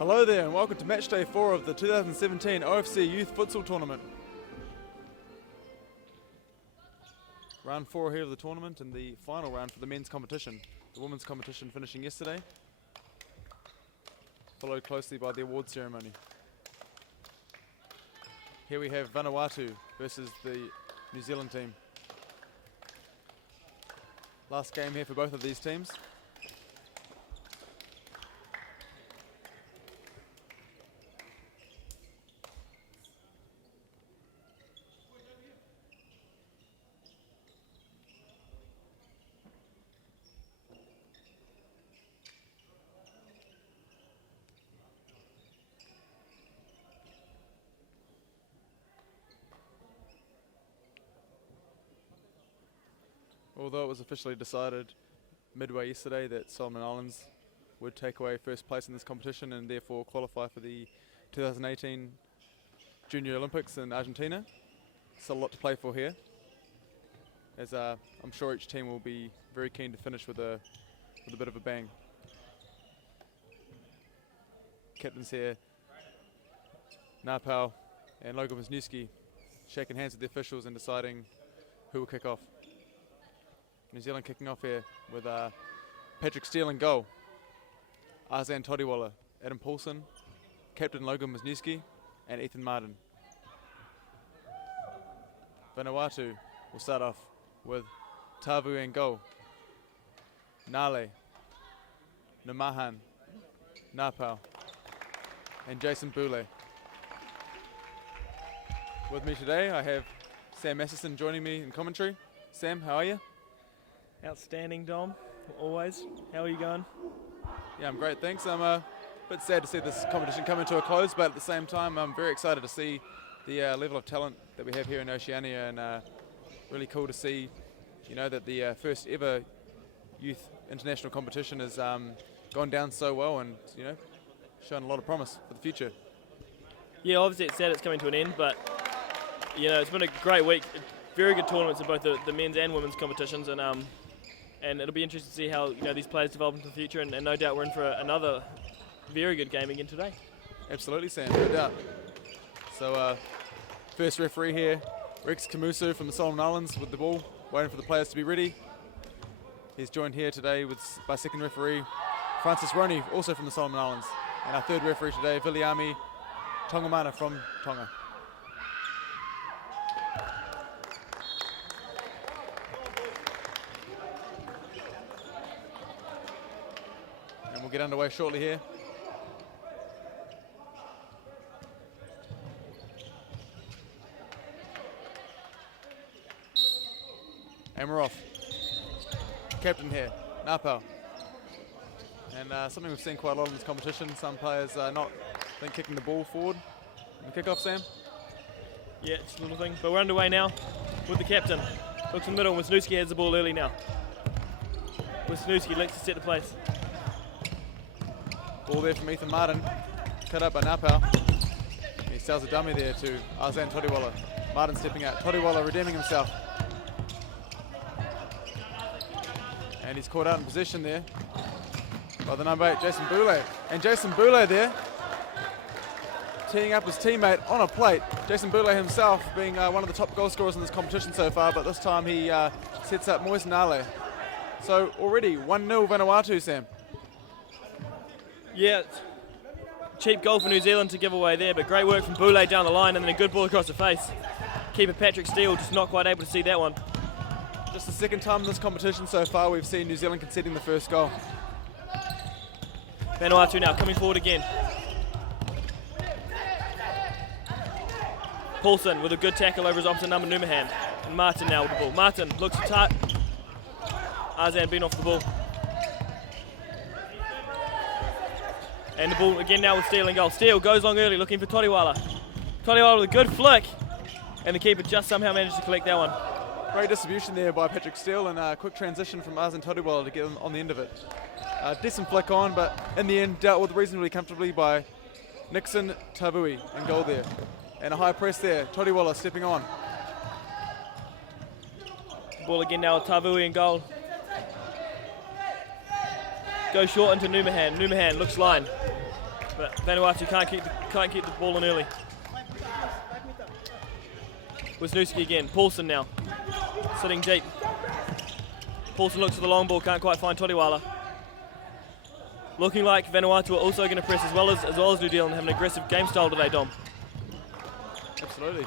Hello there and welcome to match day 4 of the 2017 OFC Youth Futsal Tournament. Round 4 here of the tournament and the final round for the men's competition. The women's competition finishing yesterday, followed closely by the award ceremony. Here we have Vanuatu versus the New Zealand team. Last game here for both of these teams. Although it was officially decided midway yesterday that Solomon Islands would take away first place in this competition and therefore qualify for the 2018 Junior Olympics in Argentina. Still a lot to play for here, as I'm sure each team will be very keen to finish with a bit of a bang. Captains here, Napau and Logan Wisniewski, shaking hands with the officials and deciding who will kick off. New Zealand kicking off here with Patrick Steele in goal, Arzan Todiwala, Adam Paulson, Captain Logan Wisniewski and Ethan Martin. Vanuatu will start off with Tavu in goal, Nale, Namahan, Napau and Jason Boulay. With me today I have Sam Masterson joining me in commentary. Sam, how are you? Outstanding, Dom, always. How are you going? Yeah, I'm great, thanks. I'm a bit sad to see this competition coming to a close, but at the same time I'm very excited to see the level of talent that we have here in Oceania, and really cool to see, you know, that the first ever youth international competition has gone down so well and, you know, shown a lot of promise for the future. Yeah, obviously it's sad it's coming to an end, but, you know, it's been a great week. Very good tournaments in both the men's and women's competitions, and it'll be interesting to see how, you know, these players develop into the future, and no doubt we're in for another very good game again today. Absolutely, Sam, no doubt. So first referee here, Rex Kamusu from the Solomon Islands with the ball, waiting for the players to be ready. He's joined here today by second referee Francis Roney, also from the Solomon Islands, and our third referee today, Viliami Tongamana from Tonga. And we'll get underway shortly here. And we're off. Captain here, Napau. And something we've seen quite a lot in this competition, some players not kicking the ball forward. And kick off, Sam? Yeah, it's a little thing. But we're underway now with the captain. Looks in the middle, Wisniewski has the ball early now. Wisniewski looks to set the place. Ball there from Ethan Martin, cut up by Napau. He sells a dummy there to Arzan Todiwala. Martin stepping out, Todiwala redeeming himself. And he's caught out in position there by the number 8, Jason Boulay. And Jason Boulay there, teeing up his teammate on a plate. Jason Boulay himself being one of the top goal scorers in this competition so far, but this time he sets up Moise Nale. So already 1-0 Vanuatu, Sam. Yeah, cheap goal for New Zealand to give away there, but great work from Boulay down the line and then a good ball across the face. Keeper Patrick Steele just not quite able to see that one. Just the second time in this competition so far we've seen New Zealand conceding the first goal. Vanuatu now coming forward again. Paulson with a good tackle over his opposite number, Numahan. And Martin now with the ball. Martin looks tight. Arzan been off the ball. And the ball again now with Steele in goal. Steele goes long early looking for Todiwala. Todiwala with a good flick. And the keeper just somehow managed to collect that one. Great distribution there by Patrick Steele and a quick transition from Arzan Todiwala to get him on the end of it. Decent flick on, but in the end dealt with reasonably comfortably by Nixon Tavui in goal there. And a high press there, Todiwala stepping on. Ball again now with Tavui in goal. Goes short into Numahan. Numahan looks line. But Vanuatu can't keep the ball in early. Wisniewski again. Paulson now. Sitting deep. Paulson looks for the long ball, can't quite find Toriwala. Looking like Vanuatu are also going to press as well as New Zealand, have an aggressive game style today, Dom. Absolutely.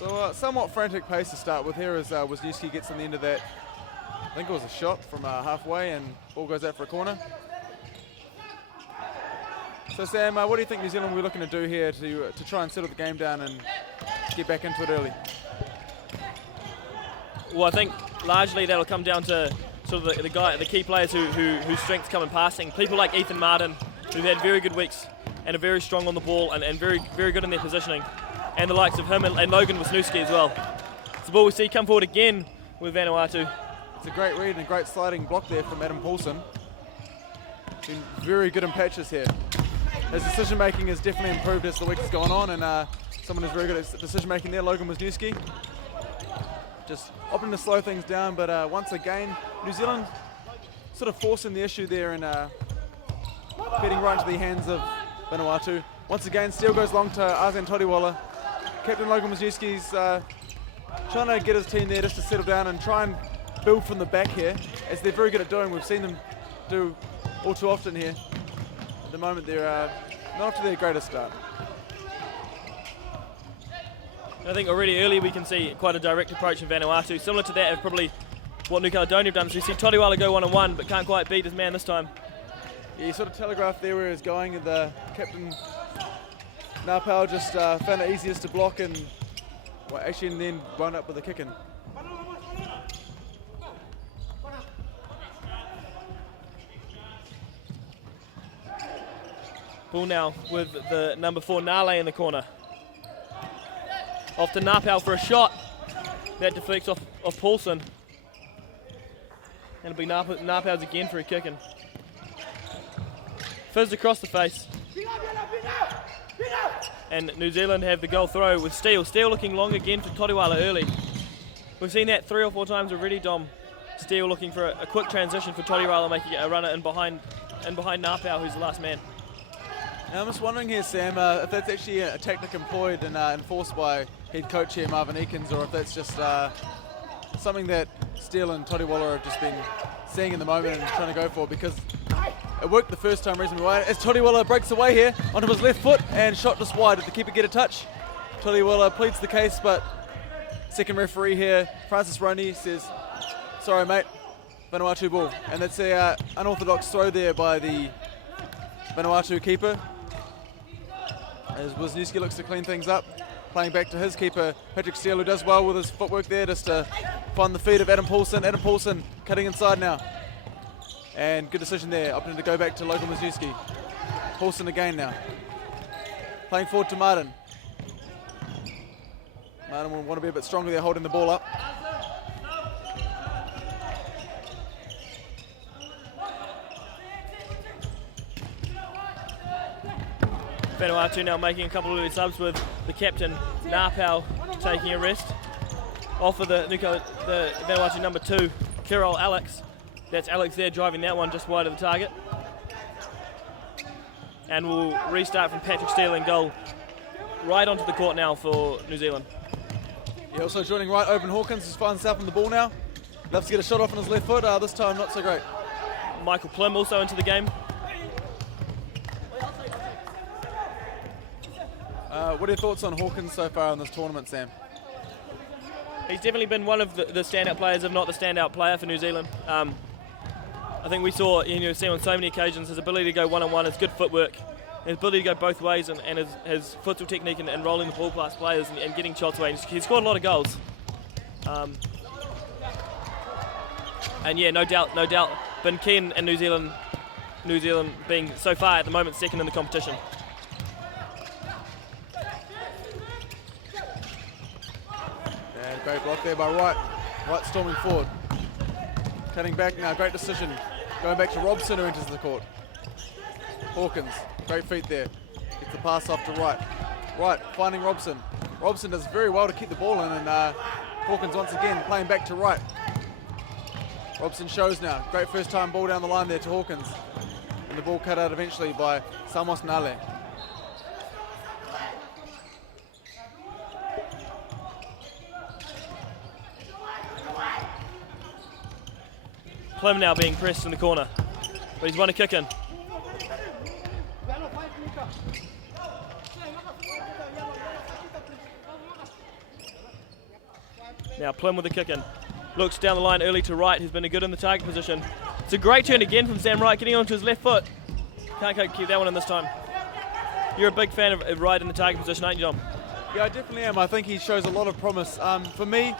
So somewhat frantic pace to start with here as Wisniewski gets on the end of that. I think it was a shot from halfway and ball goes out for a corner. So Sam, what do you think New Zealand we're looking to do here to try and settle the game down and get back into it early? Well, I think largely that'll come down to sort of the key players whose strengths come in passing. People like Ethan Martin, who've had very good weeks and are very strong on the ball and very, very good in their positioning. And the likes of him and Logan Wisniewski as well. It's the ball we see come forward again with Vanuatu. It's a great read and a great sliding block there from Adam Paulson. Been very good in patches here. His decision making has definitely improved as the week has gone on, and someone who's very good at decision making there, Logan Wisniewski. Just opting to slow things down, but once again, New Zealand sort of forcing the issue there and feeding right into the hands of Vanuatu. Once again, steal goes long to Arzan Toriwala. Captain Logan Wisniewski's trying to get his team there just to settle down and try and build from the back here, as they're very good at doing. We've seen them do all too often here. At the moment, they're not up to their greatest start. I think already early we can see quite a direct approach in Vanuatu, similar to that of probably what New Caledonia have done. So we see Toriwala go one-on-one, but can't quite beat his man this time. Yeah, he sort of telegraphed there where he was going, and the captain Napau just found it easiest to block and actually then wound up with a kick in. Ball now with the number 4 Nale in the corner. Off to Napau for a shot. That deflects off Paulson. And it'll be Napau's again for a kick in. Fizzed across the face. And New Zealand have the goal throw with Steele. Steele looking long again for Toriwala early. We've seen that 3 or 4 times already, Dom. Steele looking for a quick transition for Toriwala, making a runner in behind Napau, who's the last man. Now I'm just wondering here, Sam, if that's actually a tactic employed and enforced by head coach here, Marvin Eakins, or if that's just something that Steele and Toriwala have just been seeing in the moment and trying to go for, because it worked the first time reasonably well. As Toriwala breaks away here onto his left foot and shot just wide. Did the keeper get a touch? Toriwala pleads the case, but second referee here, Francis Roney, says, sorry mate, Vanuatu ball. And that's an unorthodox throw there by the Vanuatu keeper, as Wisniewski looks to clean things up, playing back to his keeper, Patrick Steele, who does well with his footwork there just to find the feet of Adam Paulson. Adam Paulson cutting inside now. And good decision there, opting to go back to Logan Wisniewski. Paulson again now. Playing forward to Martin. Martin will want to be a bit stronger there, holding the ball up. Vanuatu now making a couple of early subs with the captain Napau taking a rest. Off of the Vanuatu number 2, Kirol Alex. That's Alex there driving that one just wide of the target. And we'll restart from Patrick Steele in goal. Right onto the court now for New Zealand. Yeah, also joining right, Owen Hawkins is finds himself on the ball now. Loves to get a shot off on his left foot, this time not so great. Michael Plym also into the game. What are your thoughts on Hawkins so far in this tournament, Sam? He's definitely been one of the standout players, if not the standout player for New Zealand. I think we saw, see on so many occasions, his ability to go one-on-one, his good footwork, his ability to go both ways, and his futsal technique and rolling the ball past players and getting shots away. He's scored a lot of goals. And yeah, no doubt, been key in New Zealand being so far at the moment second in the competition. And great block there by Wright. Wright storming forward. Cutting back now, great decision. Going back to Robson, who enters the court. Hawkins, great feet there. Gets the pass off to Wright. Wright finding Robson. Robson does very well to keep the ball in, and Hawkins once again playing back to Wright. Robson shows now. Great first time ball down the line there to Hawkins. and the ball cut out eventually by Samos Nale. Plym now being pressed in the corner, but he's won a kick in. Now Plym with the kick in. Looks down the line early to right, he's been good in the target position. It's a great turn again from Sam Wright, getting onto his left foot. Can't keep that one in this time. You're a big fan of Wright in the target position, aren't you, Dom? Yeah, I definitely am. I think he shows a lot of promise. For me,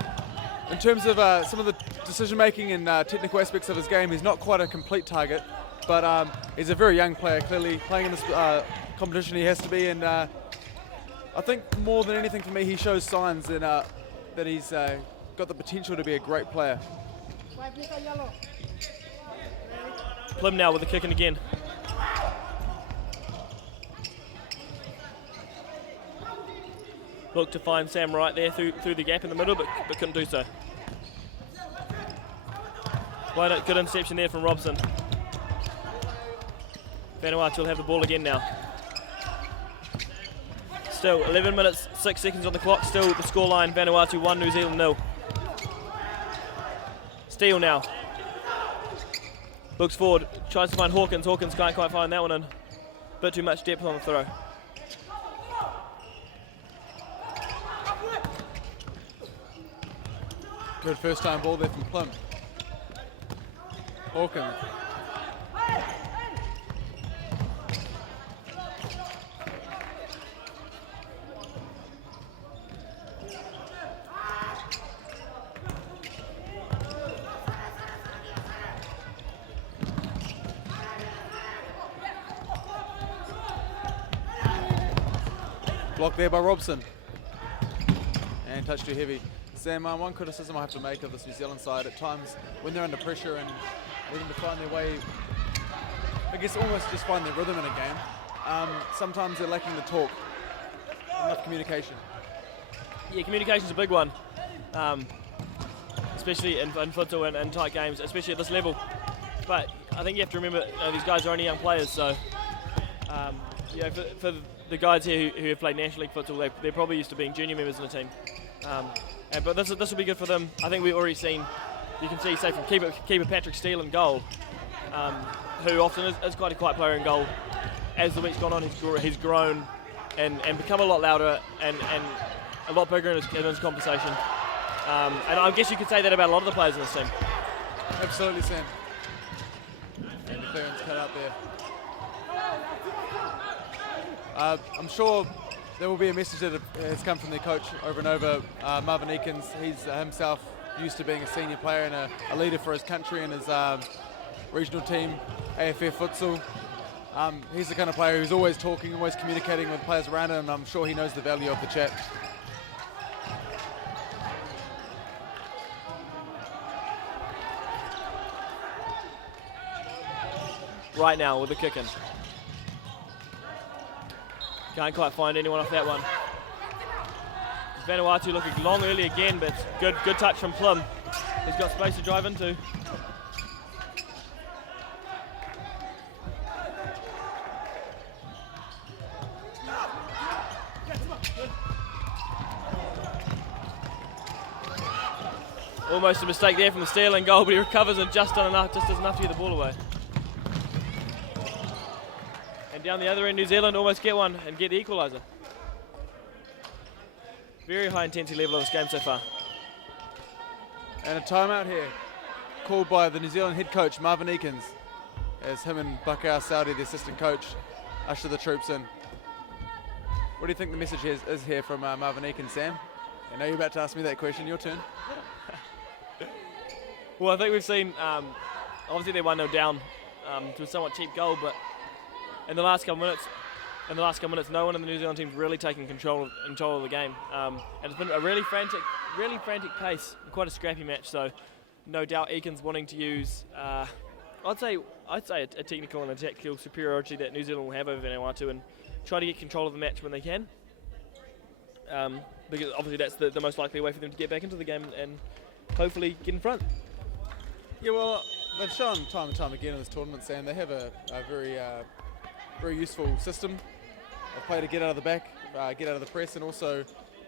in terms of some of the decision-making and technical aspects of his game, he's not quite a complete target, but he's a very young player, clearly playing in this competition he has to be, and I think more than anything for me, he shows signs that he's got the potential to be a great player. Plym now with the kick in again. Looked to find Sam Wright there through the gap in the middle, but couldn't do so. Good interception there from Robson. Vanuatu will have the ball again now. Still 11 minutes, 6 seconds on the clock. Still the scoreline, Vanuatu 1, New Zealand 0. Steele now. Looks forward, tries to find Hawkins. Hawkins can't quite find that one in. Bit too much depth on the throw. Good first time ball there from Plym. Hawkins. Blocked there by Robson. And touch too heavy. Sam, one criticism I have to make of this New Zealand side, at times when they're under pressure and needing to find their way, I guess almost just find their rhythm in a game, sometimes they're lacking the talk, enough communication. Yeah, communication's a big one, especially in futsal and tight games, especially at this level. But I think you have to remember, these guys are only young players, so for the guys here who have played National League futsal, they're probably used to being junior members in the team. But this will be good for them. I think we've already seen, you can see, say from keeper Patrick Steele in goal, who often is quite a quiet player in goal. As the week's gone on, he's grown and become a lot louder and a lot bigger in his conversation. And I guess you could say that about a lot of the players in this team. Absolutely, Sam. And the clearance cut out there. I'm sure there will be a message that has come from their coach over and over, Marvin Eakins. He's himself used to being a senior player and a leader for his country and his regional team, AFF Futsal. He's the kind of player who's always talking, always communicating with players around him, and I'm sure he knows the value of the chat. Right now with the kick in. Can't quite find anyone off that one. Vanuatu looking long early again, but good touch from Plym. He's got space to drive into. Almost a mistake there from the Steele goal, but he recovers and just does enough to get the ball away. And down the other end, New Zealand almost get one and get the equaliser. Very high intensity level of this game so far. And a timeout here, called by the New Zealand head coach, Marvin Eakins, as him and Bakar Saudi, the assistant coach, usher the troops in. What do you think the message is here from Marvin Eakins, Sam? I know you're about to ask me that question. Your turn. Well, I think we've seen, obviously they're 1-0 down to a somewhat cheap goal, but in the last couple of minutes, no one in the New Zealand team's really taken control of the game, and it's been a really frantic pace, quite a scrappy match. So, no doubt Eakins wanting to use, I'd say a technical and a tactical superiority that New Zealand will have over Vanuatu, and try to get control of the match when they can, because obviously that's the most likely way for them to get back into the game and hopefully get in front. Yeah, well, they've shown time and time again in this tournament, Sam, they have a very useful system of play to get out of the back, get out of the press, and also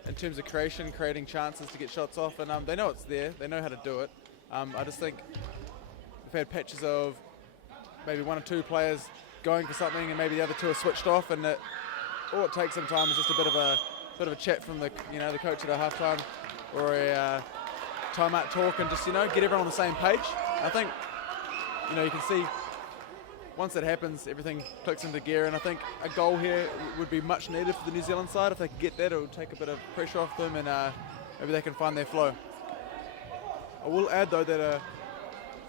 in terms of creating chances to get shots off, and they know it's there, they know how to do it. I just think we've had patches of maybe one or two players going for something and maybe the other two are switched off, and all it takes sometimes is just a bit of a chat from the coach at a halftime or a timeout talk, and just get everyone on the same page. I think you can see once that happens, everything clicks into gear, and I think a goal here would be much needed for the New Zealand side. If they could get that, it would take a bit of pressure off them, and maybe they can find their flow. I will add though that a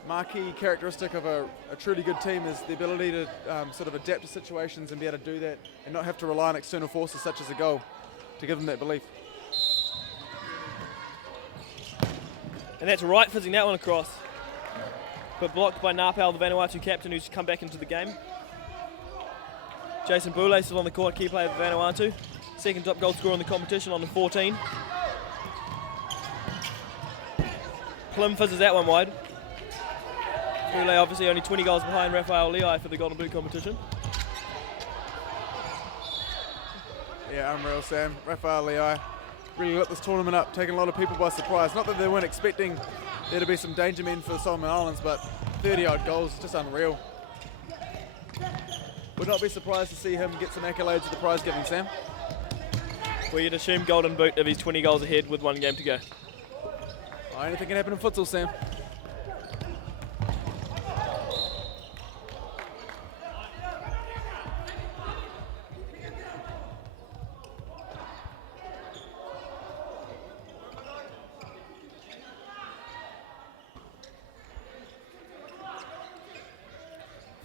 marquee characteristic of a truly good team is the ability to sort of adapt to situations and be able to do that and not have to rely on external forces such as a goal to give them that belief. And that's right, fizzing that one across. But blocked by Napel, the Vanuatu captain, who's come back into the game. Jason Boulay still on the court, key player for Vanuatu. Second top goal scorer in the competition on the 14. Plym fizzes that one wide. Boulay obviously only 20 goals behind Rafael Leai for the Golden Boot competition. Yeah, unreal, Sam. Rafael Leai really lit this tournament up, taking a lot of people by surprise. Not that they weren't expecting there to be some danger men for the Solomon Islands, but 30-odd goals is just unreal. Would not be surprised to see him get some accolades at the prize giving, Sam. Well, you'd assume Golden Boot if he's 20 goals ahead with one game to go. Anything can happen in futsal, Sam.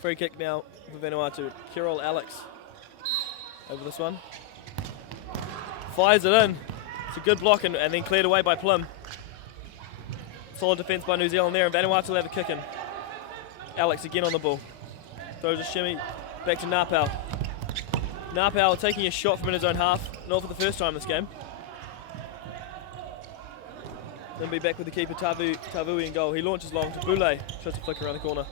Free kick now for Vanuatu. Kirill Alex over this one. Fires it in. It's a good block and then cleared away by Plym. Solid defence by New Zealand there, and Vanuatu will have a kick in. Alex again on the ball. Throws a shimmy back to Napel. Napel taking a shot from in his own half, not for the first time this game. Then be back with the keeper Tavui in goal. He launches long to Boulay, tries to flick around the corner.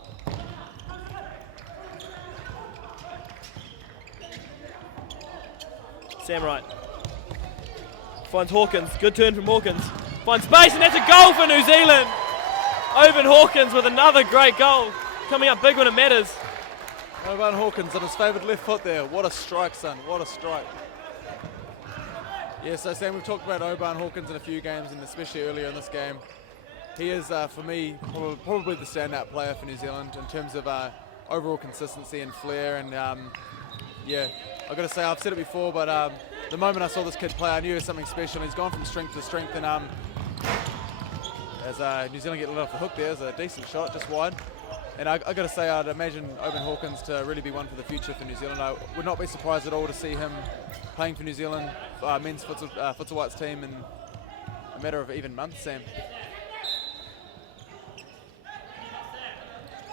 Sam Wright finds Hawkins, good turn from Hawkins, finds space, and that's a goal for New Zealand. Owen Hawkins with another great goal, coming up big when it matters. Owen Hawkins on his favoured left foot there. What a strike, son, what a strike. Yeah, so Sam, we've talked about Oban Hawkins in a few games, and especially earlier in this game. He is, for me, probably the standout player for New Zealand in terms of overall consistency and flair, and yeah, I've got to say, I've said it before, but the moment I saw this kid play, I knew it was something special. He's gone from strength to strength, and as New Zealand get let off the hook, there's a decent shot, just wide. And I've got to say, I'd imagine Owen Hawkins to really be one for the future for New Zealand. I would not be surprised at all to see him playing for New Zealand men's futsal whites team in a matter of even months, Sam.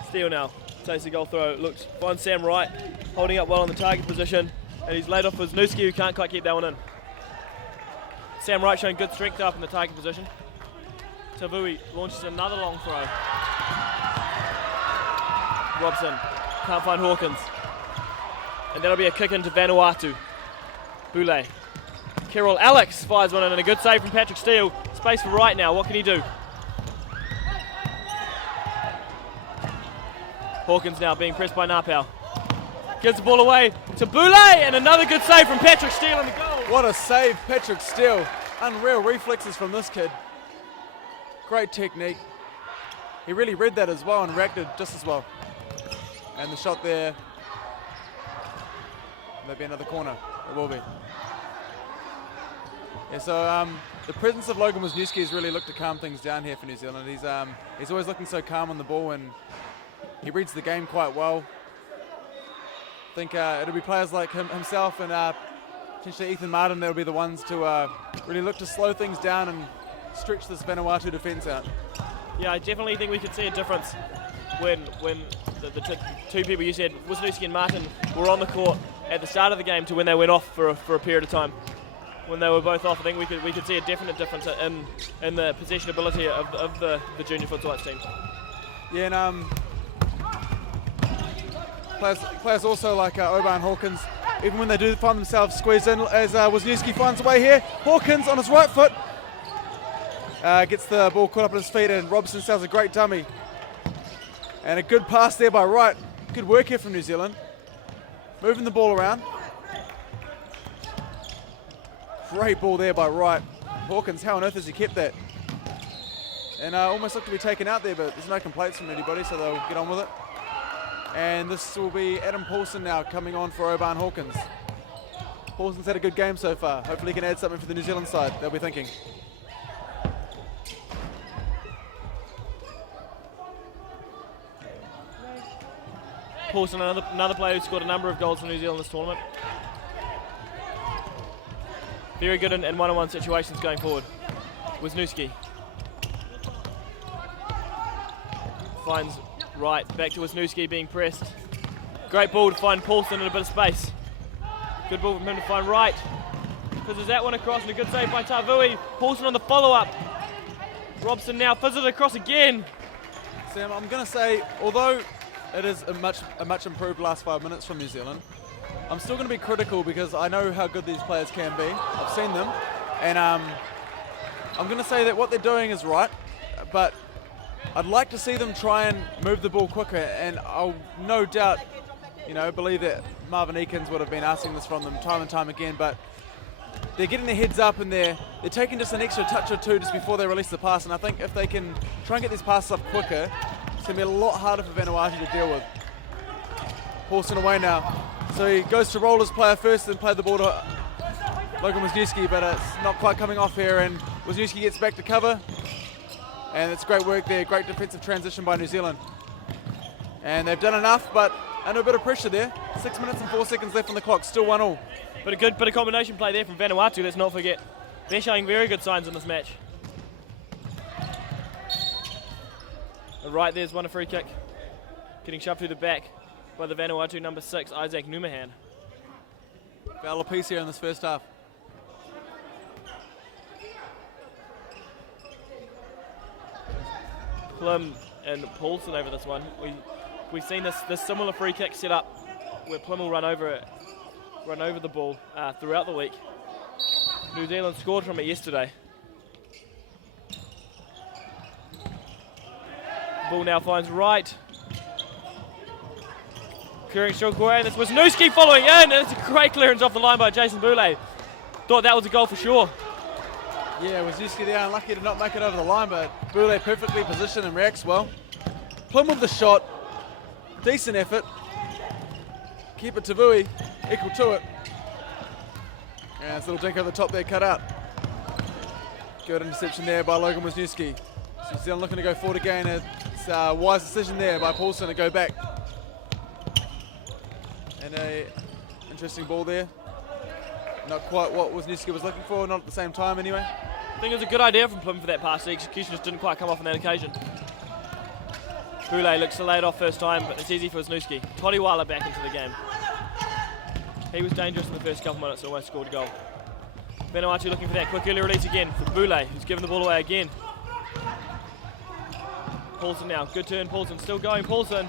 Steele now, takes the goal throw, finds Sam Wright, holding up well on the target position, and he's laid off Wisniewski, who can't quite keep that one in. Sam Wright showing good strength up in the target position. Tavui launches another long throw. Robson can't find Hawkins. And that'll be a kick into Vanuatu. Boulay. Kirill Alex fires one in, and a good save from Patrick Steele. Space for Wright now, what can he do? Hawkins now being pressed by Napel. Gives the ball away to Boulay, and another good save from Patrick Steele on the goal. What a save, Patrick Steele. Unreal reflexes from this kid. Great technique. He really read that as well and reacted just as well. And the shot there, there'll be another corner. It will be. Yeah, so the presence of Logan Wisniewski has really looked to calm things down here for New Zealand. He's always looking so calm on the ball, and he reads the game quite well. I think it'll be players like himself and potentially Ethan Martin that'll be the ones to really look to slow things down and stretch this Vanuatu defence out. Yeah, I definitely think we could see a difference when the two people you said, Wisniewski and Martin, were on the court at the start of the game to when they went off for a period of time. When they were both off, I think we could see a definite difference in the possession ability of the junior futsal team. Yeah, and players also like Oban Hawkins, even when they do find themselves squeezed in, as Wisniewski finds a way here. Hawkins on his right foot gets the ball caught up at his feet, and Robson sells a great dummy. And a good pass there by Wright. Good work here from New Zealand. Moving the ball around. Great ball there by Wright. Hawkins, how on earth has he kept that? And almost looked to be taken out there, but there's no complaints from anybody, so they'll get on with it. And this will be Adam Paulson now coming on for Oban Hawkins. Paulson's had a good game so far. Hopefully he can add something for the New Zealand side, they'll be thinking. Paulson, another player who scored a number of goals for New Zealand this tournament. Very good in one-on-one situations going forward. Wisniewski finds Wright, back to Wisniewski being pressed. Great ball to find Paulson in a bit of space. Good ball from him to find Wright. Fizzes that one across and a good save by Tavui. Paulson on the follow-up. Robson now fizzes it across again. Sam, I'm going to say, although it is a much improved last 5 minutes from New Zealand, I'm still going to be critical because I know how good these players can be. I've seen them, and I'm going to say that what they're doing is right, but I'd like to see them try and move the ball quicker, and I'll no doubt, believe that Marvin Eakins would have been asking this from them time and time again, but they're getting their heads up and they're taking just an extra touch or two just before they release the pass, and I think if they can try and get these passes up quicker, it's going to be a lot harder for Vanuatu to deal with. Paulson away now. So he goes to roll his player first, then play the ball to Logan Wisniewski, but it's not quite coming off here, and Wisniewski gets back to cover. And it's great work there, great defensive transition by New Zealand. And they've done enough, but under a bit of pressure there. 6 minutes and 4 seconds left on the clock, still 1-1. But a good bit of combination play there from Vanuatu, let's not forget. They're showing very good signs in this match. Right there's one a free kick. Getting shoved through the back by the Vanuatu number 6, Isaac Numahan. Foul apiece here in this first half. Plum and Paulson over this one. We've seen this similar free kick set up where Plum will run over the ball throughout the week. New Zealand scored from it yesterday. Ball now finds Wright. Clearing short away, and it's Wisniewski following in. It's a great clearance off the line by Jason Boulay. Thought that was a goal for sure. Yeah, Wisniewski there unlucky to not make it over the line, but Boulay perfectly positioned and reacts well. Plum with the shot. Decent effort. Keep it to Vui, equal to it. And this little dink over the top there, cut out. Good interception there by Logan Wisniewski. New Zealand looking to go forward again. It's a wise decision there by Paulson to go back. And a interesting ball there. Not quite what Wisniewski was looking for, not at the same time anyway. I think it was a good idea from Plum for that pass. The execution just didn't quite come off on that occasion. Boulay looks to lay it off first time, but it's easy for Wisniewski. Todiwala back into the game. He was dangerous in the first couple minutes, almost scored a goal. Vanuatu looking for that quick early release again for Boulay, who's given the ball away again. Paulson now, good turn, Paulson still going, Paulson.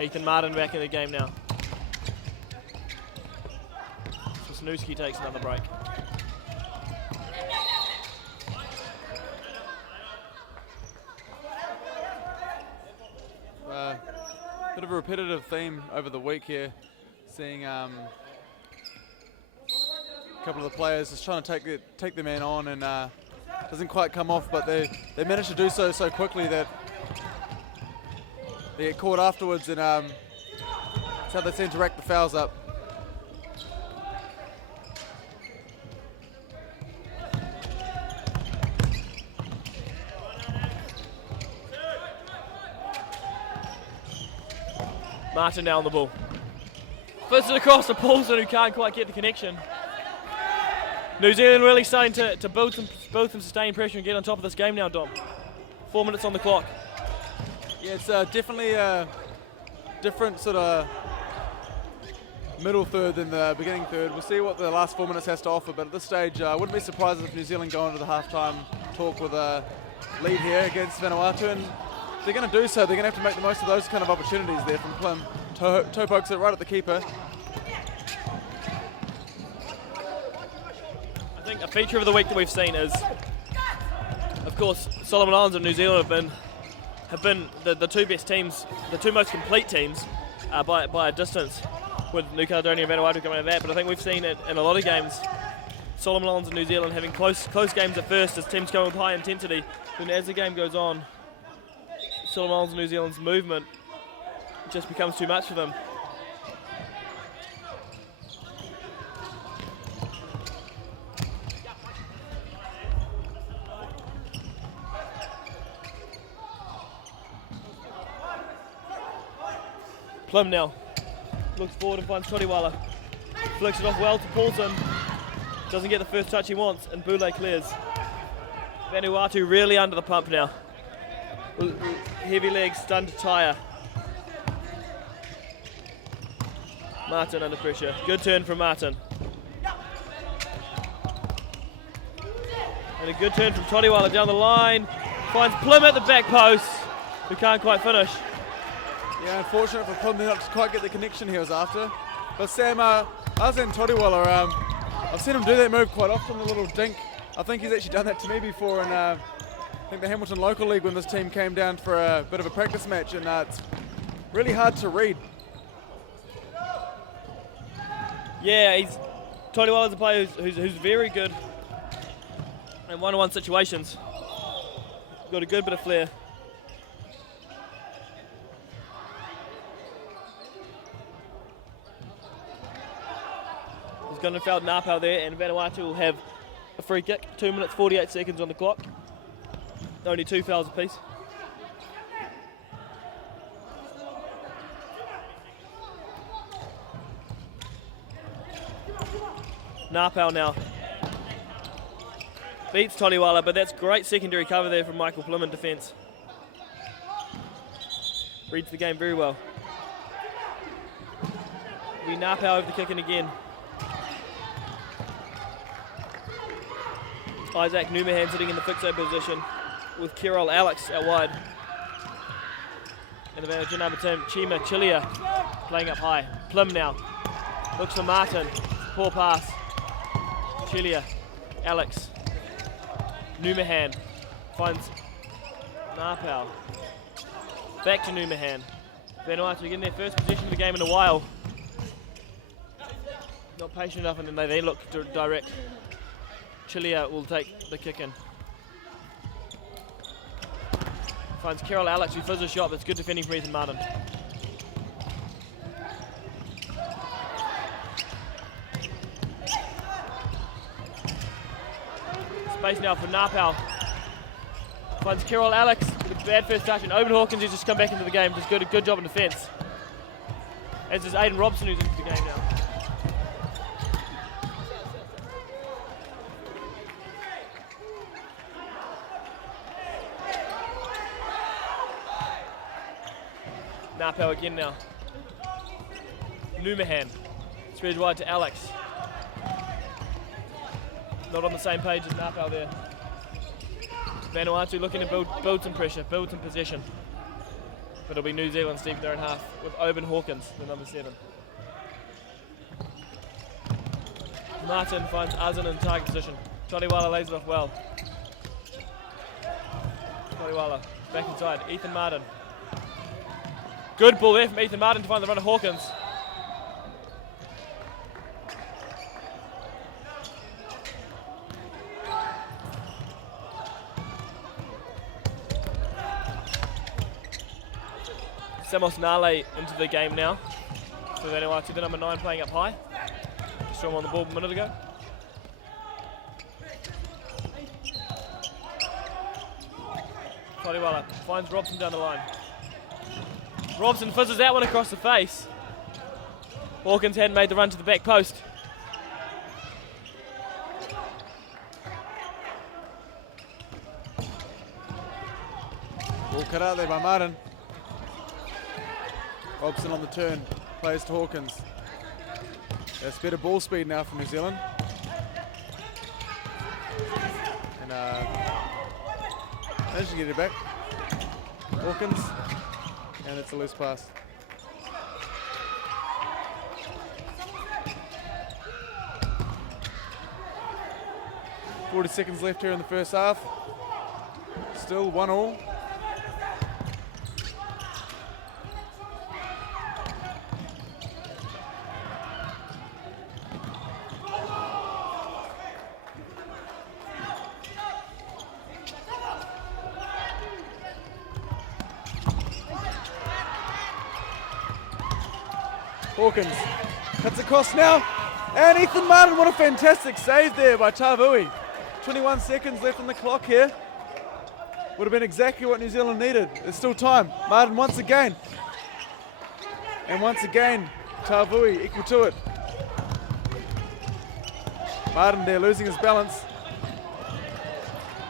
Ethan Martin back in the game now. Wisniewski takes another break. Bit of a repetitive theme over the week here, seeing a couple of the players just trying to take the man on, and doesn't quite come off, but they manage to do so quickly that they get caught afterwards, and that's how they seem to rack the fouls up. Martin now on the ball. Flips it across to Paulson, who can't quite get the connection. New Zealand really starting to build some sustained pressure and get on top of this game now, Dom. 4 minutes on the clock. Yeah, it's definitely a different sort of middle third than the beginning third. We'll see what the last 4 minutes has to offer, but at this stage, I wouldn't be surprised if New Zealand go into the halftime talk with a lead here against Vanuatu, and if they're going to do so, they're going to have to make the most of those kind of opportunities there from Plym. Toe pokes it right at the keeper. I think a feature of the week that we've seen is, of course, Solomon Islands and New Zealand have been the two best teams, the two most complete teams by a distance, with New Caledonia and Vanuatu coming out of that. But I think we've seen it in a lot of games, Solomon Islands and New Zealand having close games at first as teams come with high intensity. Then as the game goes on, Solomon Islands and New Zealand's movement just becomes too much for them. Plym now looks forward and finds Toriwala. Flicks it off well to Paulson. Doesn't get the first touch he wants, and Boulay clears. Vanuatu really under the pump now. Heavy legs, stunned tyre. Martin under pressure. Good turn from Martin. And a good turn from Toriwala down the line. Finds Plym at the back post, who can't quite finish. Yeah, unfortunate for Plym, they not quite get the connection he was after. But Sam, other than Toriwala, I've seen him do that move quite often, the little dink. I think he's actually done that to me before in I think the Hamilton Local League when this team came down for a bit of a practice match, and it's really hard to read. Yeah, Toriwala's a player who's very good in one-on-one situations. Got a good bit of flair. He's going to foul Napau there, and Vanuatu will have a free kick. 2 minutes 48 seconds on the clock. Only 2 fouls apiece. Napau now beats Toriwala, but that's great secondary cover there from Michael Plym in defence. Reads the game very well. We Napau over the kick and again. Isaac Numahan sitting in the fixo position with Kirill Alex out wide. And the manager number 10, Chima Chilia, playing up high. Plym now looks for Martin. Poor pass. Chilia, Alex, Numahan finds Napau. Back to Numahan. Vanuatu getting their first possession of the game in a while. Not patient enough, and then they look direct. Chilia will take the kick in. Finds Carol Alex, who fizzes a shot, but it's good defending from Ethan Martin. Space now for Napau. Finds Carol Alex with a bad first touch, and Owen Hawkins who's just come back into the game. Just good job in defence. As is Aidan Robson, who's into the game now. Napau again now. Numahan spreads wide to Alex. Not on the same page as Napau there. Vanuatu looking to build some pressure, build some possession. But it'll be New Zealand stepping their own half with Oben Hawkins, the number 7. Martin finds Azan in target position. Toriwala lays it off well. Toriwala back inside. Ethan Martin. Good ball there from Ethan Martin to find the run of Hawkins. Samos Nale into the game now. So Vanuatu, the number 9, playing up high. Just saw him on the ball a minute ago. Toriwala finds Robson down the line. Robson fizzes that one across the face. Hawkins hadn't made the run to the back post. Ball cut out there by Martin. Robson on the turn, plays to Hawkins. That's better ball speed now for New Zealand. And managed to get it back. Hawkins, and it's a loose pass. .40 left here in the first half. Still 1-1. Hawkins cuts across now, and Ethan Martin, what a fantastic save there by Tavui. 21 seconds left on the clock here. Would have been exactly what New Zealand needed. There's still time. Martin once again. And once again, Tavui equal to it. Martin there losing his balance.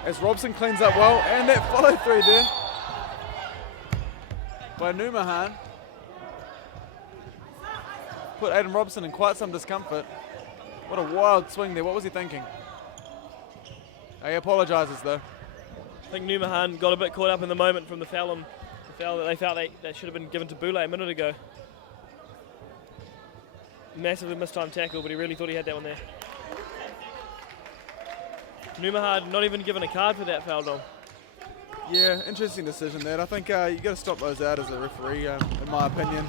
As Robson cleans up well, and that follow through there by Numahan put Aidan Robson in quite some discomfort. What a wild swing there. What was he thinking? He apologises though. I think Numahan got a bit caught up in the moment from the foul that they felt that should have been given to Boule a minute ago. Massively mistimed tackle, but he really thought he had that one there. Numahan not even given a card for that foul, Dom. Yeah, interesting decision there. I think you got to stop those out as a referee, in my opinion.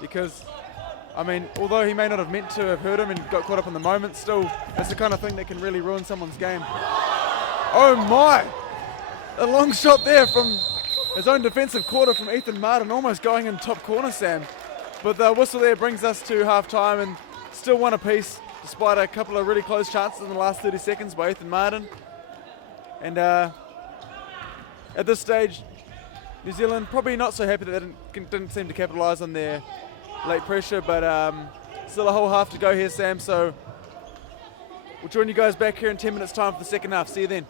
Because, I mean, although he may not have meant to have hurt him and got caught up in the moment, still, it's the kind of thing that can really ruin someone's game. Oh my! A long shot there from his own defensive quarter from Ethan Martin, almost going in top corner, Sam. But the whistle there brings us to half-time and still one apiece, despite a couple of really close chances in the last 30 seconds by Ethan Martin. And at this stage, New Zealand probably not so happy that they didn't seem to capitalise on their late pressure, but still a whole half to go here, Sam, so we'll join you guys back here in 10 minutes' time for the second half. See you then.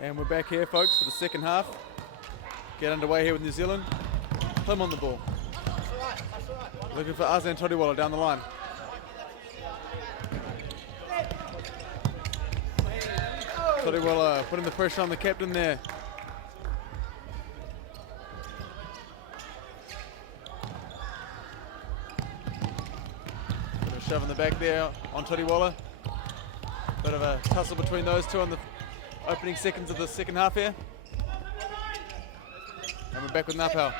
And we're back here, folks, for the second half. Get underway here with New Zealand. Plum on the ball. Looking for Azan Todiwala down the line. Todiwala putting the pressure on the captain there. Bit of a shove in the back there on Todiwala. Bit of a tussle between those two in the opening seconds of the second half here. And we're back with Napau.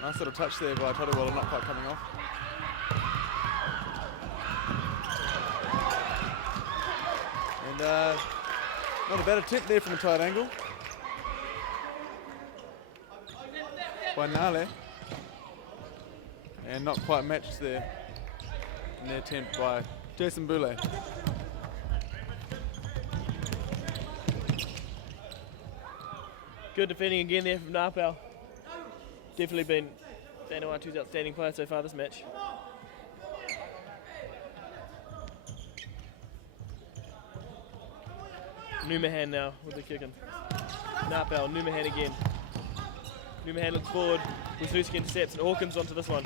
Nice little touch there by Todiwala, not quite coming off. And not a bad attempt there from a tight angle by Nale. And not quite matched there in the attempt by Jason Boulay. Good defending again there from Napau. Definitely been Vanuatu's outstanding player so far this match. Numahan now with the kicking. Napau, Numahan again. Numahan looks forward. Wisniewski intercepts and Hawkins onto this one.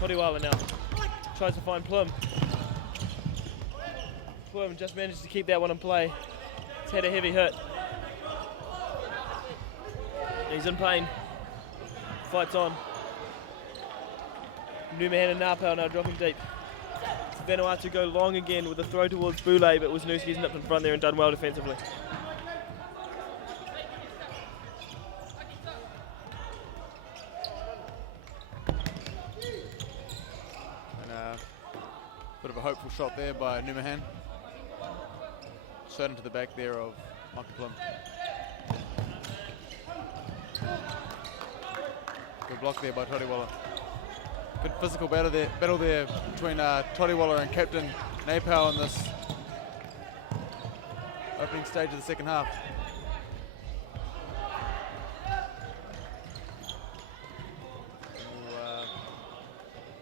Todiwala now tries to find Plum. Plum just manages to keep that one in play. He's had a heavy hit. He's in pain. Fights on. Numahan and Napau now dropping deep. Vanuatu go long again with a throw towards Boulay, but Wisniewski's nipped in front there and done well defensively. Bit of a hopeful shot there by Numahan. Straight into the back there of Michael Plum. Good block there by Todiwala. Good physical battle there between Todiwala and Captain Napau in this opening stage of the second half.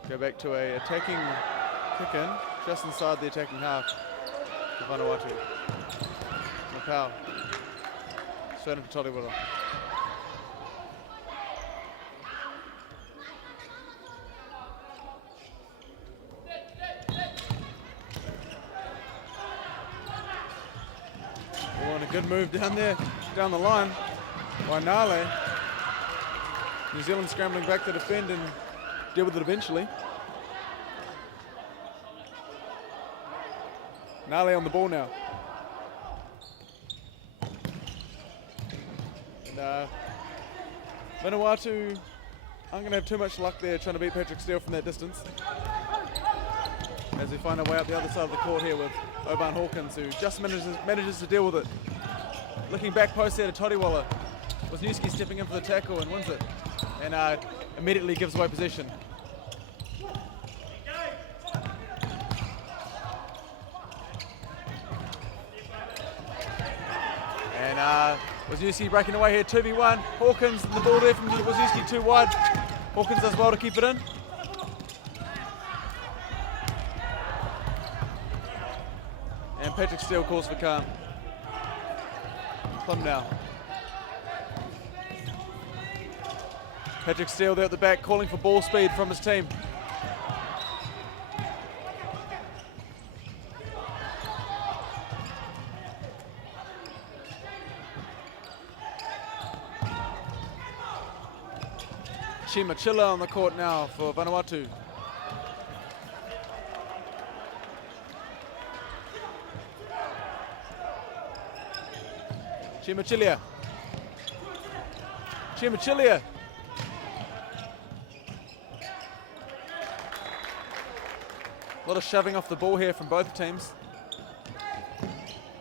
We'll go back to a attacking kick-in just inside the attacking half for Vanuatu. Napau straight into Todiwala. Oh, and a good move down there, down the line by Nale. New Zealand scrambling back to defend and deal with it eventually. Nale on the ball now. And Vanuatu aren't going to have too much luck there trying to beat Patrick Steele from that distance. As we find our way up the other side of the court here with Oban Hawkins, who just manages to deal with it. Looking back post there to Todiwala. Wisniewski stepping in for the tackle and wins it. And immediately gives away possession. And Wisniewski breaking away here, 2v1. Hawkins, the ball there from Wisniewski, too wide. Hawkins does well to keep it in. And Patrick Steele calls for calm. Plum now. Patrick Steele there at the back calling for ball speed from his team. Chimachilla on the court now for Vanuatu. Chimachilia. Chimachilia. A lot of shoving off the ball here from both teams.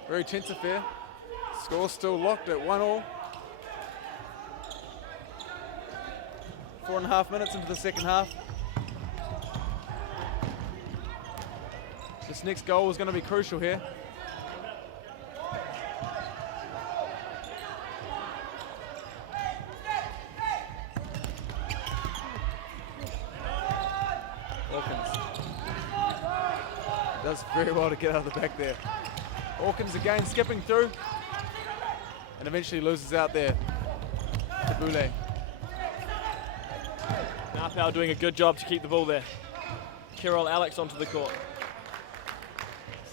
Very tense affair. Score still locked at 1-1. 4.5 minutes into the second half. This next goal is going to be crucial here. Hawkins does very well to get out of the back there. Hawkins again skipping through and eventually loses out there to Boulay. Napau doing a good job to keep the ball there. Kirill Alex onto the court.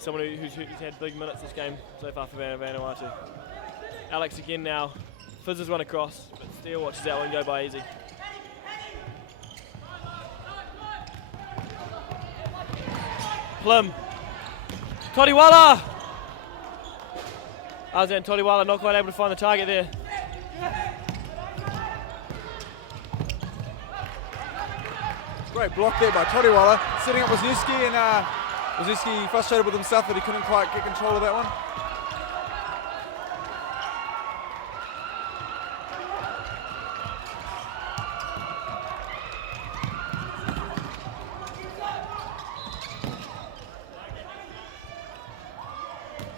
Someone who's had big minutes this game so far for Vanuatu. Alex again now. Fizzes one across, but Steele watches that one go by easy. Plum. Todiwala! Azan Todiwala not quite able to find the target there. Great block there by Todiwala, setting up Wisniewski, and Wisniewski frustrated with himself that he couldn't quite get control of that one.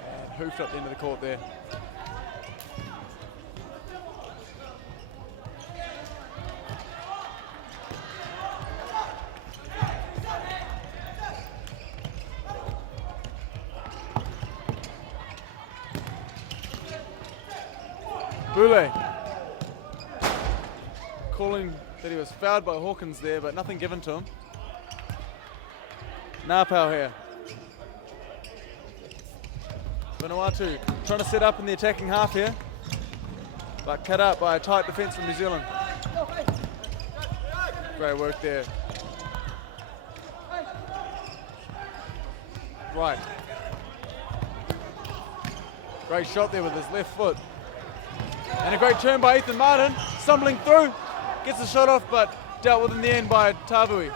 And hoofed up the end of the court there. Boulay calling that he was fouled by Hawkins there, but nothing given to him. Napau here. Vanuatu trying to set up in the attacking half here, but cut out by a tight defence from New Zealand. Great work there. Right. Great shot there with his left foot. And a great turn by Ethan Martin, stumbling through, gets the shot off, but dealt with in the end by Tavui.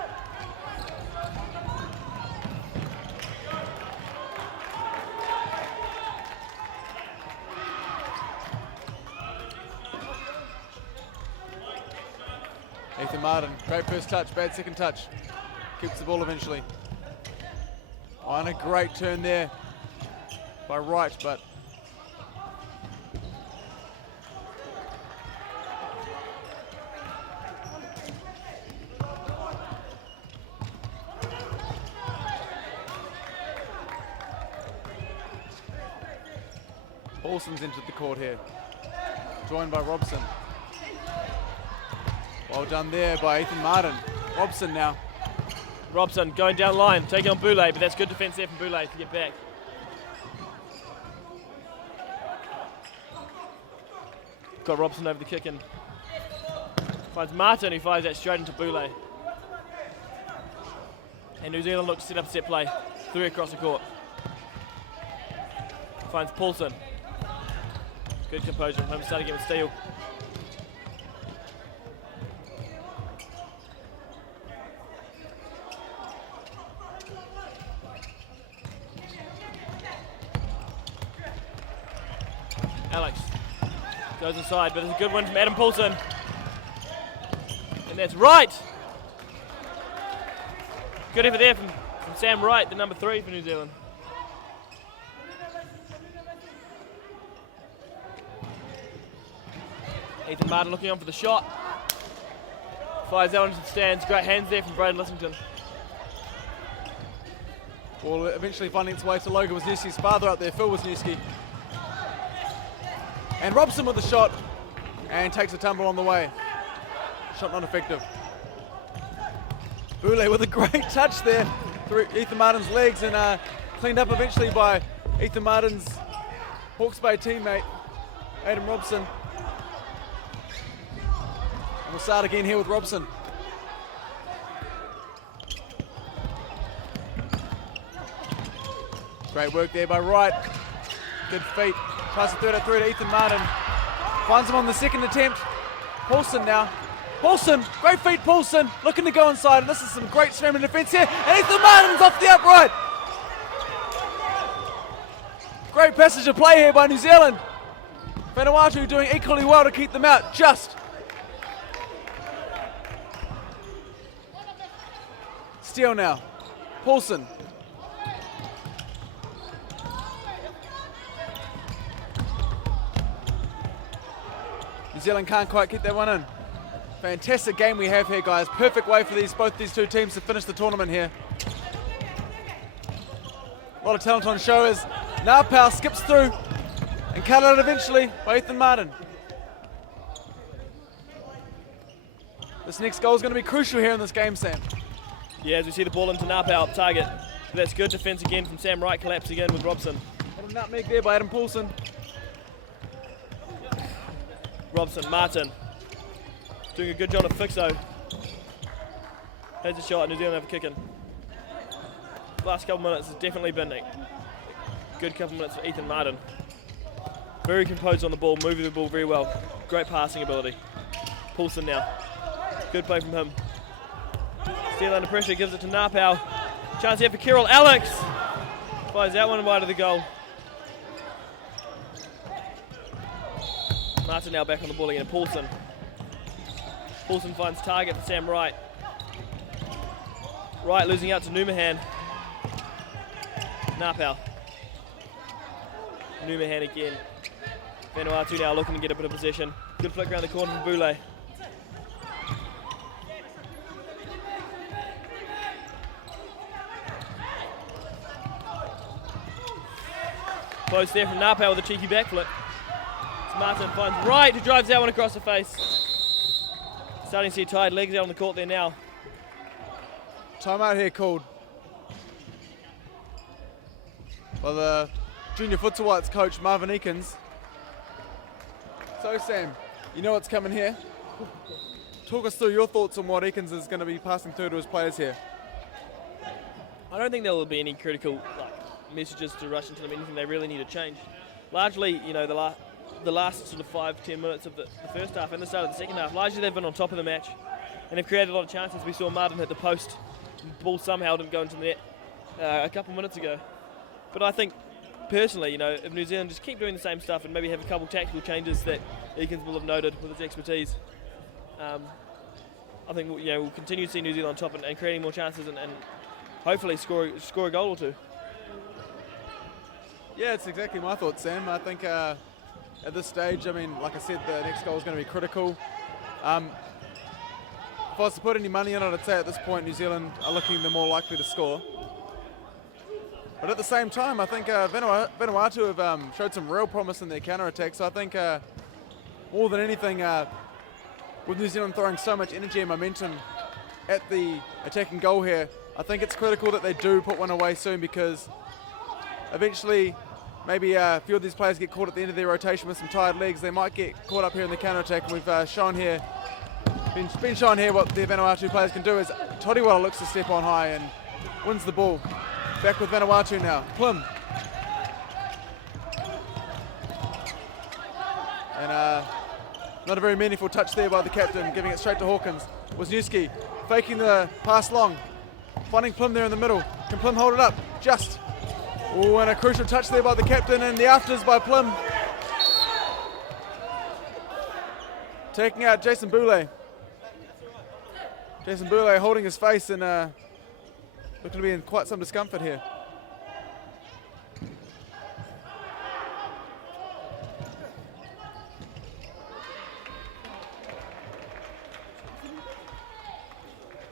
Ethan Martin, great first touch, bad second touch. Keeps the ball eventually. Oh, and a great turn there by Wright, but Paulson's entered the court here, joined by Robson. Well done there by Ethan Martin. Robson now. Robson going down line, taking on Boulay, but that's good defence there from Boulay to get back. Got Robson over the kick and finds Martin, who fires that straight into Boulay. And New Zealand looks to set up a set play, 3 across the court. Finds Paulson. Good composure. Home start again with Steele. Alex goes inside, but it's a good one from Adam Paulson. And that's Wright. Good effort there from Sam Wright, the number 3 for New Zealand. Ethan Martin looking on for the shot. Fires that one into the stands. Great hands there from Braden Lissington. Ball eventually finding its way to Logan Wisniewski's father up there, Phil Wisniewski. And Robson with the shot and takes a tumble on the way. Shot not effective. Boulay with a great touch there through Ethan Martin's legs and cleaned up eventually by Ethan Martin's Hawke's Bay teammate, Adam Robson. And we'll start again here with Robson. Great work there by Wright. Good feet. Tries to thread it through to Ethan Martin. Finds him on the second attempt. Paulson now. Paulson, great feet Paulson, looking to go inside, and this is some great scrambling defence here, and Ethan Martin's off the upright. Great passage of play here by New Zealand. Vanuatu doing equally well to keep them out, just. Steal now. Paulson. New Zealand can't quite get that one in. Fantastic game we have here, guys. Perfect way for both these two teams to finish the tournament here. A lot of talent on show as Napau skips through and cut out eventually by Ethan Martin. This next goal is going to be crucial here in this game, Sam. Yeah, as we see the ball into Napau up target. But that's good defence again from Sam Wright, collapsing in with Robson. Little nutmeg there by Adam Paulson. Robson, Martin. Doing a good job of Fixo. Has a shot, New Zealand have a kick in. Last couple minutes has definitely been a good couple minutes for Ethan Martin. Very composed on the ball, moving the ball very well. Great passing ability. Paulson now. Good play from him. Still under pressure, gives it to Napau. Chance here for Kirill. Alex finds that one wide of the goal. Martin now back on the ball again. Paulson. Paulson finds target for Sam Wright. Wright losing out to Numahan. Napau. Numahan again. Vanuatu now looking to get a bit of possession. Good flick around the corner from Boulay. Close there from Napau with a cheeky backflip. Martin finds Wright, who drives that one across the face. Starting to see tired legs out on the court there now. Timeout here called by the junior Futsal Whites coach Marvin Eakins. So Sam, you know what's coming here. Talk us through your thoughts on what Eakins is going to be passing through to his players here. I don't think there will be any critical messages to rush into them, anything they really need to change. Largely, you know, the last sort of 5-10 minutes of the first half and the start of the second half, largely they've been on top of the match and they've created a lot of chances. We saw Martin hit the post, the ball somehow didn't go into the net a couple minutes ago. But I think personally, you know, if New Zealand just keep doing the same stuff and maybe have a couple tactical changes that Eakins will have noted with his expertise, I think we'll continue to see New Zealand on top and creating more chances and hopefully score a goal or two. Yeah, it's exactly my thoughts, Sam. I think at this stage, I mean, like I said, the next goal is going to be critical. If I was to put any money on it, I'd say at this point New Zealand are looking the more likely to score. But at the same time, I think Vanuatu have showed some real promise in their counter-attack. So I think more than anything, with New Zealand throwing so much energy and momentum at the attacking goal here, I think it's critical that they do put one away soon, because eventually maybe a few of these players get caught at the end of their rotation with some tired legs. They might get caught up here in the counter-attack. We've shown here, been shown here what the Vanuatu players can do. Is Todiwala looks to step on high and wins the ball. Back with Vanuatu now. Plum. And not a very meaningful touch there by the captain, giving it straight to Hawkins. Wisniewski faking the pass long. Finding Plum there in the middle. Can Plum hold it up? Just. Oh, and a crucial touch there by the captain, and the afters by Plum. Taking out Jason Boulay. Jason Boulay holding his face and looking to be in quite some discomfort here.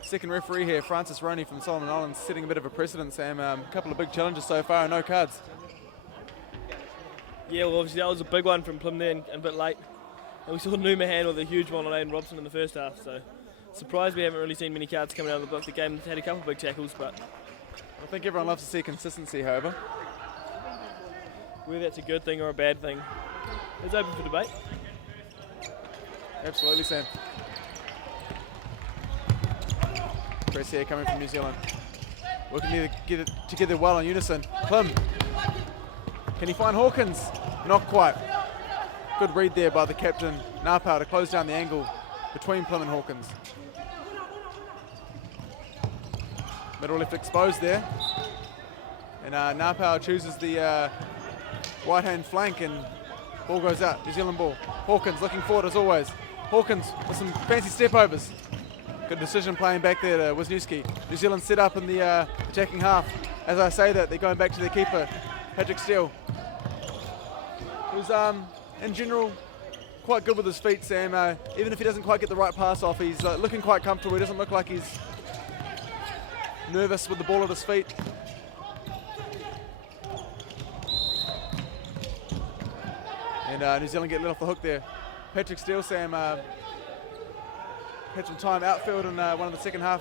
Second referee here, Francis Roney from Solomon Islands, setting a bit of a precedent, Sam. A couple of big challenges so far and no cards. Yeah, well, obviously that was a big one from Plum there and a bit late. And we saw Numahan with a huge one on Aiden Robson in the first half, so surprised we haven't really seen many cards coming out of the book. The game had a couple of big tackles, but I think everyone loves to see consistency, however. Whether that's a good thing or a bad thing, it's open for debate. Absolutely, Sam. Press here coming from New Zealand. Working to get it together well in unison. Plum Can he find Hawkins? Not quite. Good read there by the captain, Napau, to close down the angle between Plym and Hawkins. Middle left exposed there. And Napau chooses the right-hand flank and ball goes out. New Zealand ball. Hawkins looking forward as always. Hawkins with some fancy step-overs. Good decision playing back there to Wisniewski. New Zealand set up in the attacking half. As I say that, they're going back to their keeper, Patrick Steele. Who's, in general, quite good with his feet, Sam. Even if he doesn't quite get the right pass off, he's looking quite comfortable. He doesn't look like he's nervous with the ball at his feet. And New Zealand get let off the hook there. Patrick Steele, Sam, had some time outfield in one of the second half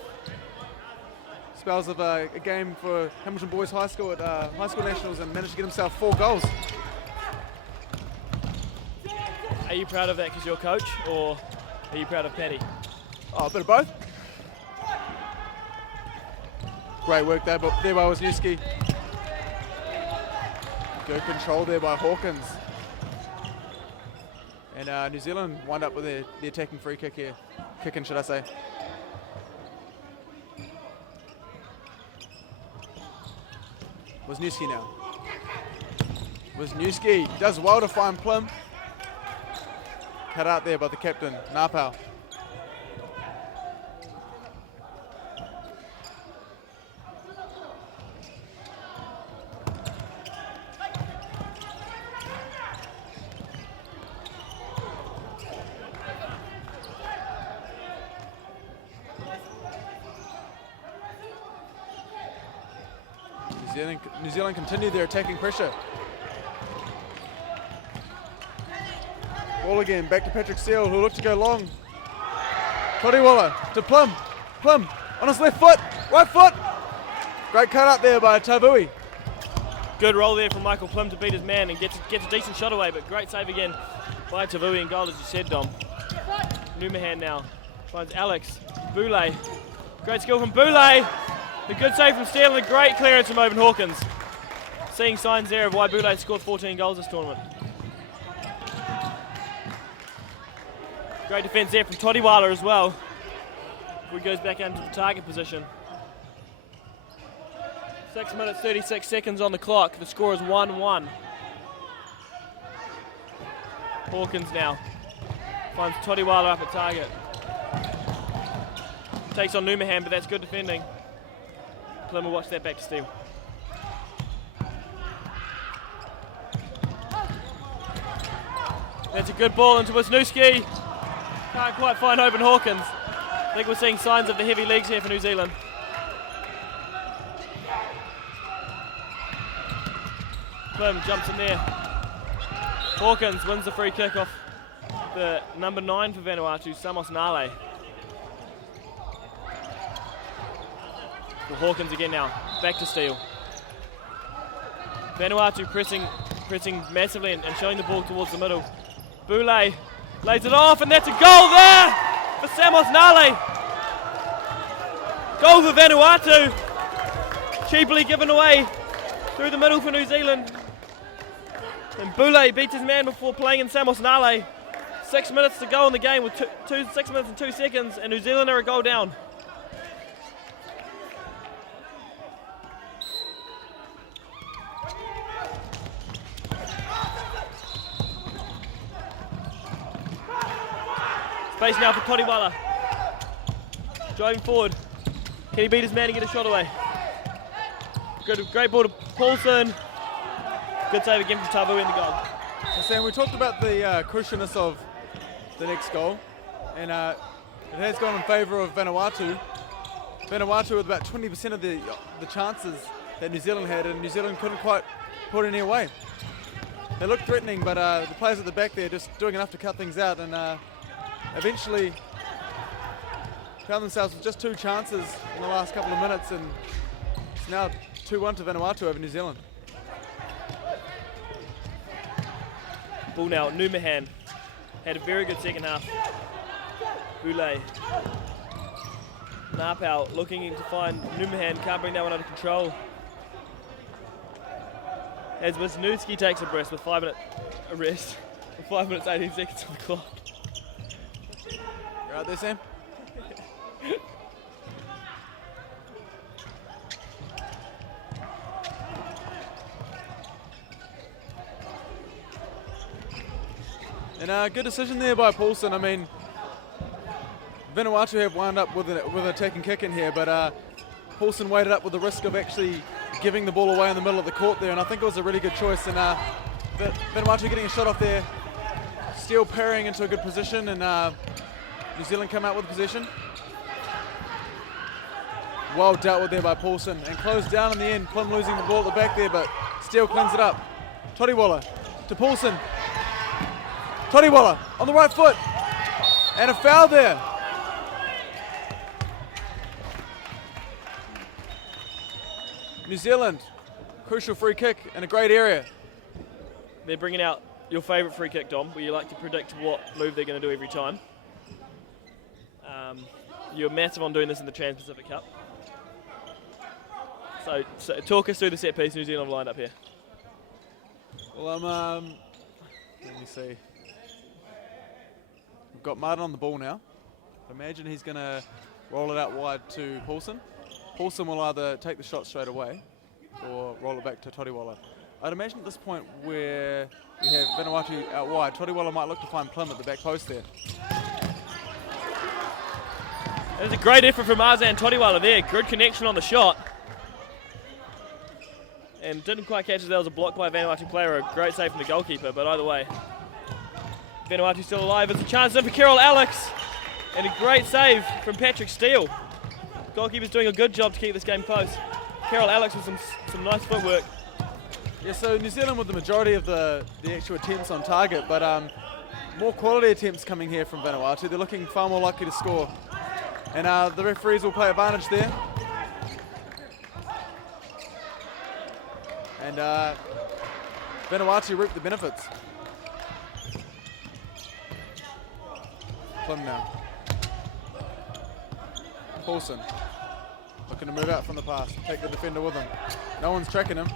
spells of a game for Hamilton Boys High School at High School Nationals and managed to get himself 4 goals. Are you proud of that because you're coach, or are you proud of Paddy? Oh, a bit of both. Great work there by Wisniewski. Good control there by Hawkins. And New Zealand wind up with the attacking free kick here. Kicking, should I say. Wisniewski now. Wisniewski does well to find Plym. Cut out there by the captain, Napau. New Zealand continue their attacking pressure. Ball again, back to Patrick Steele, who looked to go long. Toriwala to Plym. Plym on his left foot, right foot. Great cut out there by Tavui. Good roll there from Michael Plym to beat his man and gets a decent shot away, but great save again by Tavui in goal, as you said, Dom. Numahan now finds Alex. Boulay. Great skill from Boulay. A good save from Steele and a great clearance from Owen Hawkins. Seeing signs there of why Boulay scored 14 goals this tournament. Great defence there from Toriwala as well. He goes back into the target position. 6 minutes 36 seconds on the clock. The score is 1-1. Hawkins now finds Toriwala up at target. Takes on Numahan, but that's good defending. Plym will watch that back to Steele. That's a good ball into Wisniewski. Can't quite find Open Hawkins. I think we're seeing signs of the heavy legs here for New Zealand. Plym jumps in there. Hawkins wins the free kick off the number 9 for Vanuatu, Samos Nale. For Hawkins again now, back to Steele. Vanuatu pressing massively and showing the ball towards the middle. Boulay lays it off, and that's a goal there for Samos Nale. Goal for Vanuatu. Cheaply given away through the middle for New Zealand. And Boulay beats his man before playing in Samos Nale. 6 minutes to go in the game with 6 minutes and 2 seconds, and New Zealand are a goal down. Space now for Toriwala. Driving forward. Can he beat his man and get a shot away? Great ball to Paulson. Good save again from Tabu in the goal. So Sam, we talked about the crucialness of the next goal, and it has gone in favour of Vanuatu. Vanuatu with about 20% of the chances that New Zealand had, and New Zealand couldn't quite put any away. They looked threatening, but the players at the back there just doing enough to cut things out, and eventually found themselves with just 2 chances in the last couple of minutes, and it's now 2-1 to Vanuatu over New Zealand. Ball now, Numahan. Had a very good second half. Boulay. Napau looking to find Numahan, can't bring that one under control. as Wisniewski takes a rest with 5 minutes a rest with 5 minutes 18 seconds on the clock. You right there, Sam? And a good decision there by Paulson. I mean, Vanuatu have wound up with an attacking kick in here, but Paulson waited up with the risk of actually giving the ball away in the middle of the court there, and I think it was a really good choice. And Vanuatu getting a shot off there, Steele parrying into a good position, and New Zealand come out with possession. Well dealt with there by Paulson, and closed down in the end. Plum losing the ball at the back there, but Steele cleans it up. Todiwala to Paulson. Todiwala on the right foot, and a foul there. New Zealand, crucial free kick in a great area. They're bringing out your favourite free kick, Dom, where you like to predict what move they're going to do every time. You're massive on doing this in the Trans-Pacific Cup. So talk us through the set piece New Zealand lined up here. Well, let me see. We've got Martin on the ball now. Imagine he's going to roll it out wide to Paulson. Paulson will either take the shot straight away or roll it back to Todiwala. I'd imagine at this point where we have Vanuatu out wide, Todiwala might look to find Plum at the back post there. There's a great effort from Arzan Todiwala there. Good connection on the shot. And didn't quite catch it. That was a block by a Vanuatu player. A great save from the goalkeeper, but either way. Vanuatu still alive. It's a chance in for Carol Alex. And a great save from Patrick Steele. Goalkeeper's doing a good job to keep this game close. Carol Alex with some nice footwork. Yeah, so New Zealand with the majority of the actual attempts on target, but more quality attempts coming here from Vanuatu. They're looking far more likely to score. And the referees will play advantage there. And Vanuatu reap the benefits. Plum now. Paulson looking to move out from the pass, take the defender with him. No one's tracking him.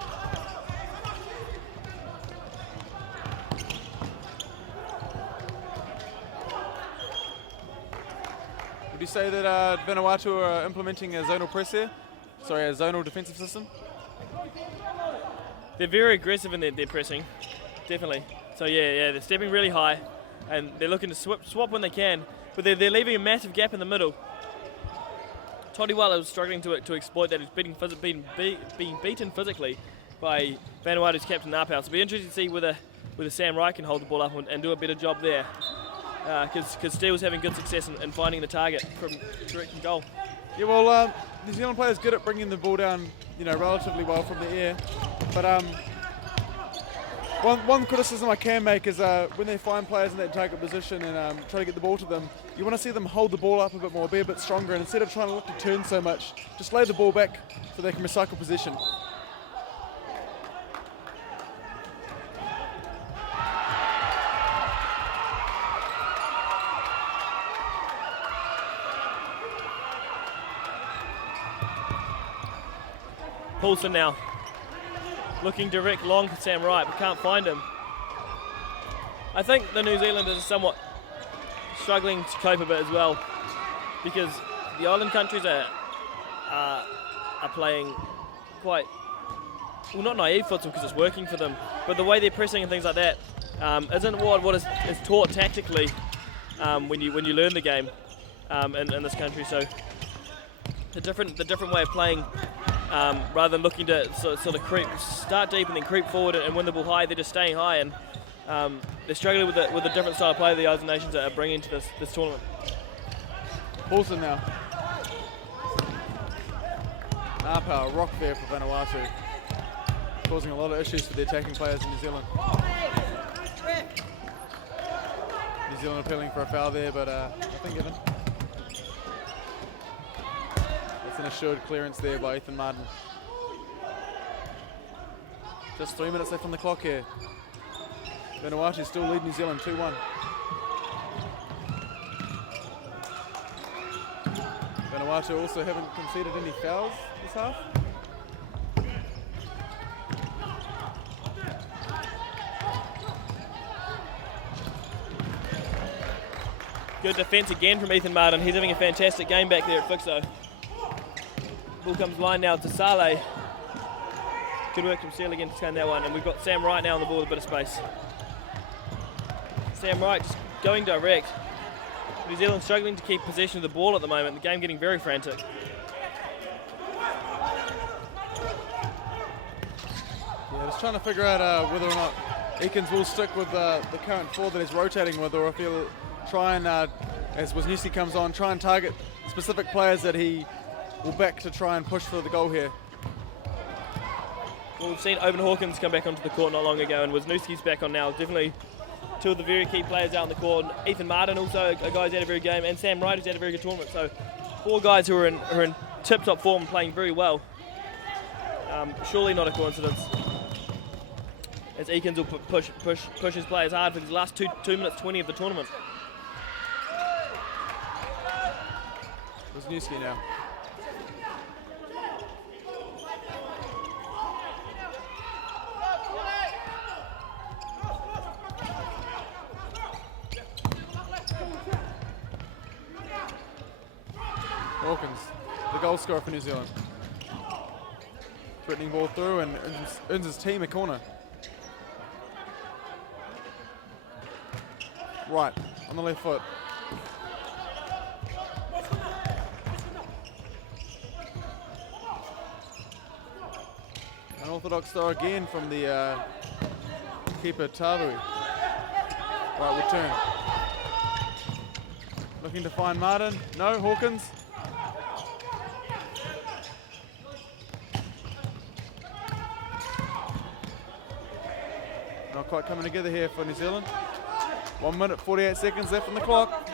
Would you say that Vanuatu are implementing a zonal press here? Sorry, a zonal defensive system? They're very aggressive in their pressing, definitely. So yeah, they're stepping really high, and they're looking to swap when they can, but they're leaving a massive gap in the middle. Todiwala was struggling to exploit that. He's being beaten physically by Vanuatu's captain Napau. So it'll be interesting to see whether Sam Wright can hold the ball up and do a better job there. Because Steele's having good success in finding the target from direct from goal. Yeah, well, New Zealand players good at bringing the ball down, relatively well from the air. But one criticism I can make is when they find players in that target position and try to get the ball to them, you want to see them hold the ball up a bit more, be a bit stronger, and instead of trying to look to turn so much, just lay the ball back so they can recycle possession. Paulson now, looking direct long for Sam Wright, but can't find him. I think the New Zealanders are somewhat struggling to cope a bit as well, because the island countries are playing quite, well, not naive futsal because it's working for them, but the way they're pressing and things like that isn't what is taught tactically when you learn the game in this country. So the different way of playing. Rather than looking to sort of start deep and then creep forward and win the ball high, they're just staying high, and they're struggling with the different style of play the Island Nations are bringing to this tournament. Paulson now. Napau, rock there for Vanuatu, causing a lot of issues for the attacking players in New Zealand. New Zealand appealing for a foul there, but nothing given. An assured clearance there by Ethan Martin. Just 3 minutes left on the clock here. Vanuatu still lead New Zealand 2-1. Vanuatu also haven't conceded any fouls this half. Good defence again from Ethan Martin. He's having a fantastic game back there at Futsal. Ball comes line now to Saleh. Good work from Seal again to scan that one. And we've got Sam Wright now on the ball with a bit of space. Sam Wright just going direct. New Zealand struggling to keep possession of the ball at the moment. The game getting very frantic. Yeah, just trying to figure out whether or not Eakins will stick with the current four that he's rotating with, or if he'll try and, as Wisniewski comes on, try and target specific players that he will back to try and push for the goal here. Well, we've seen Owen Hawkins come back onto the court not long ago, and Wisniewski's back on now. Definitely two of the very key players out on the court. Ethan Martin also a guy who's had a very good game, and Sam Wright who's had a very good tournament. So 4 guys who are in tip-top form and playing very well. Surely not a coincidence. As Eakins will push his players hard for his last 2 minutes 20 of the tournament. Wisniewski now. Hawkins, the goal scorer for New Zealand. Threatening ball through and earns his team a corner. Right, on the left foot. An orthodox throw again from the keeper Tavui. Right, return. Looking to find Martin. No, Hawkins. Not quite coming together here for New Zealand. 1 minute, 48 seconds left on the clock.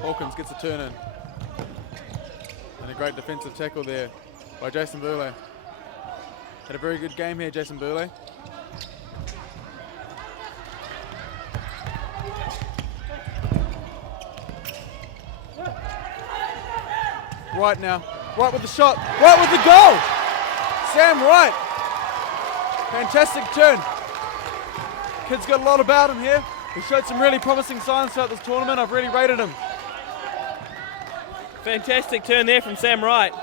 Hawkins gets a turn in. And a great defensive tackle there by Jason Burley. Had a very good game here, Jason Burley. Right now, right with the shot, right with the goal! Sam Wright. Fantastic turn. Kid's got a lot about him here. He showed some really promising signs throughout this tournament. I've really rated him. Fantastic turn there from Sam Wright.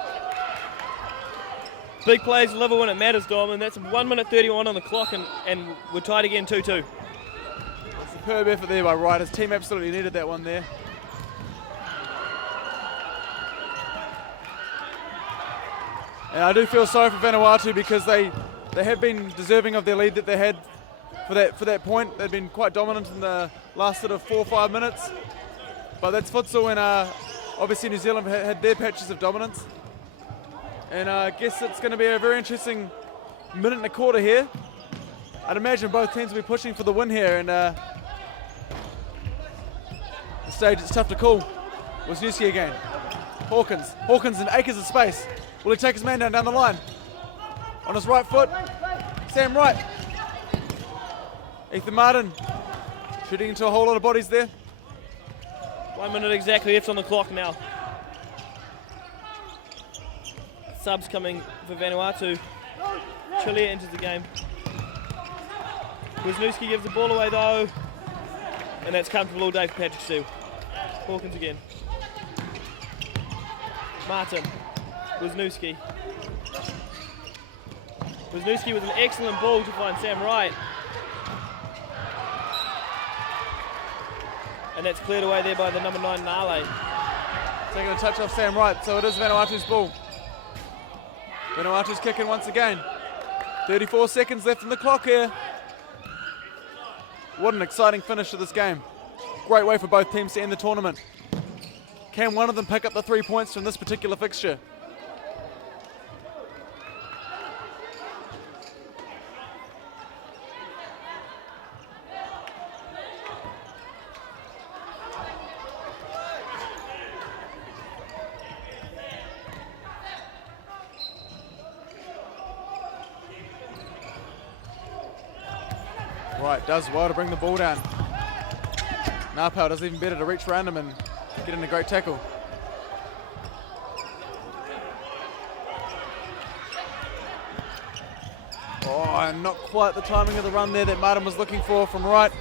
Big plays deliver when it matters, Dom, and that's 1 minute 31 on the clock, and we're tied again 2-2. Superb effort there by Wright. His team absolutely needed that one there. And I do feel sorry for Vanuatu because they have been deserving of their lead that they had for that point. They've been quite dominant in the last sort of 4 or 5 minutes. But that's futsal, and obviously New Zealand had their patches of dominance. And I guess it's going to be a very interesting minute and a quarter here. I'd imagine both teams will be pushing for the win here, and the stage it's tough to call. Wisniewski again. Hawkins in acres of space. Will he take his man down the line? On his right foot, Sam Wright. Ethan Martin shooting into a whole lot of bodies there. 1 minute exactly left on the clock now. Subs coming for Vanuatu. Chile enters the game. Wisniewski gives the ball away though. And that's comfortable all day for Patrick Steele. Hawkins again. Martin. Wisniewski. Wisniewski with an excellent ball to find Sam Wright. And that's cleared away there by the number 9 Nale. Taking a touch off Sam Wright, so it is Vanuatu's ball. Vanuatu's kicking once again. 34 seconds left in the clock here. What an exciting finish to this game. Great way for both teams to end the tournament. Can one of them pick up the 3 points from this particular fixture? Right, does well to bring the ball down. Napau does even better to reach around him and get in a great tackle. Oh, and not quite the timing of the run there that Martin was looking for from right.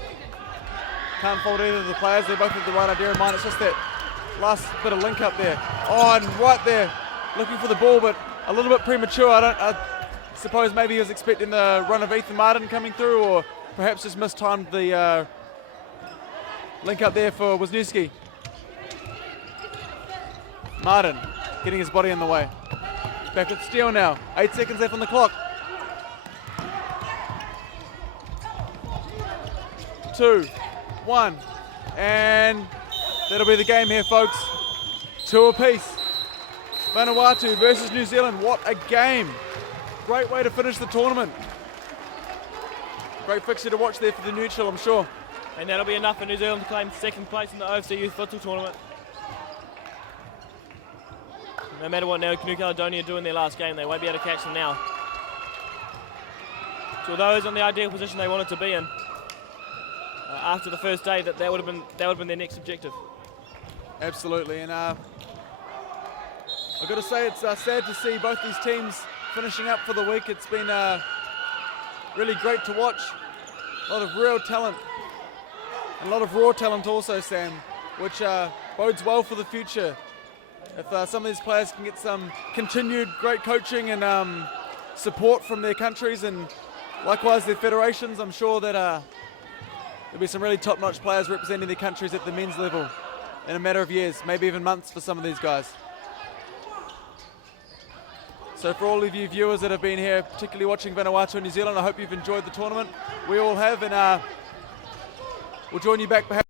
Can't fault either of the players. They both have the right idea in mind. It's just that last bit of link up there. Oh, and right there, looking for the ball, but a little bit premature. I suppose maybe he was expecting the run of Ethan Martin coming through, or perhaps just mistimed the link up there for Wisniewski. Martin getting his body in the way. Back with Steele now. 8 seconds left on the clock. 2, 1, and that'll be the game here, folks. 2 apiece. Vanuatu versus New Zealand. What a game. Great way to finish the tournament. Great fixture to watch there for the neutral, I'm sure. And that'll be enough for New Zealand to claim second place in the OFC Youth Futsal Tournament. No matter what New Caledonia do in their last game, they won't be able to catch them now. So those on the ideal position they wanted to be in after the first day, that would have been their next objective. Absolutely, and I've got to say it's sad to see both these teams finishing up for the week. It's been really great to watch. A lot of real talent, and a lot of raw talent also, Sam, which bodes well for the future. If some of these players can get some continued great coaching and support from their countries and likewise their federations, I'm sure that there'll be some really top-notch players representing their countries at the men's level in a matter of years, maybe even months for some of these guys. So for all of you viewers that have been here, particularly watching Vanuatu and New Zealand, I hope you've enjoyed the tournament. We all have, and we'll join you back perhaps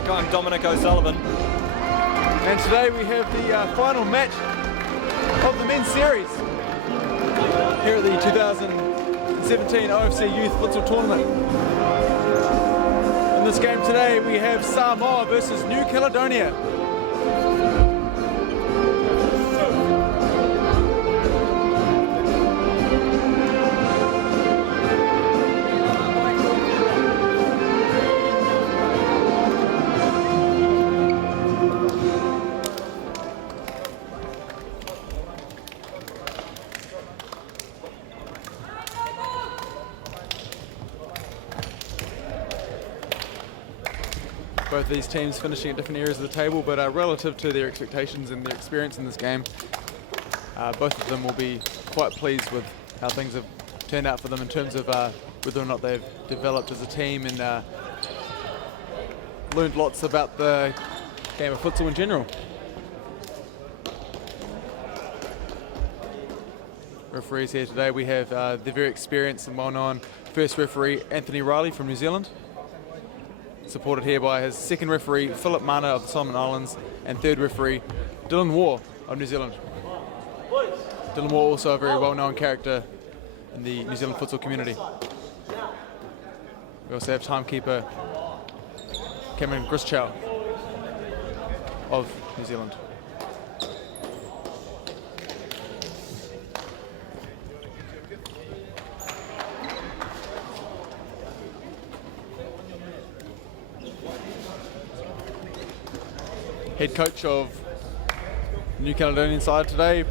back. I'm Dominic O'Sullivan. And today we have the final match of the men's series here at the 2017 OFC Youth Futsal Tournament. In this game today we have Samoa versus New Caledonia. Both these teams finishing at different areas of the table, but relative to their expectations and their experience in this game, both of them will be quite pleased with how things have turned out for them in terms of whether or not they've developed as a team and learned lots about the game of futsal in general. Referees here today, we have the very experienced and well-known first referee Anthony Riley from New Zealand, supported here by his second referee Philip Mana of the Solomon Islands and third referee Dylan Waugh of New Zealand. Dylan Waugh also a very well-known character in the New Zealand futsal community. We also have timekeeper Cameron Grischow of New Zealand. Head coach of New Caledonian side today,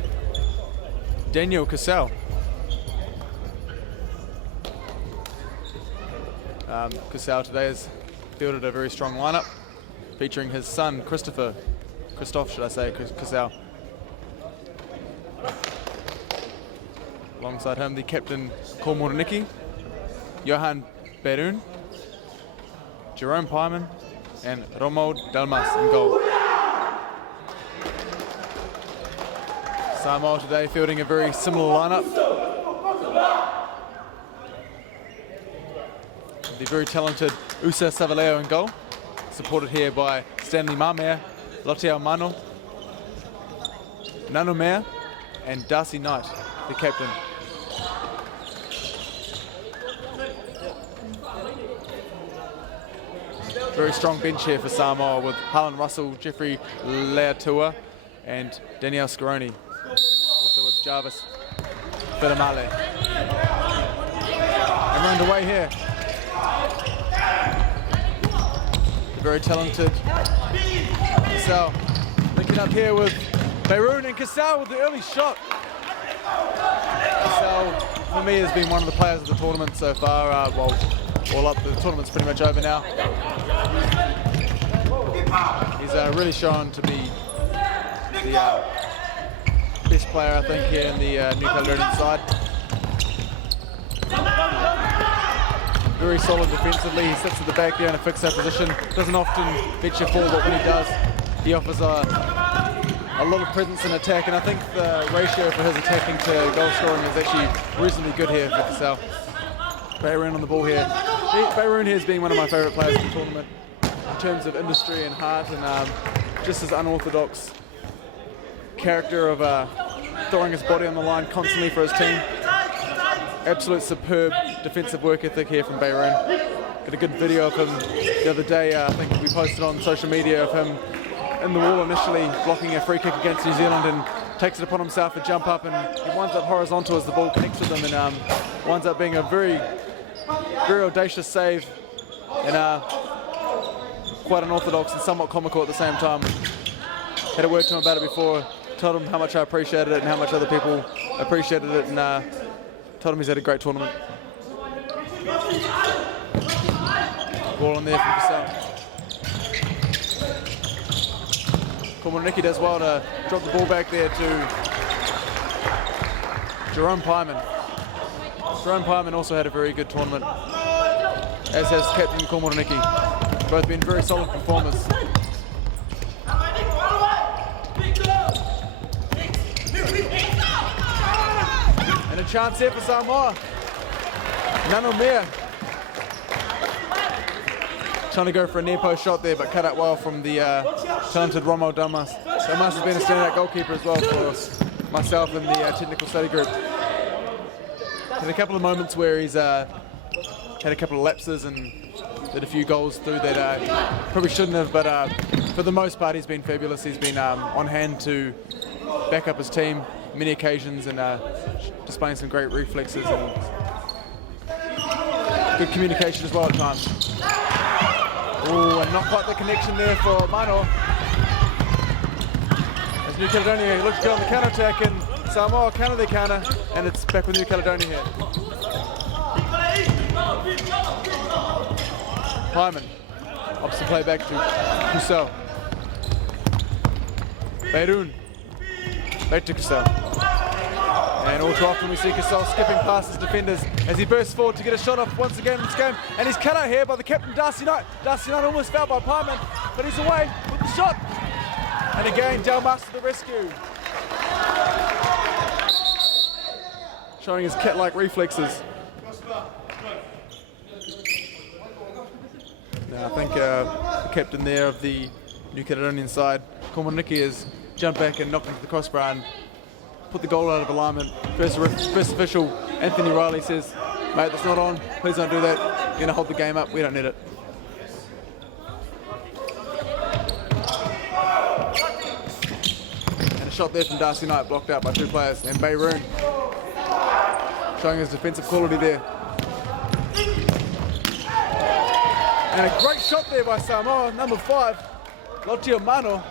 Daniel Cassell. Cassell today has fielded a very strong lineup, featuring his son Christoph Cassell. Alongside him, the captain Kormoraniki, Johan Berun, Jerome Pyman, and Romuald Dalmas in goal. Samoa today fielding a very similar lineup. The very talented Usa Savaleo in goal, supported here by Stanley Mamea, Lotiao Mano, Nano Mea, and Darcy Knight, the captain. Very strong bench here for Samoa with Harlan Russell, Jeffrey Leatua, and Danielle Scaroni. Also with Jarvis Fitamale. And round away here. The very talented Cassell linking up here with Beirut, and Cassell with the early shot. Cassell, for me, has been one of the players of the tournament so far. All up, the tournament's pretty much over now. He's really shown to be the best player, I think, here in the New Caledonian side. Very solid defensively. He sits at the back there in a fixed-up position. Doesn't often venture forward, but when he does, he offers a lot of presence in attack, and I think the ratio for his attacking to goal scoring is actually reasonably good here for Cassell. Bayroon on the ball here. Bayroon here has been one of my favourite players in the tournament in terms of industry and heart, and just his unorthodox character of throwing his body on the line constantly for his team. Absolute superb defensive work ethic here from Bayroon. Got a good video of him the other day, I think we posted on social media, of him in the wall initially blocking a free kick against New Zealand, and takes it upon himself to jump up, and he winds up horizontal as the ball connects with him, and winds up being a very, very audacious save, and quite unorthodox and somewhat comical at the same time. Had a word to him about it before, told him how much I appreciated it and how much other people appreciated it, and told him he's had a great tournament. Ball in there from Cassell. Kormoraniki does well to drop the ball back there to Jerome Pyman. Jerome Pyman also had a very good tournament, as has captain Kormoraniki. Both been very solid performers. And a chance here for Samoa. Nano Mea. trying to go for a near post shot there, but cut out well from the talented Romo Damas. Damas has been a standout goalkeeper as well for myself and the technical study group. Had a couple of moments where he's had a couple of lapses and did a few goals through that probably shouldn't have, but for the most part he's been fabulous. He's been on hand to back up his team many occasions and displaying some great reflexes and good communication as well at times. Oh, and not quite the connection there for Mano. As New Caledonia looks good on the counter-attack, and Samoa counter their counter, and it's back with New Caledonia here. Hyman opts to play back to Kusel. Beirun. Back to Kusel. And all too often we see Kusel skipping past his defenders as he bursts forward to get a shot off once again in this game. And he's cut out here by the captain, Darcy Knight. Darcy Knight almost fouled by Parman, but he's away with the shot. And again, Delmas to the rescue. Showing his cat-like reflexes. Now I think the captain there of the New Caledonian side, Komoniki, has jumped back and knocked into the crossbar and put the goal out of alignment. First official, Anthony Riley, says, "Mate, that's not on. Please don't do that. You're going to hold the game up. We don't need it." And a shot there from Darcy Knight, blocked out by two players. And Beirun showing his defensive quality there. And a great shot there by Samoa, number 5, Lotio Mano.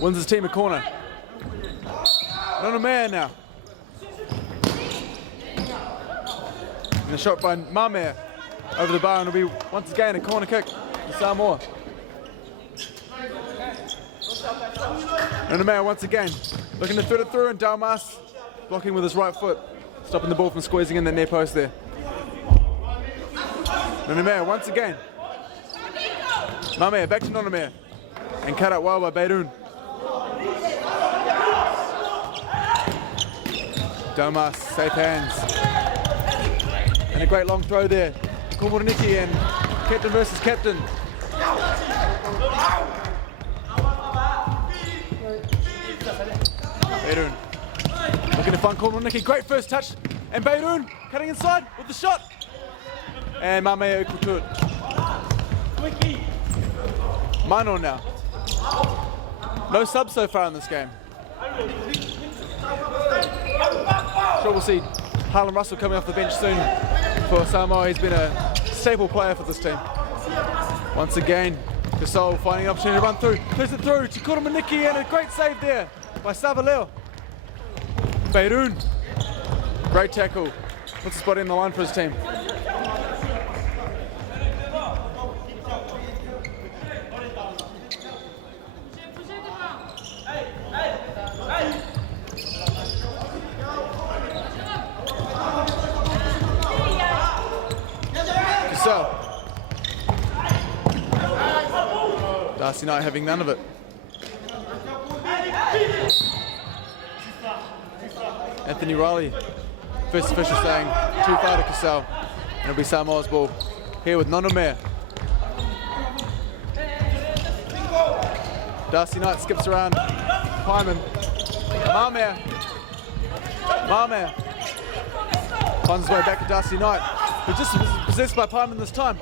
Wins his team a corner. Not a man now. And a shot by Mamea over the bar, and it'll be once again a corner kick to Samoa. Nonamea once again looking to fit it through, and Dalmas blocking with his right foot, stopping the ball from squeezing in the near post there. Nonamea once again. Mamea back to Nonamea, and cut out well by Beirun. Dalmas, safe hands. And a great long throw there. Komoroniki and captain versus captain. Beirun looking to find Komoroniki. Great first touch. And Beirun cutting inside with the shot. And Mamea equal to it. Mano now. No subs so far in this game. Sure, we'll see Harlan Russell coming off the bench soon for Samoa. He's been a staple player for this team. Once again, Gasol finding an opportunity to run through. Clears it through to Komoroniki, and a great save there by Savaleo. Beirun. Great tackle. Puts his body in the line for his team. So, Darcy Knight having none of it. Anthony Riley, first official saying too far to Cassell. And it'll be Samoa's ball here with Nonamea. Darcy Knight skips around Hyman. Mamea finds his way back to Darcy Knight, who just was possessed by Pyman this time.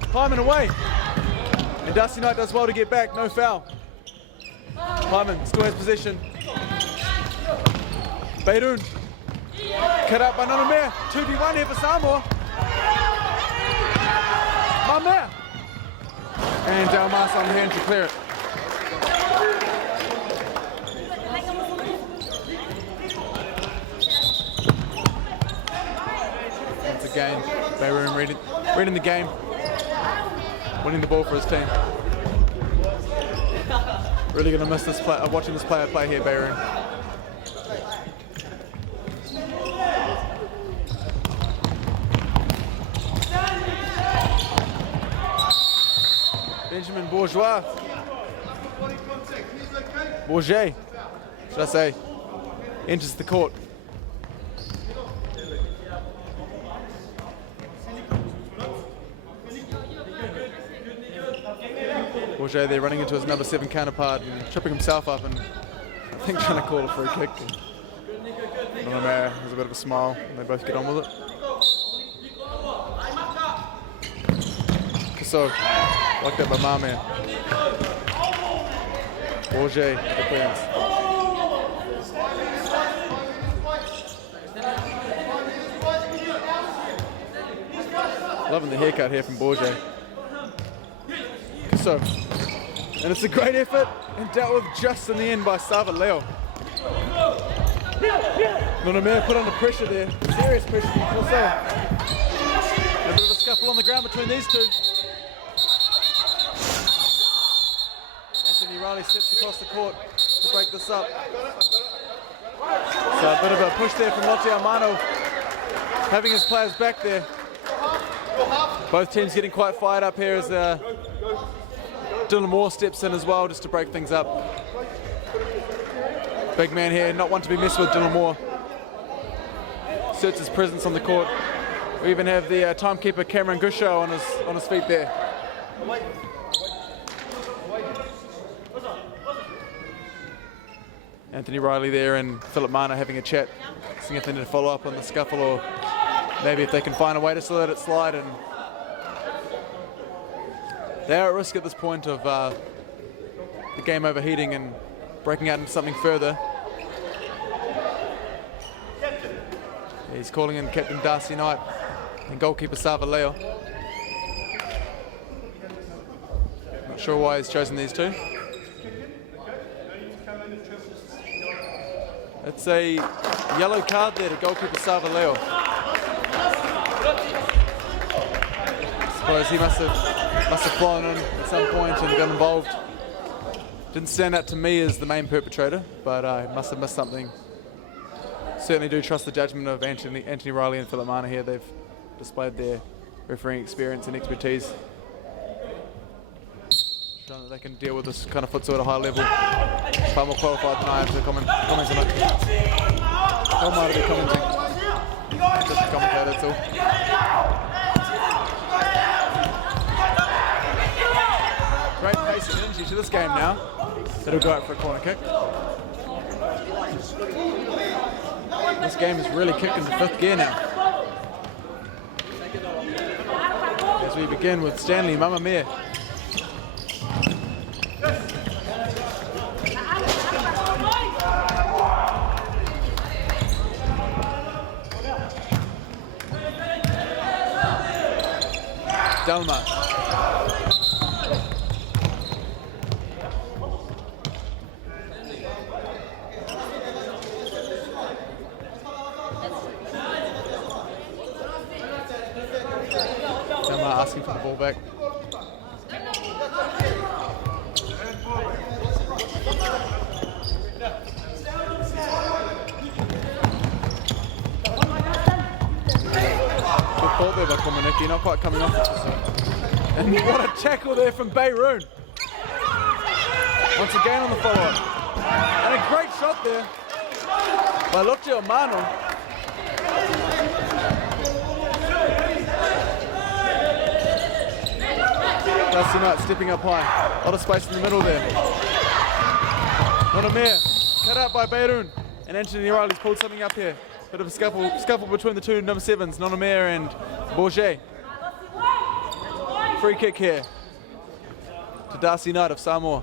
Pyman away. And Darcy Knight does well to get back, no foul. Pyman still has possession. Beirun. Cut out by Nonamea. 2v1 here for Samoa. Mamea. And Dalmas on hand to clear it. Again, Beirun reading the game, winning the ball for his team. Really going to miss this play, watching this player play here, Beirun. Benjamin Bourget, should I say, enters the court. Bourget there running into his number 7 counterpart and tripping himself up and I think trying to call a free kick. Nonamere has a bit of a smile and they both get on with it. So, like that by my man. Bourget, the clearance. Loving the haircut here from Bourget. So, and it's a great effort and dealt with just in the end by Sava Leo. Nonamere put under pressure there, serious pressure from Futsal. A bit of a scuffle on the ground between these two. Anthony Riley steps across the court to break this up. So a bit of a push there from Lotte Armano, having his players back there. Both teams getting quite fired up here as Dylan Moore steps in as well just to break things up. Big man here, not one to be messed with, Dylan Moore. Asserts his presence on the court. We even have the timekeeper Cameron Gusho on his feet there. Anthony Riley there and Philip Mana having a chat, seeing if they need to follow up on the scuffle or maybe if they can find a way to let it slide. And they are at risk at this point of the game overheating and breaking out into something further. He's calling in Captain Darcy Knight and goalkeeper Sava Leo. Not sure why he's chosen these two. It's a yellow card there to goalkeeper Sava Leo. I suppose he must have flown in at some point and got involved. Didn't stand out to me as the main perpetrator, but he must have missed something. Certainly do trust the judgment of Anthony Riley and Philip Mana here. They've displayed their refereeing experience and expertise. Shown that they can deal with this kind of futsal at a high level. Far more qualified than I am to comment on it. How might I be commenting? Just a commentator, that's all. Great pace and energy to this game now. It'll go out for a corner kick. This game is really kicked into 5th gear now. As we begin with Stanley Mamamere. Dalma. Asking for the ball back. Good ball there by Komaniki, not quite coming off. And what a tackle there from Bayroon. Once again on the follow-up. And a great shot there by Lotte Armano. Darcy Knight stepping up high. A lot of space in the middle there. Nonamere cut out by Bayroon. And Anthony Riley's pulled something up here. Bit of a scuffle between the two number 7s, Nonamere and Bourget. Free kick here to Darcy Knight of Samoa.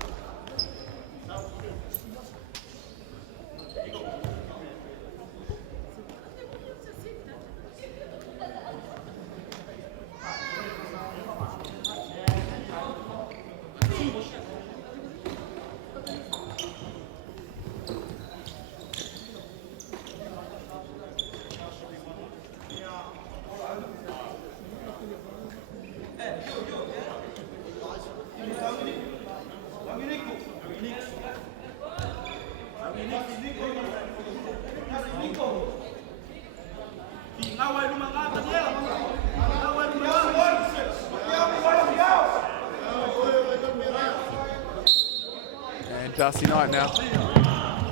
And Darcy Knight now.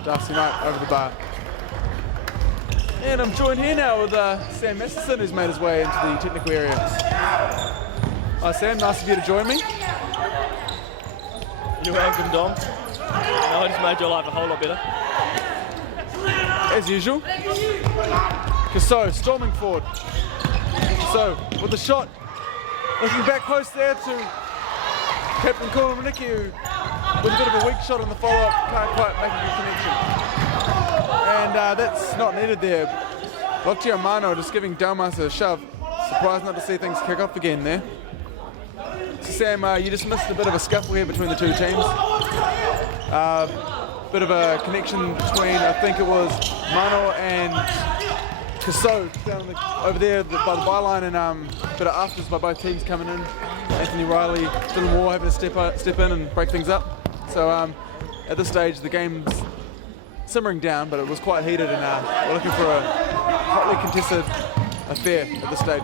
Darcy Knight over the bar. And I'm joined here now with Sam Masterson, who's made his way into the technical area. Hi Sam, nice of you to join me. You're welcome, Dom. I just made your life a whole lot better. As usual. Casso storming forward. So with the shot, looking back post there to Captain Kolomaniki, who with a bit of a weak shot on the follow-up, can't quite make a good connection. And that's not needed there. Lotio Mano just giving Dalmas a shove. Surprised not to see things kick off again there. So Sam, you just missed a bit of a scuffle here between the two teams. Bit of a connection between, I think it was Mano and Casso down over there by the byline, and a bit of afters by both teams coming in. Anthony Riley, Dylan Moore having to step in and break things up. So at this stage the game's simmering down, but it was quite heated, and we're looking for a hotly contested affair at this stage.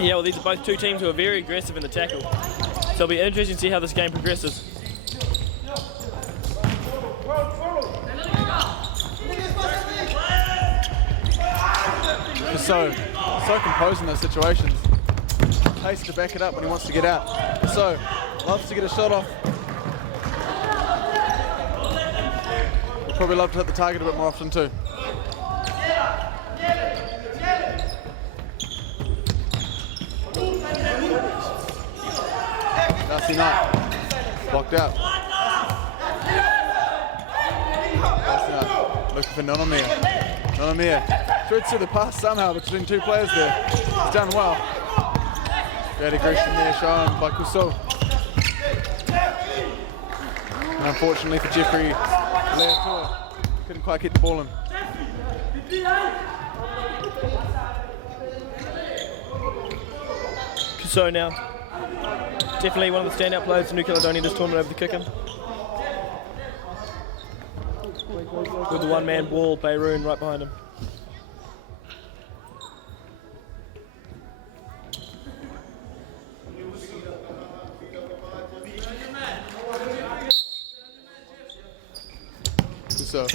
Yeah, well, these are both two teams who are very aggressive in the tackle. So it'll be interesting to see how this game progresses. So composed in those situations. Pace to back it up when he wants to get out. So loves to get a shot off. Would probably love to hit the target a bit more often too. Darcy Knight blocked out. Darcy Knight looking for Nonomia. Threads through the pass somehow between two players there. He's done well. Great aggression there shown by Casso. And unfortunately for Jeffrey Leatua, couldn't quite get the ball in. Casso now. Definitely one of the standout players for New Caledonia this tournament over the kick-in. With the one-man wall, Bayroon right behind him. So,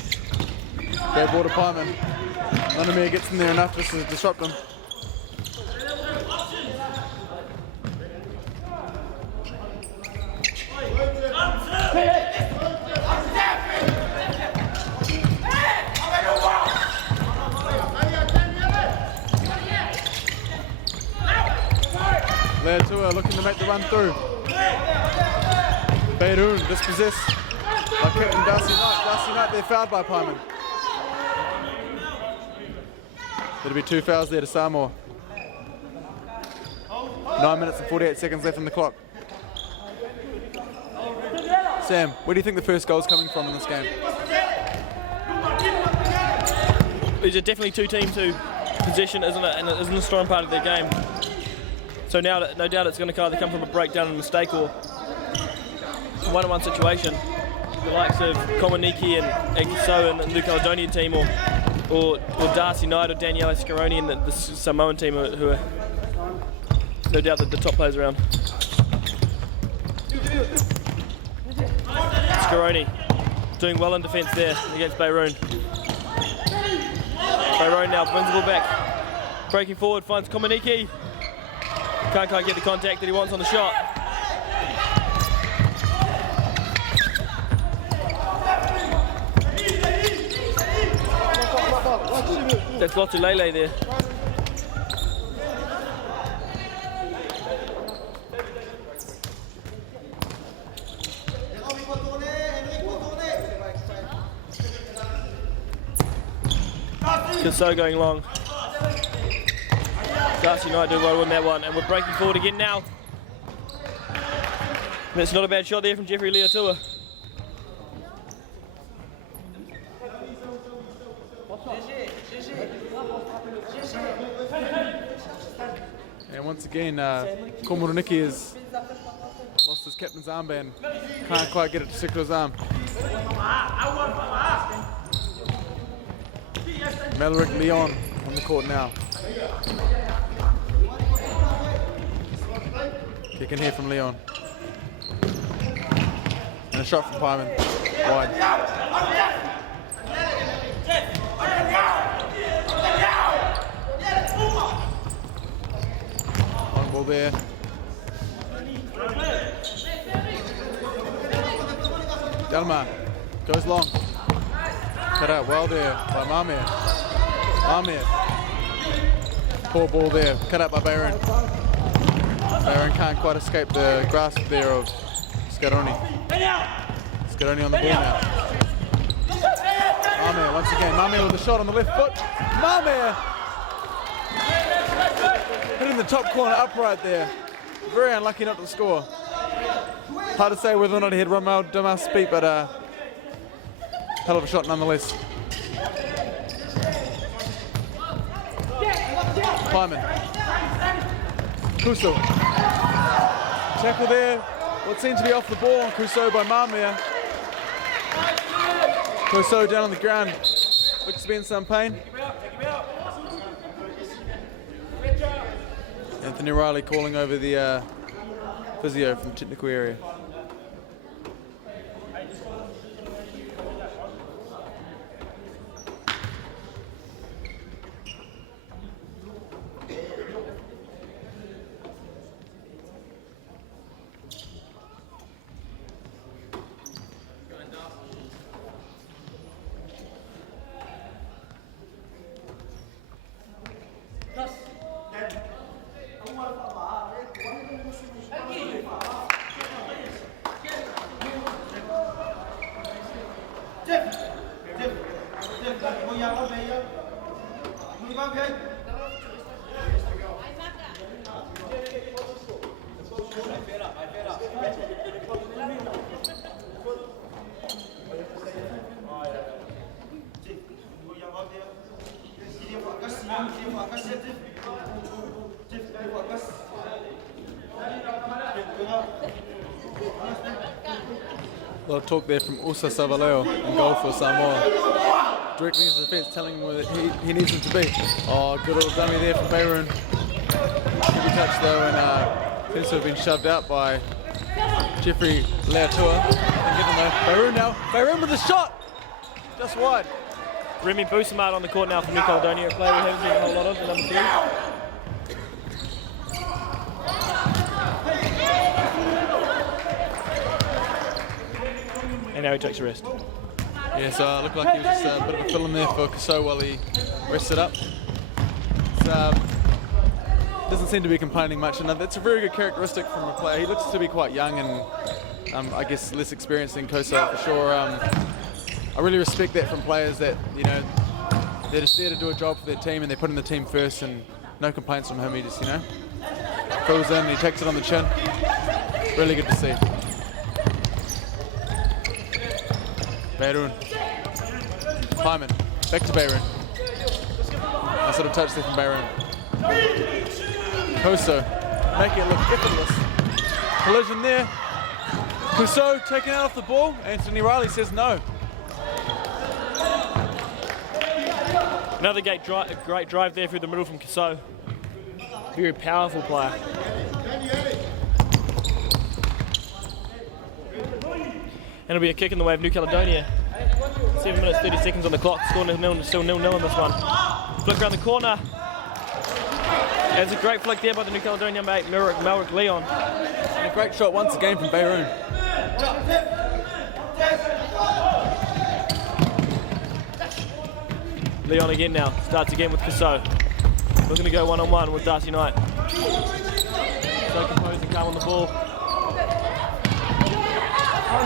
great ball to Pyman. Lanamir gets in there enough just to disrupt him. Leatua looking to make the run through. Bayroon dispossessed by Captain Darcy Knight. Darcy Knight there fouled by Pyman. There'll be 2 fouls there to Samoa. 9 minutes and 48 seconds left on the clock. Sam, where do you think the first goal's coming from in this game? These are definitely two teams who possession isn't a strong part of their game. So now, no doubt it's going to either come from a breakdown and a mistake or a one-on-one situation. The likes of Komaniki and Casso and the New Caledonian team, or Darcy Knight or Daniele Scaroni and the Samoan team who are no doubt the top players around. Scaroni doing well in defence there against Bayroon. Bayroon now brings the ball back. Breaking forward, finds Komaniki. Can't quite get the contact that he wants on the shot. That's Lotu Lele there. Casso going long. Darcy Knight doing well on that one, and we're breaking forward again now. That's not a bad shot there from Jeffrey Leatua. And once again, Komoroniki has lost his captain's armband. Can't quite get it to stick to his arm. Mallory Leon on the court now. Kick in here from Leon. And a shot from Pyman. Wide. On ball there. Dama goes long. Cut out well there by Mamir. Mamir. Poor ball there. Cut out by Bayron. Bayron can't quite escape the grasp there of Scaroni. Scaroni on the ball now. Mamir once again. Mamir with a shot on the left foot. Mamir! Hit in the top corner upright there. Very unlucky not to score. Hard to say whether or not he had Romel Damas beat, but hell of a shot nonetheless. Kleiman. Kuso. Tackle there. What seemed to be off the ball on Kuso by Mamir. Kuso down on the ground, which has been some pain. Anthony Riley calling over the physio from the technical area. A lot of talk there from Usa Savaleo in goal for Samoa. Directly into the defence, telling him where he needs him to be. Oh, good little dummy there from Bayron. Heavy touch though, and seems to have been shoved out by Jeffrey Leatua. Bayron now. Bayron with a shot! Just wide. Remy Busamart on the court now for New Caledonia, a player we haven't seen a whole lot of, the number 3. And now he takes a rest. Yeah, so it looked like he was just a bit of a fill-in there for Casso while he rested up. Doesn't seem to be complaining much, and that's a very good characteristic from a player. He looks to be quite young and I guess less experienced than Casso for sure. I really respect that from players that, you know, they're just there to do a job for their team and they're putting the team first, and no complaints from him. He just, you know, fills in, he takes it on the chin. Really good to see. Bayron. Kleiman. Back to Bayron. Nice little touch there from Bayron. Koso. Making it look effortless. Collision there. Kuso taken out off the ball. Anthony Riley says no. Another great drive there through the middle from Kuso. Very powerful player. And it'll be a kick in the way of New Caledonia. 7 minutes, 30 seconds on the clock. Score still 0-0 in this one. Flick around the corner. There's a great flick there by the New Caledonia mate, Melrick Leon. And a great shot once again from Bayron. Leon again now. Starts again with Casso. Looking to go one-on-one with Darcy Knight. So composed and calm on the ball.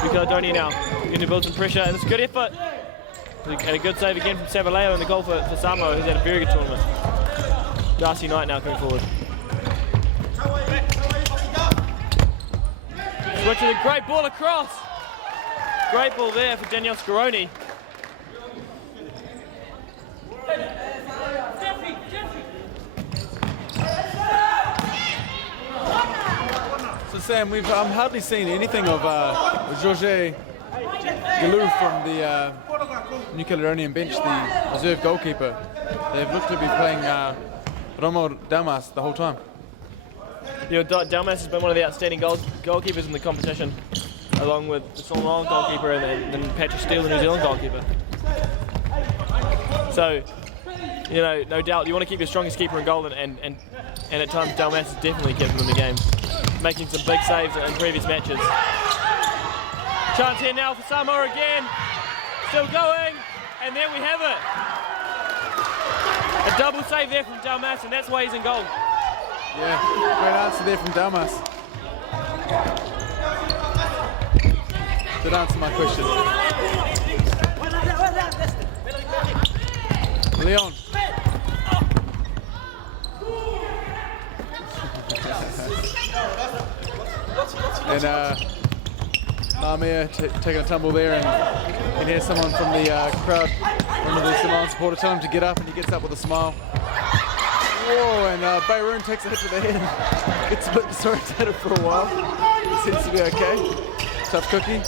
New Caledonia now, going to build some pressure, and it's a good effort. And a good save again from Savaleo in the goal for Samoa, who's had a very good tournament. Darcy Knight now coming forward. Switching a great ball across. Great ball there for Danielle Scaroni. So Sam, we've hardly seen anything of Jorge Galou from the New Caledonian bench, the reserve goalkeeper. They've looked to be playing Romo Damas the whole time. You know, Damas has been one of the outstanding goalkeepers in the competition, along with the Solomon goalkeeper and then Patrick Steele, the New Zealand goalkeeper. So, you know, no doubt you want to keep your strongest keeper in goal, and at times Dalmas has definitely kept him in the game, making some big saves in previous matches. Chance here now for Samoa again. Still going, and there we have it. A double save there from Dalmas, and that's why he's in goal. Yeah, great answer there from Dalmas. Did answer my question. Leon. And Namir taking a tumble there, and you can hear someone from the crowd, one of the Samoan supporters, tell him to get up, and he gets up with a smile. Whoa, and Bayroon takes a hit to the head, gets a bit disorientated for a while. He seems to be okay. Tough cookie.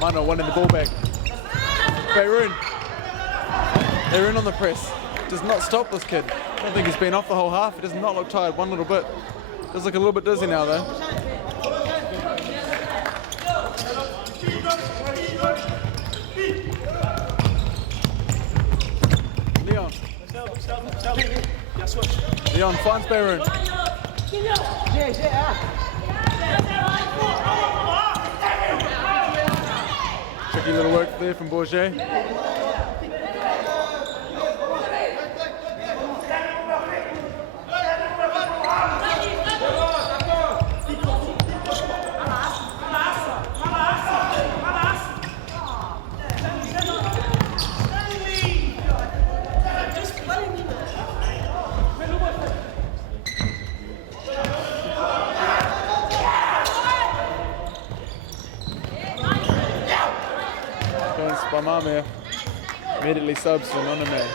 Might not wanting the ball back. Bayroon on the press. Does not stop this kid. I don't think he's been off the whole half. He does not look tired one little bit. Does look a little bit dizzy now though. Leon finds Bayroon. Tricky little work there from Bourget. By Mamir, immediately subs for Noname.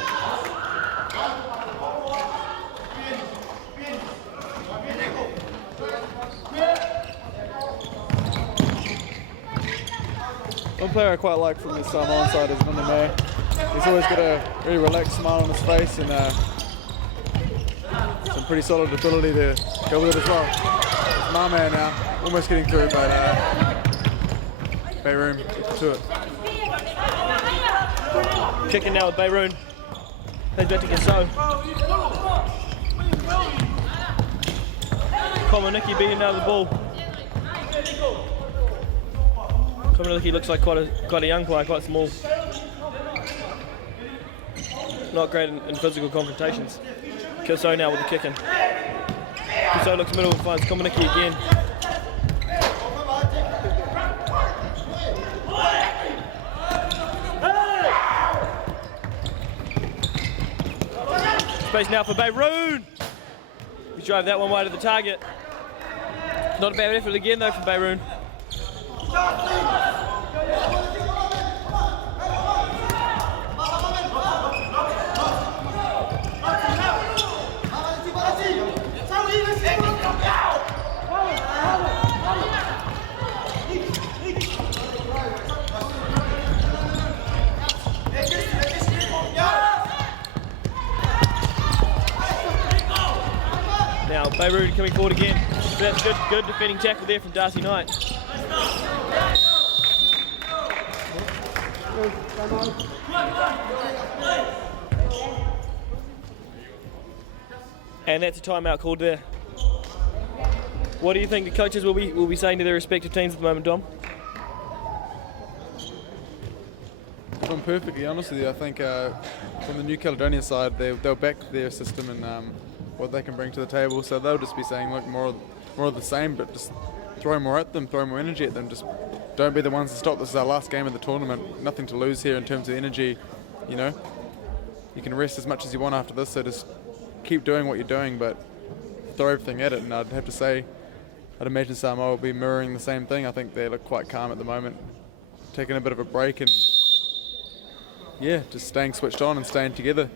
One player I quite like from the Samoan side is Noname. He's always got a really relaxed smile on his face and some pretty solid ability to go with it as well. It's Mamir now, almost getting through, but Bayroom gets to it. Kicking now with Bayroon. Plays back to Gasso. Komaniki beating down the ball. Komaniki looks like quite a young player, quite small. Not great in physical confrontations. Gasso now with the kicking. Gasso looks middle and finds Komaniki again. Space now for Bayroon. We drive that one wide of the target. Not a bad effort again though from Bayroon. Now Bayroon coming forward again. So that's good defending tackle there from Darcy Knight. And that's a timeout called there. What do you think the coaches will be saying to their respective teams at the moment, Dom? If I'm perfectly honest with you, I think from the New Caledonia side, they'll back their system and what they can bring to the table. So they'll just be saying, look, more of the same, but just throw more at them, throw more energy at them. Just don't be the ones to stop. This is our last game of the tournament. Nothing to lose here in terms of energy. You know, you can rest as much as you want after this. So just keep doing what you're doing, but throw everything at it. And I'd have to say, I'd imagine Samoa will be mirroring the same thing. I think they look quite calm at the moment, taking a bit of a break and yeah, just staying switched on and staying together.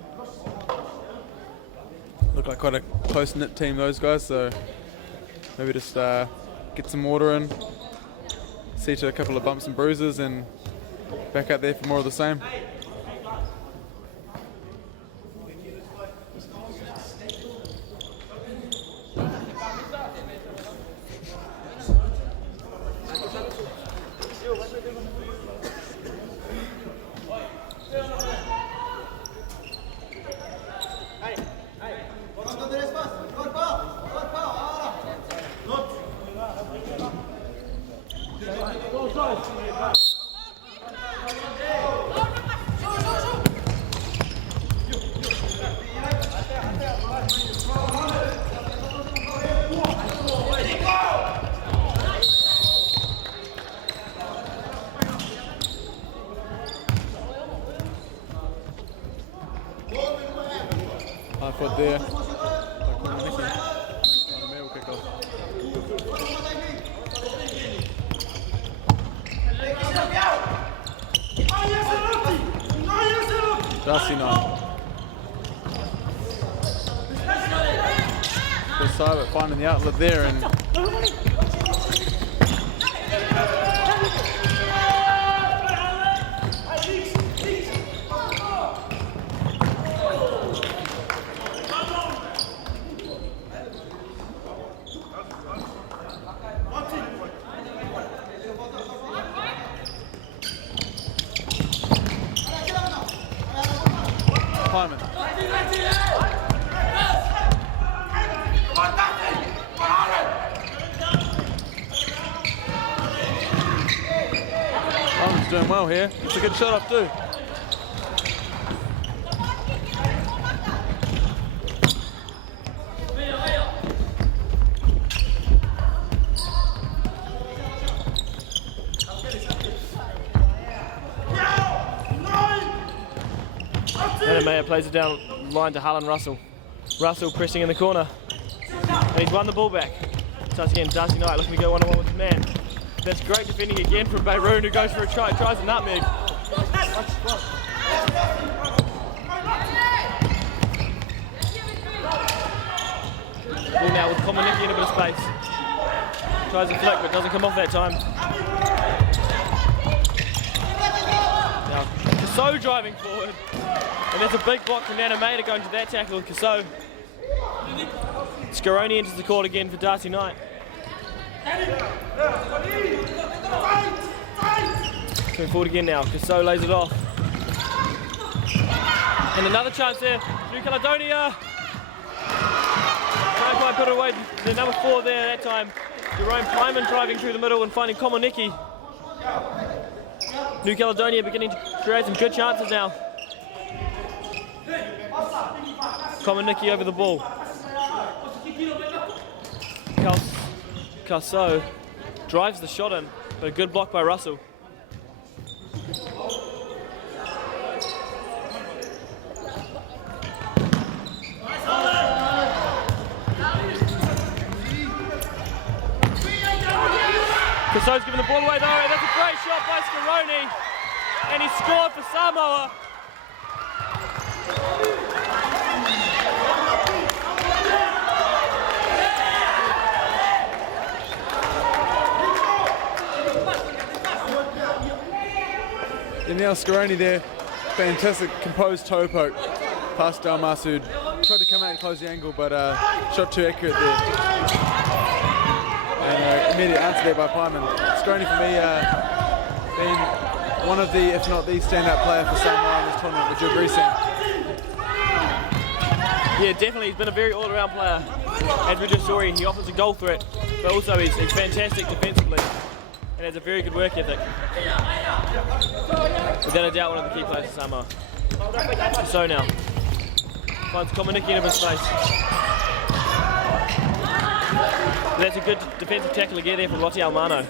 Look like quite a close-knit team, those guys, so maybe just get some water in, see to a couple of bumps and bruises and back out there for more of the same. High foot there. Will kick off. Darcy Knight. Good side, but finding the outlet there and Hyman. Hyman's doing well here. It's a good shot off too. Mayer plays it down line to Harlan Russell. Russell pressing in the corner. And he's won the ball back. Starts again, Darcy Knight looking to go one-on-one with the man. That's great defending again from Bayroon, who goes for a try, tries a nutmeg. Ball now with Komanicki in a bit of space. Tries a flick, but doesn't come off that time. Now, Casso driving forward. And that's a big block from Nana Mayer to go into that tackle. Casso. Scaroni enters the court again for Darcy Knight. Coming forward again now. Casso lays it off. And another chance there. New Caledonia. Can't quite put it away. The number 4 there that time. Jerome Pyman driving through the middle and finding Komanicki. New Caledonia beginning to create some good chances now. Komanicki over the ball. Casso drives the shot in, but a good block by Russell. Casso's giving the ball away though, and that's a great shot by Scaroni, and he scored for Samoa. Danielle Scaroni there, fantastic composed toe poke past Del Masood. Tried to come out and close the angle, but shot too accurate there. And immediate answer there by Pyman. Scaroni for me being one of the, if not the standout player for Samoa in this tournament, would you agree, Sam? Yeah, definitely. He's been a very all-around player. As we just saw, he offers a goal threat, but also he's fantastic defensively and has a very good work ethic. Without a doubt, one of the key players for Samoa. So now, finds Komanicki in a bit of space. That's a good defensive tackle again there from Lotte Almano,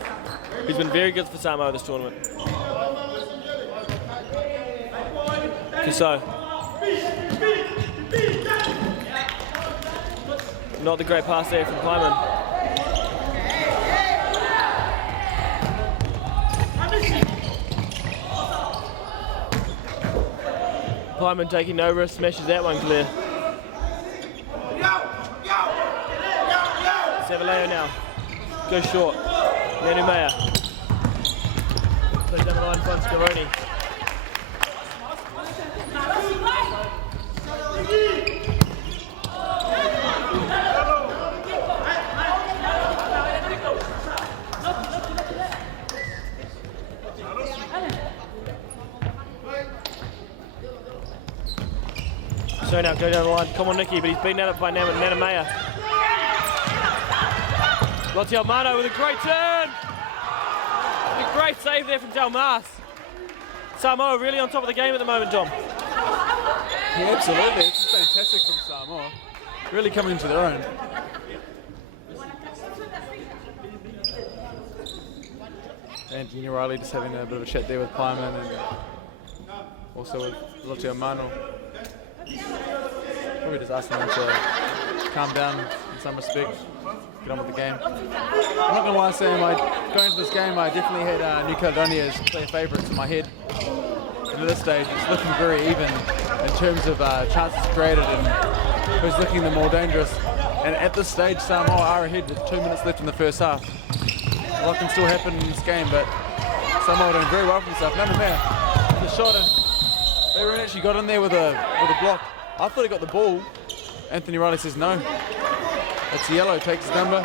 who's been very good for Samoa this tournament. Casso. Not the great pass there from Pyman. Pyman taking no risk, smashes that one clear. Savaleo now. Goes short. Nanu Mayer. Plays down the line, finds Scaroni. So now go down the line, Komanicki, but he's beaten out by Nana Mayer. Lotte Almano with a great turn! A great save there from Dalmas. Samoa really on top of the game at the moment, Dom. Yeah, absolutely. This is fantastic from Samoa. Really coming into their own. Anthony Riley just having a bit of a chat there with Pyman and also with Lotio Mano. Probably just asking them to calm down in some respect, get on with the game. I'm not going to lie, Sam, going into this game I definitely had New Caledonia as player favourites in my head. And at this stage it's looking very even in terms of chances created and who's looking the more dangerous. And at this stage Samoa are ahead with 2 minutes left in the first half. A lot can still happen in this game, but Samoa doing very well for themselves. Number man, the shot, and Bayron actually got in there with a block. I thought he got the ball. Anthony Riley says no. It's yellow, takes his number.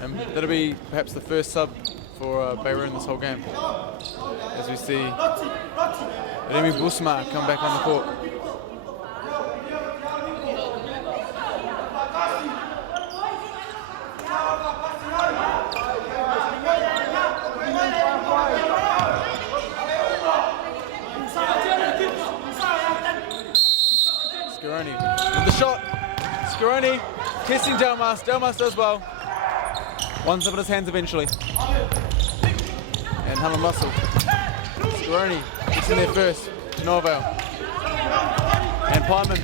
And that'll be perhaps the first sub for Bayron this whole game. As we see Remy Busma come back on the court. Scaroni with the shot. Scaroni testing Dalmas. Dalmas does well. One sub in his hands eventually. And Helen Russell. Scaroni gets in there first. No avail. And Pyman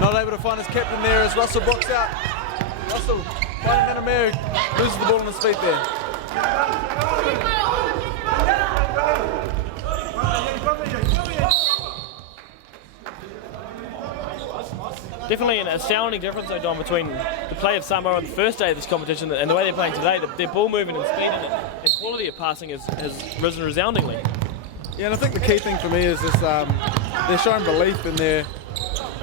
not able to find his captain there as Russell blocks out. Russell finding Nanamere, loses the ball on his feet there. Definitely an astounding difference, though, Don, between the play of Samoa on the first day of this competition and the way they're playing today. Their ball movement and speed and quality of passing has risen resoundingly. Yeah, and I think the key thing for me is this, they're showing belief in they're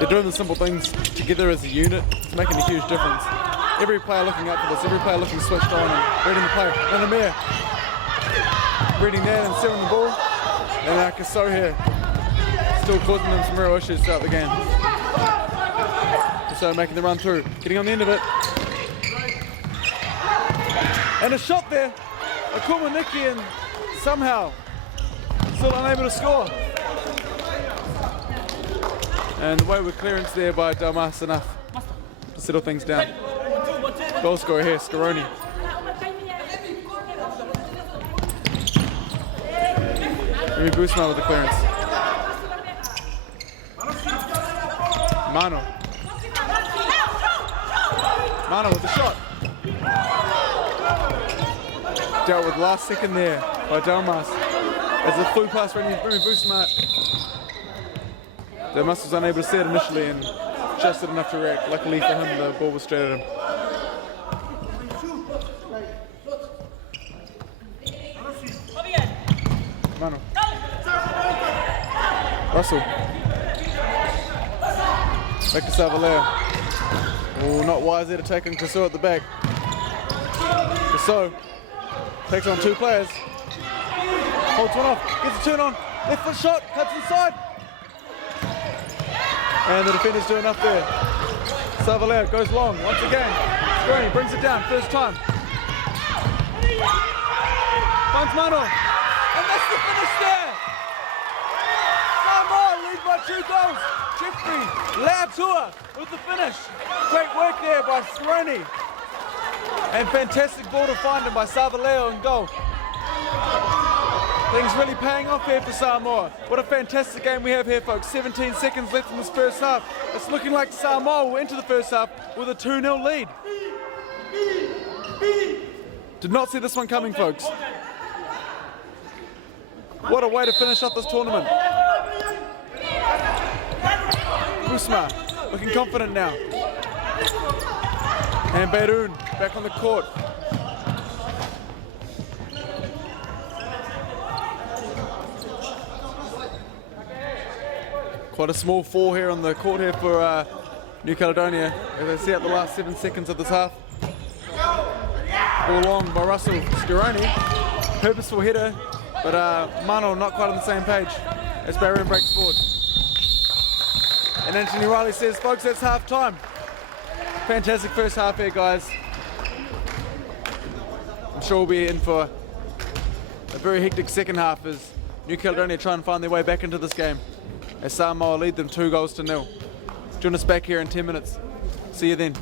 doing the simple things together as a unit. It's making a huge difference. Every player looking up for this, every player looking switched on and reading the play. Nanamere reading that and selling the ball. And Kaso here still causing them some real issues throughout the game. So making the run through, getting on the end of it. And a shot there. Akuma Niki and somehow still unable to score. And the wayward clearance there by Dalmas enough to settle things down. Goal scorer here, Scaroni. Remy Busma with the clearance. Mano with the shot. Dealt with last second there by Dalmas. As a full pass Remy Busma. Dalmas was unable to see it initially and just did enough to react. Luckily for him, the ball was straight at him. Mano. Russell. Back to Savaleo. Oh, not wise there to take on Kaso at the back. Kaso takes on two players. Holds one off, gets a turn on. Left foot shot, cuts inside. And the defender's doing enough there. Savaleo goes long once again. Scaroni brings it down, first time. Finds Mano. And that's the finish there. Samoa lead by 2 goals. Jeffrey Lautua with the finish. Great work there by Scaroni. And fantastic ball to find him by Savaleo in goal. Things really paying off here for Samoa. What a fantastic game we have here, folks. 17 seconds left in this first half. It's looking like Samoa will enter the first half with a 2-0 lead. Did not see this one coming, folks. What a way to finish off this tournament. Busma looking confident now. And Beirun back on the court. Quite a small 4 here on the court here for New Caledonia as they see out the last 7 seconds of this half. Ball long by Russell Scaroni. Purposeful header, but Mano not quite on the same page as Barron breaks forward. And Anthony Riley says, folks, that's half time. Fantastic first half here, guys. I'm sure we'll be in for a very hectic second half as New Caledonia try and find their way back into this game as Samoa lead them 2-0. Join us back here in 10 minutes. See you then.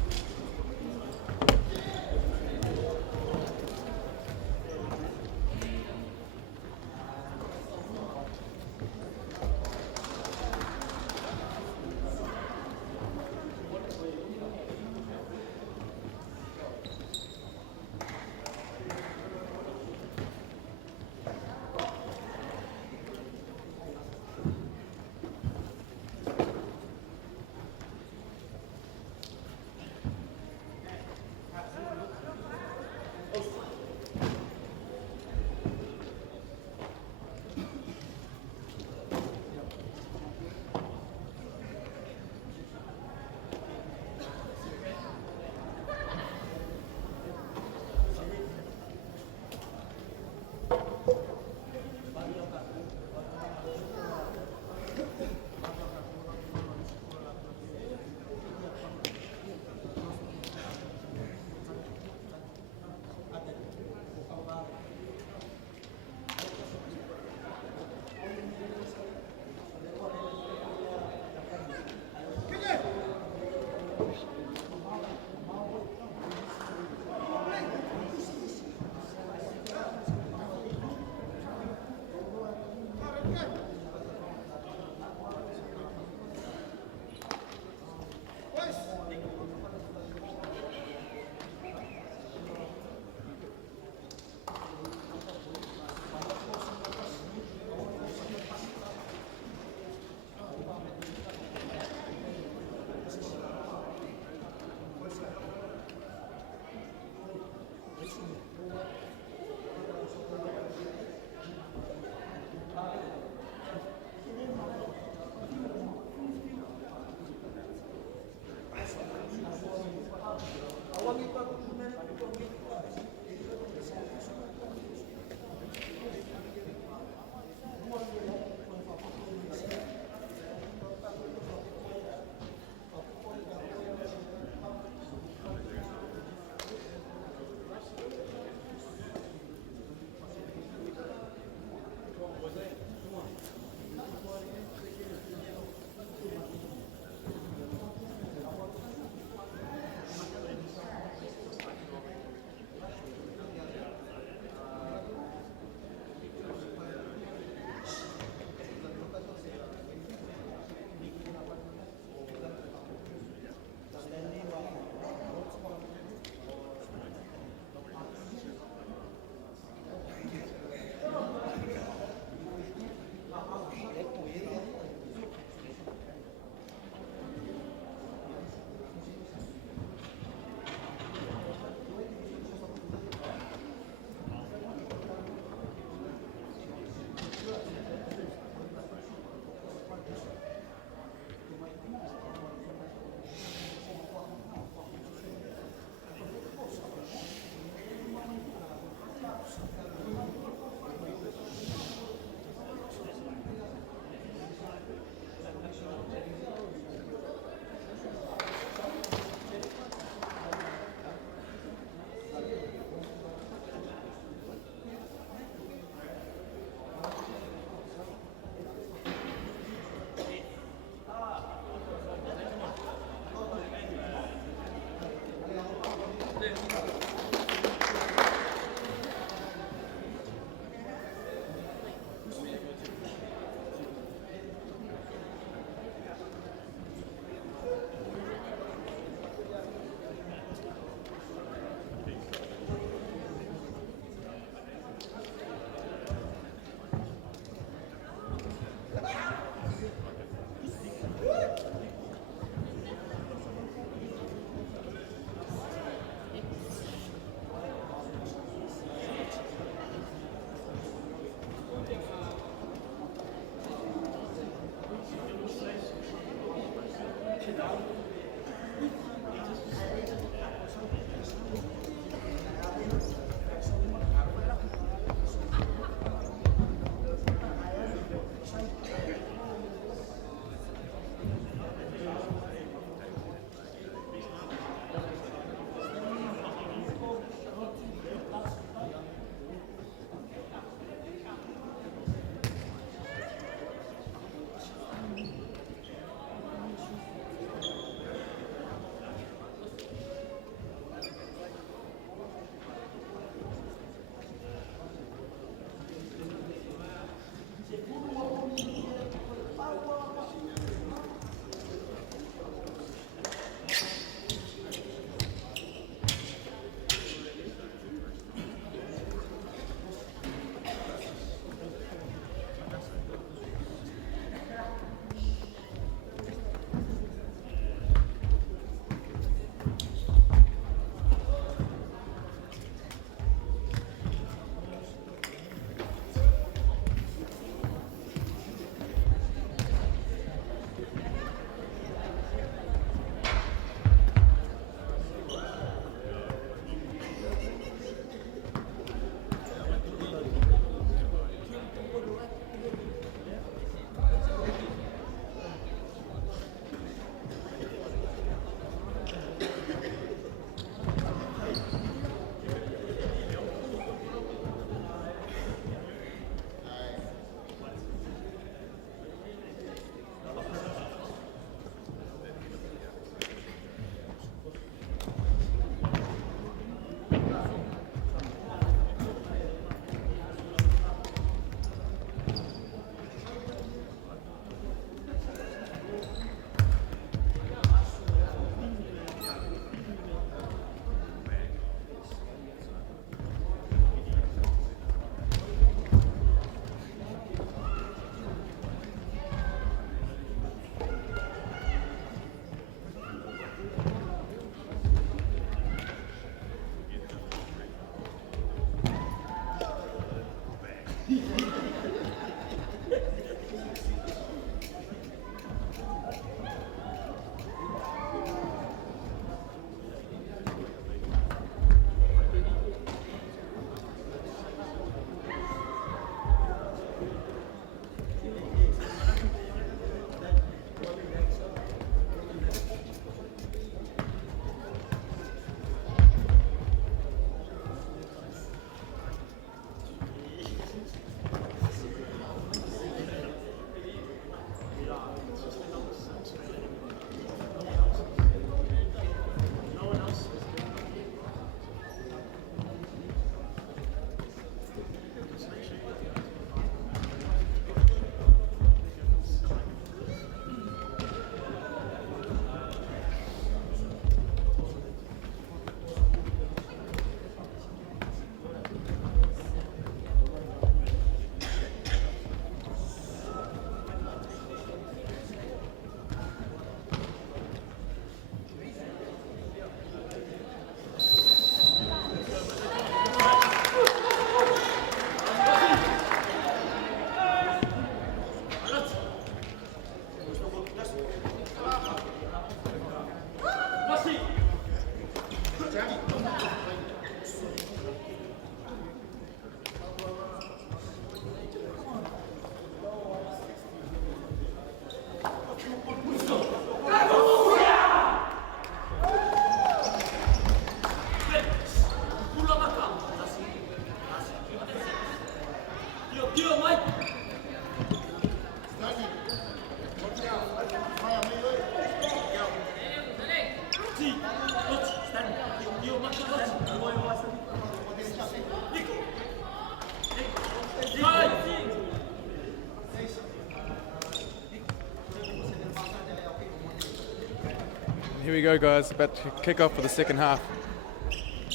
we go, guys. About to kick off for the second half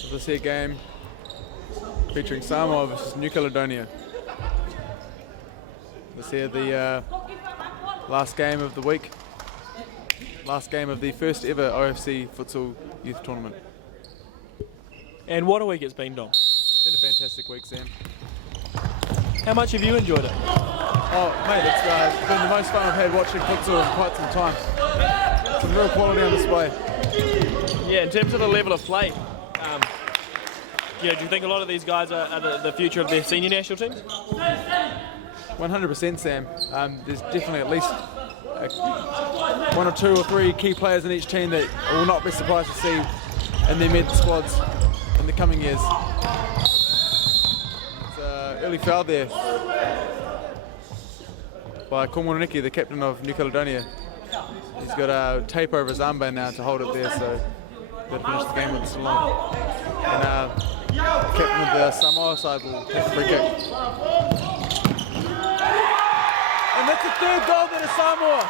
of this here game featuring Samoa versus New Caledonia. This here the last game of the week. Last game of the first ever OFC Futsal Youth Tournament. And what a week it's been, Dom. It's been a fantastic week, Sam. How much have you enjoyed it? Oh, mate, it's been the most fun I've had watching futsal in quite some time. Some real quality on display. Yeah, in terms of the level of play, do you think a lot of these guys are the future of their senior national teams? 100%, Sam. There's definitely at least one or two or three key players in each team that I will not be surprised to see in their mid squads in the coming years. It's an early foul there by Komoroniki, the captain of New Caledonia. He's got a tape over his armband now to hold it there, so got to finish the game with it still on. And the captain of the Samoa side will take the free kick. And that's the third goal there to Samoa,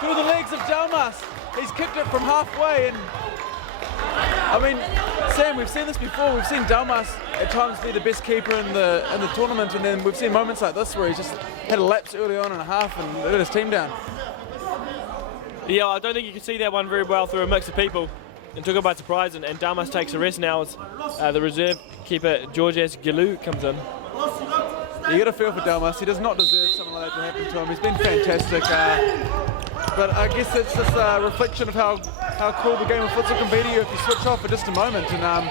through the legs of Dalmas. He's kicked it from halfway, and I mean, Sam, we've seen this before. We've seen Dalmas at times be the best keeper in the tournament, and then we've seen moments like this where he's just had a lapse early on in a half and let his team down. Yeah, I don't think you could see that one very well through a mix of people, and took it by surprise. And Dalmas takes a rest now as the reserve keeper Georges Gilou comes in. You get a feel for Dalmas. He does not deserve something like that to happen to him. He's been fantastic, but I guess it's just a reflection of how cool the game of futsal can be to you if you switch off for just a moment. And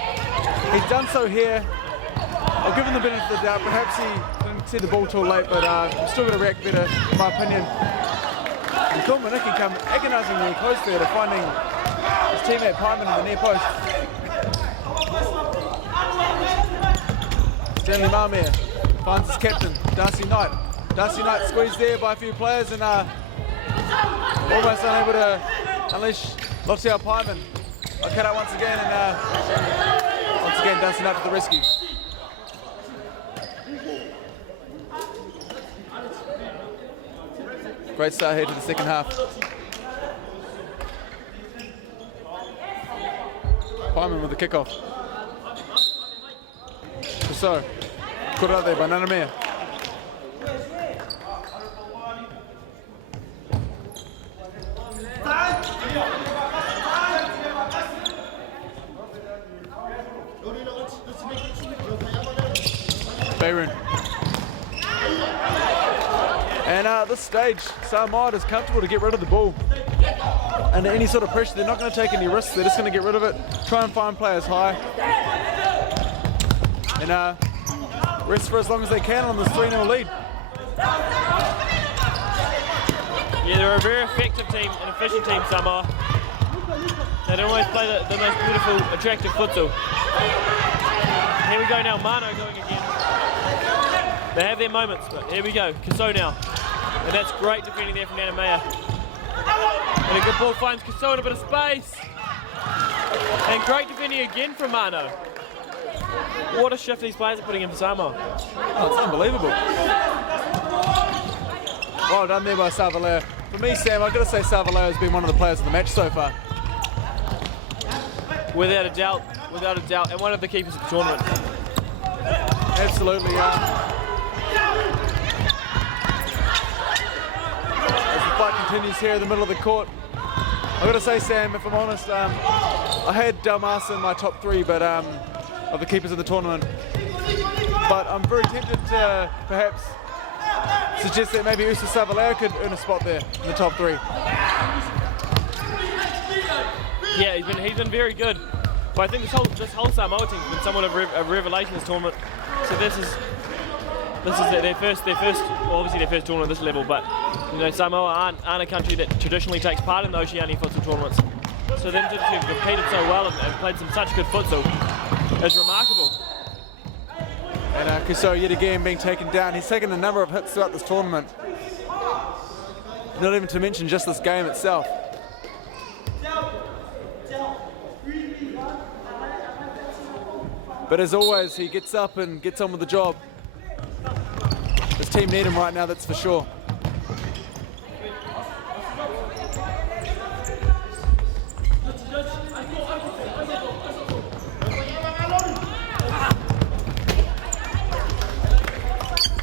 he's done so here. I'll give him the benefit of the doubt. Perhaps he didn't see the ball too late, but he's still going to react better, in my opinion. And Komoroniki come agonisingly close there to finding his teammate Pyman in the near post. Stanley Marmere finds his captain, Darcy Knight. Darcy Knight squeezed there by a few players and almost unable to unleash Lotia Pyman. I'll cut out once again, and once again Darcy Knight to the rescue. Great start here to the second half. Pyman with the kickoff. So, put it out there by Nanamea. Bayron. And at this stage, Samoa is comfortable to get rid of the ball. Under any sort of pressure, they're not going to take any risks. They're just going to get rid of it, try and find players high, and rest for as long as they can on this 3-0 lead. Yeah, they're a very effective team, an efficient team, Samoa. They don't always play the most beautiful, attractive futsal. Here we go now, Mano going again. They have their moments, but here we go, Kaso now. And that's great defending there from Nanamea. And a good ball finds Kaso in a bit of space. And great defending again from Mano. What a shift these players are putting in for Samoa. Oh, it's unbelievable. Well done there by Savaleo. For me, Sam, I've got to say Savaleo has been one of the players of the match so far. Without a doubt, and one of the keepers of the tournament. Absolutely. As the fight continues here in the middle of the court, I've got to say, Sam, if I'm honest, I had Dalmas in my top three, but of the keepers of the tournament. But I'm very tempted to perhaps suggest that maybe Usa Savaleo could earn a spot there in the top three. Yeah, he's been very good. But I think this whole Samoa team has been somewhat of a revelation this tournament. So this is their first, well, obviously their first tournament at this level. But you know, Samoa aren't a country that traditionally takes part in the Oceania futsal tournaments. So them to have competed so well and played such good futsal is remarkable. And Kuso yet again being taken down. He's taken a number of hits throughout this tournament. Not even to mention just this game itself. But as always, he gets up and gets on with the job. His team need him right now, that's for sure.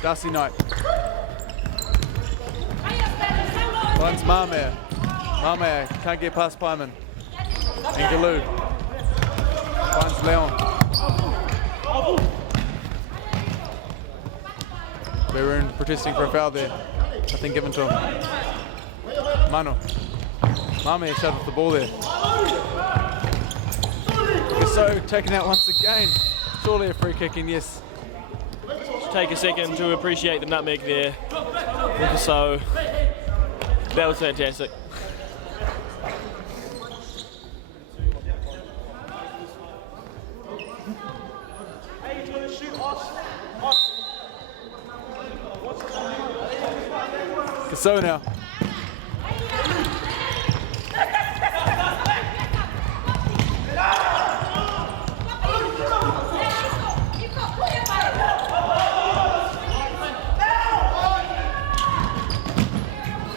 Darcy Knight. Finds Marmere. Marmere can't get past Pyman. And Galoo. Finds Leon. Maroon protesting for a foul there. Nothing given to him. Mano. Marmere shut off the ball there. So taken out once again. Surely a free kick, and yes. Just take a second to appreciate the nutmeg there. So that was fantastic. So now.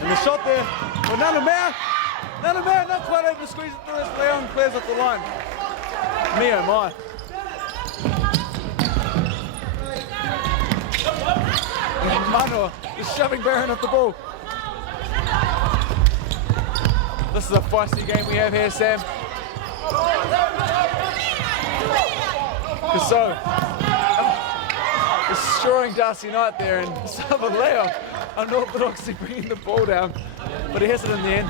And the shot there. Well, Nanamea not quite able to squeeze it through as Leon clears off the line. Me oh my. And Mano is shoving Barron off the ball. This is a feisty game we have here, Sam. So, destroying Darcy Knight there, and Southern Leo unorthodoxly bringing the ball down, but he has it in the end.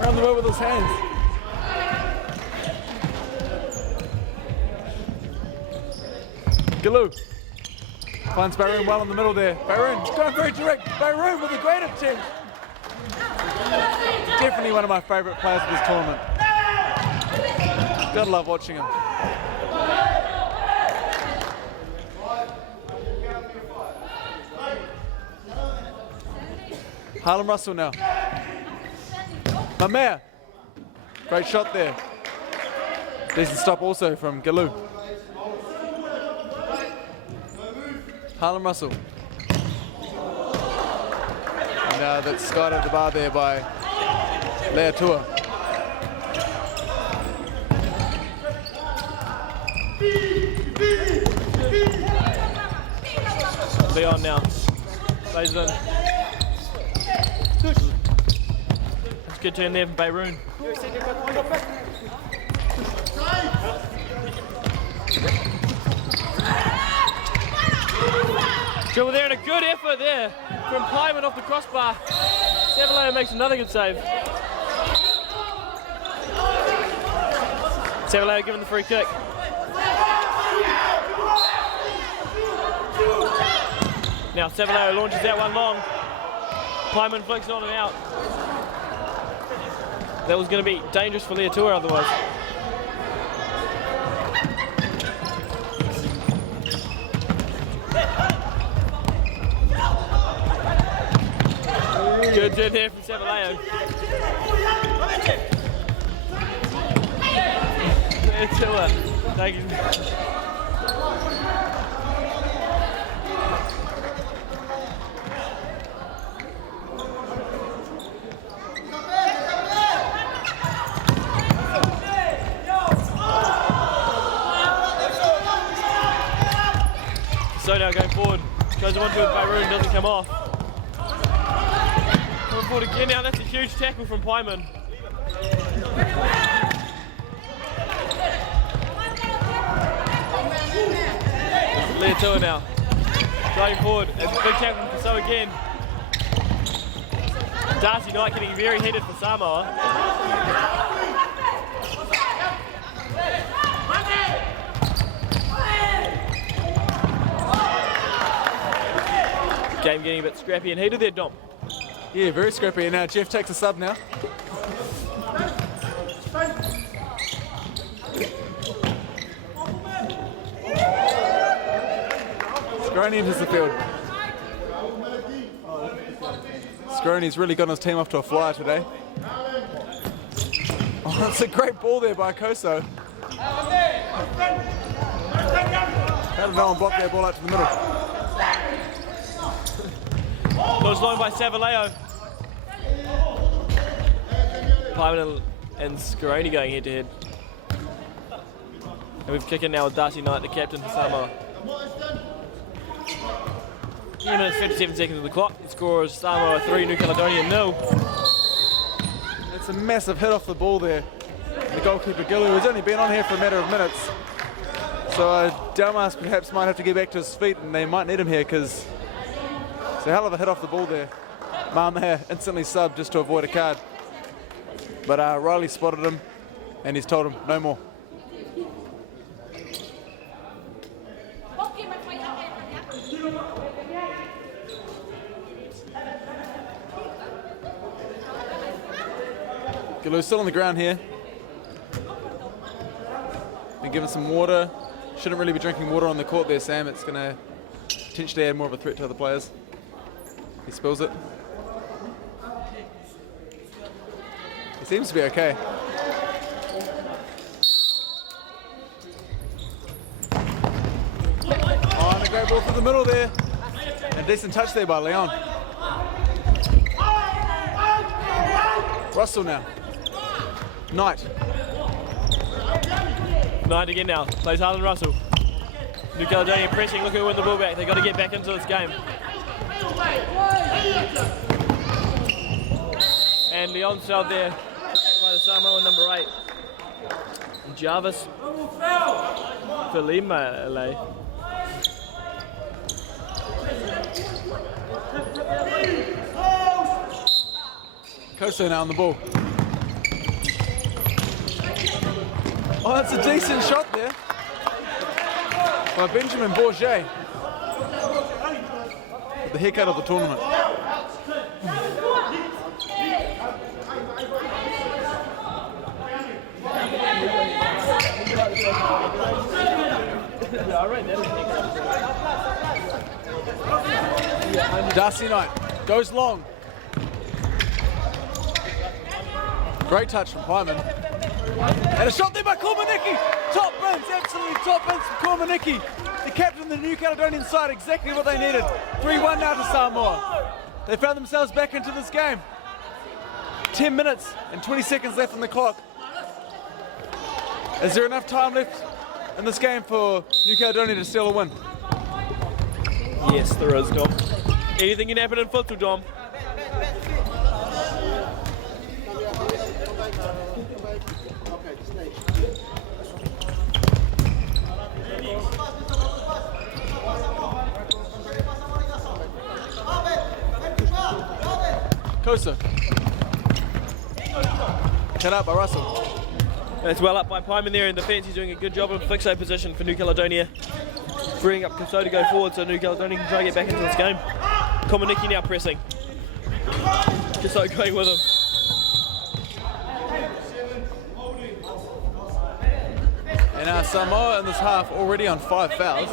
Around the way with his hands. Galoo finds Baroon well in the middle there. Baroon going very direct. Baroon with a great attempt. Definitely one of my favourite players of this tournament. Gotta love watching him. Harlem Russell now. Mamea. Great shot there. Decent stop also from Galoo. Harlem Russell. And that's skied at the bar there by Leatua. Leon now. Plays in. That's a good turn there from Bayroon. Dribble there and a good effort there from Pyman off the crossbar. Savaleo makes another good save. Savaleo given the free kick. Now Savaleo launches that one long. Pyman flicks it on and out. That was going to be dangerous for Leatua otherwise. Good turn there from Savaleo. Leatua taking. So now going forward, goes onto it, Bayroon doesn't come off. Going forward again now, that's a huge tackle from Pyman. Leatua now, going forward, it's a big tackle from Kasau again. Darcy Knight getting very heated for Samoa. Game getting a bit scrappy and heated there, Dom. Yeah, very scrappy. And now Jeff takes a sub now. Scroney enters the field. Scroney's really gotten his team off to a flyer today. Oh, that's a great ball there by Koso. How did no one block their ball out to the middle? Goes long by Savaleo. Pyman and Scaroni going head to head. And we've kicked in now with Darcy Knight, the captain for Samoa. 3 minutes 57 seconds on the clock. The score is Samoa 3, New Caledonia 0. It's a massive hit off the ball there. The goalkeeper Gillu has only been on here for a matter of minutes. So Delmas perhaps might have to get back to his feet, and they might need him here because it's a hell of a hit off the ball there. Mamaha instantly subbed just to avoid a card. But Riley spotted him and he's told him no more. Gillu's still on the ground here. Been given some water. Shouldn't really be drinking water on the court there, Sam. It's going to potentially add more of a threat to other players. He spills it. He seems to be okay. Oh, and a great ball through the middle there. And a decent touch there by Leon. Russell now. Knight. Knight again now. Plays Harlan Russell. New Caledonia pressing. Look who won the ball back. They've got to get back into this game. And the onside there by the Samoa number 8. Jarvis Filimale. Koso now on the ball. Oh, that's a decent shot there by Benjamin Bourget. The haircut of the tournament. Darcy Knight goes long. Great touch from Hyman. And a shot there by Kormaniki. Top bins, absolutely top bins from Kormaniki. The captain of the New Caledonian side, exactly what they needed. 3-1 now to Samoa. They found themselves back into this game. 10 minutes and 20 seconds left on the clock. Is there enough time left in this game for New Caledonia to steal a win? Yes, there is, Dom. Anything can happen in futsal, Dom. Kosa. Cut out by Russell. It's well up by Pyman there in defence. He's doing a good job in fixo position for New Caledonia. Freeing up Koso to go forward so New Caledonia can try to get back into this game. Komaniki now pressing. Koso going with him. And Samoa in this half already on 5 fouls.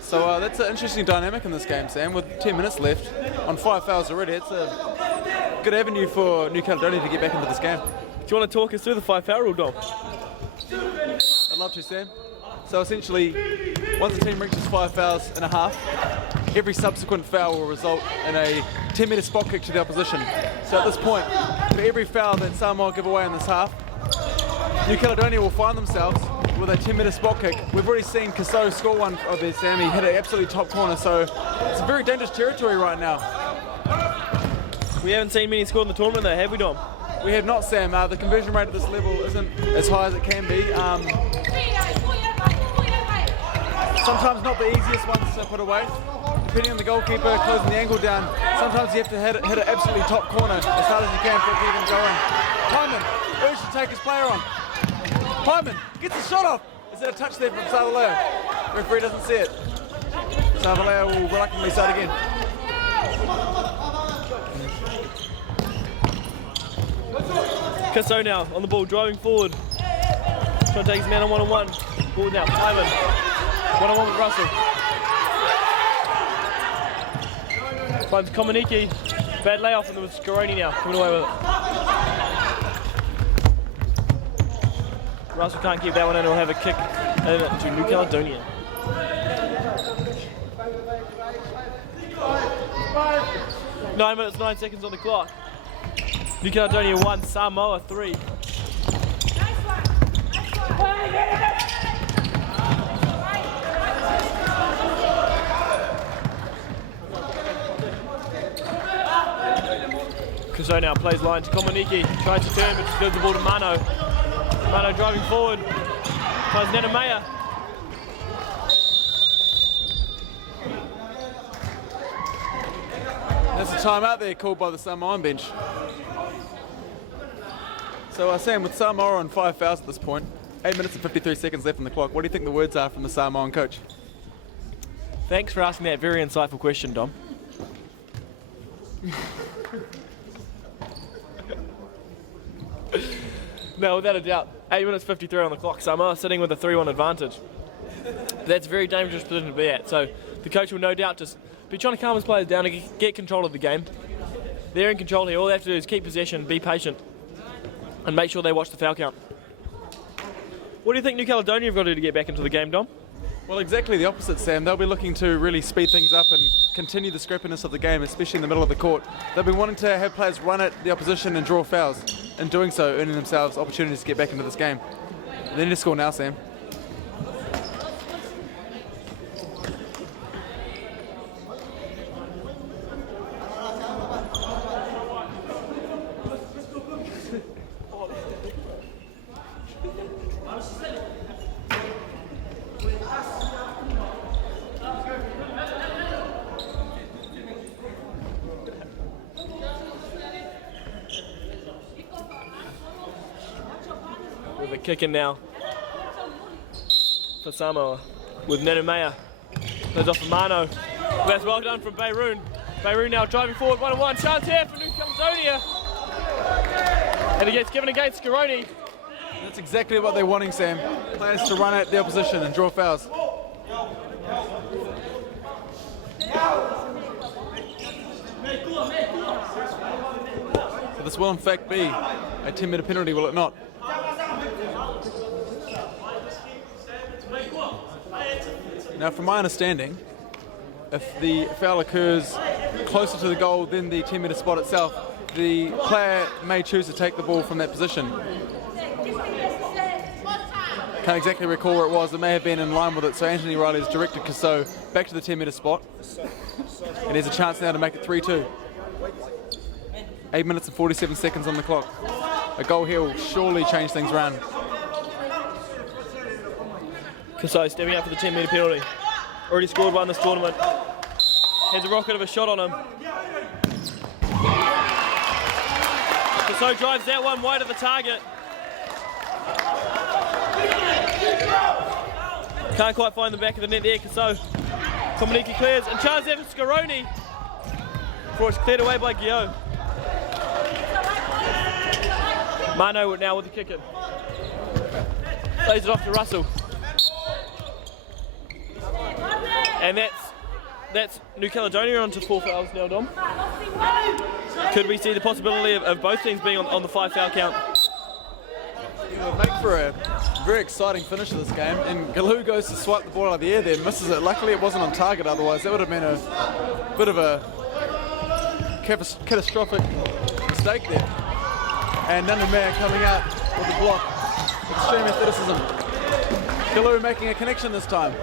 So that's an interesting dynamic in this game, Sam. With 10 minutes left, on 5 fouls already, it's a good avenue for New Caledonia to get back into this game. Do you want to talk us through the 5 foul rule, Dom? I'd love to, Sam. So essentially, once a team reaches 5 fouls and a half, every subsequent foul will result in a 10-metre spot kick to the opposition. So at this point, for every foul that Samoa give away in this half, New Caledonia will find themselves with a 10-metre spot kick. We've already seen Koso score one of there, Sam. He hit it absolutely top corner, so it's a very dangerous territory right now. We haven't seen many score in the tournament though, have we, Dom? We have not, Sam. The conversion rate at this level isn't as high as it can be. Sometimes not the easiest ones to put away. Depending on the goalkeeper closing the angle down, sometimes you have to hit it absolutely top corner as hard as you can for it to even go in. Hyman urged to take his player on. Hyman gets the shot off. Is it a touch there from Savaleo? Referee doesn't see it. Savaleo will reluctantly start again. Koso now on the ball, driving forward. Trying to take his man on one-on-one. Ball now, Hyman. One-on-one with Russell. Finds Komaniki. Bad layoff, and there was Scaroni now coming away with it. Russell can't keep that one in, he'll have a kick to New Caledonia. Nine minutes, 9 seconds on the clock. New Caledonia 1, Samoa 3. Kasau now plays line to Komaniki, tries to turn but just gives the ball to Mano. Mano driving forward, tries Nanamea. There's a timeout there called by the Samoan bench. So Sam, with Samoa on 5 fouls at this point, 8 minutes and 53 seconds left on the clock, what do you think the words are from the Samoan coach? Thanks for asking that very insightful question, Dom. No, without a doubt. 8 minutes 53 on the clock. Samoa sitting with a 3-1 advantage. That's a very dangerous position to be at. So the coach will no doubt just be trying to calm his players down and get control of the game. They're in control here. All they have to do is keep possession, be patient, and make sure they watch the foul count. What do you think New Caledonia have got to do to get back into the game, Dom? Well, exactly the opposite, Sam. They'll be looking to really speed things up and continue the scrappiness of the game, especially in the middle of the court. They'll be wanting to have players run at the opposition and draw fouls. In doing so, earning themselves opportunities to get back into this game. They need to score now, Sam. With a kick in now for Samoa with Nanumea. Goes off for Mano. That's well done from Beiroon. Beiroon now driving forward, 1-on-1. Chance here for New Caledonia. And he gets given against Scaroni. That's exactly what they're wanting, Sam. Players to run at the opposition and draw fouls. So this will in fact be a 10-metre penalty, will it not? Now, from my understanding, if the foul occurs closer to the goal than the 10-metre spot itself, the player may choose to take the ball from that position. Can't exactly recall where it was. It may have been in line with it. So Anthony Riley has directed Kasau back to the 10-metre spot. And there's a chance now to make it 3-2. 8 minutes and 47 seconds on the clock. A goal here will surely change things around. Kasau stepping up for the 10-metre penalty. Already scored one this tournament. Has a rocket of a shot on him. Kasau drives that one wide of the target. Can't quite find the back of the net there, Kasau. Komaniki clears, and chance there for Scaroni. Before it's cleared away by Gio. Mano now with the kick in. Plays it off to Russell. And that's New Caledonia onto 4 fouls now, Dom. Could we see the possibility of both teams being on the 5 foul count? It would make for a very exciting finish of this game, and Galoo goes to swipe the ball out of the air there, misses it. Luckily it wasn't on target, otherwise that would have been a bit of a catastrophic mistake there. And Nanumea coming out with the block. Extreme athleticism. Galoo making a connection this time.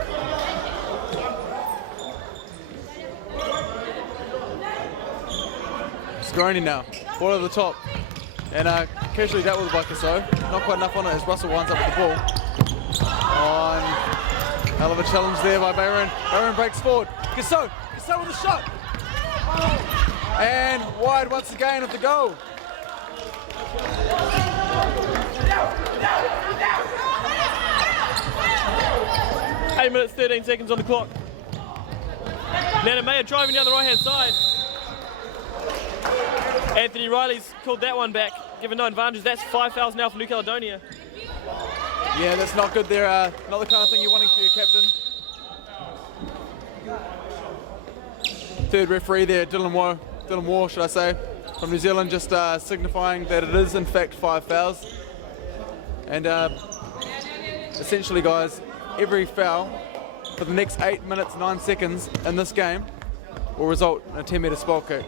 Scaroni now, ball over the top. And casually dealt with by Kasau. Not quite enough on it as Russell winds up with the ball. Oh, hell of a challenge there by Beiroon. Beiroon breaks forward. Kasau with a shot. And wide once again of the goal. Eight minutes, 13 seconds on the clock. Nanumea driving down the right-hand side. Anthony Riley's called that one back, given no advantage. That's 5 fouls now for New Caledonia. Yeah, that's not good there. Not the kind of thing you're wanting for your captain. Third referee there, Dylan Moore, should I say, from New Zealand, just signifying that it is in fact 5 fouls. And essentially, guys, every foul for the next 8 minutes, 9 seconds in this game will result in a 10-metre spot kick.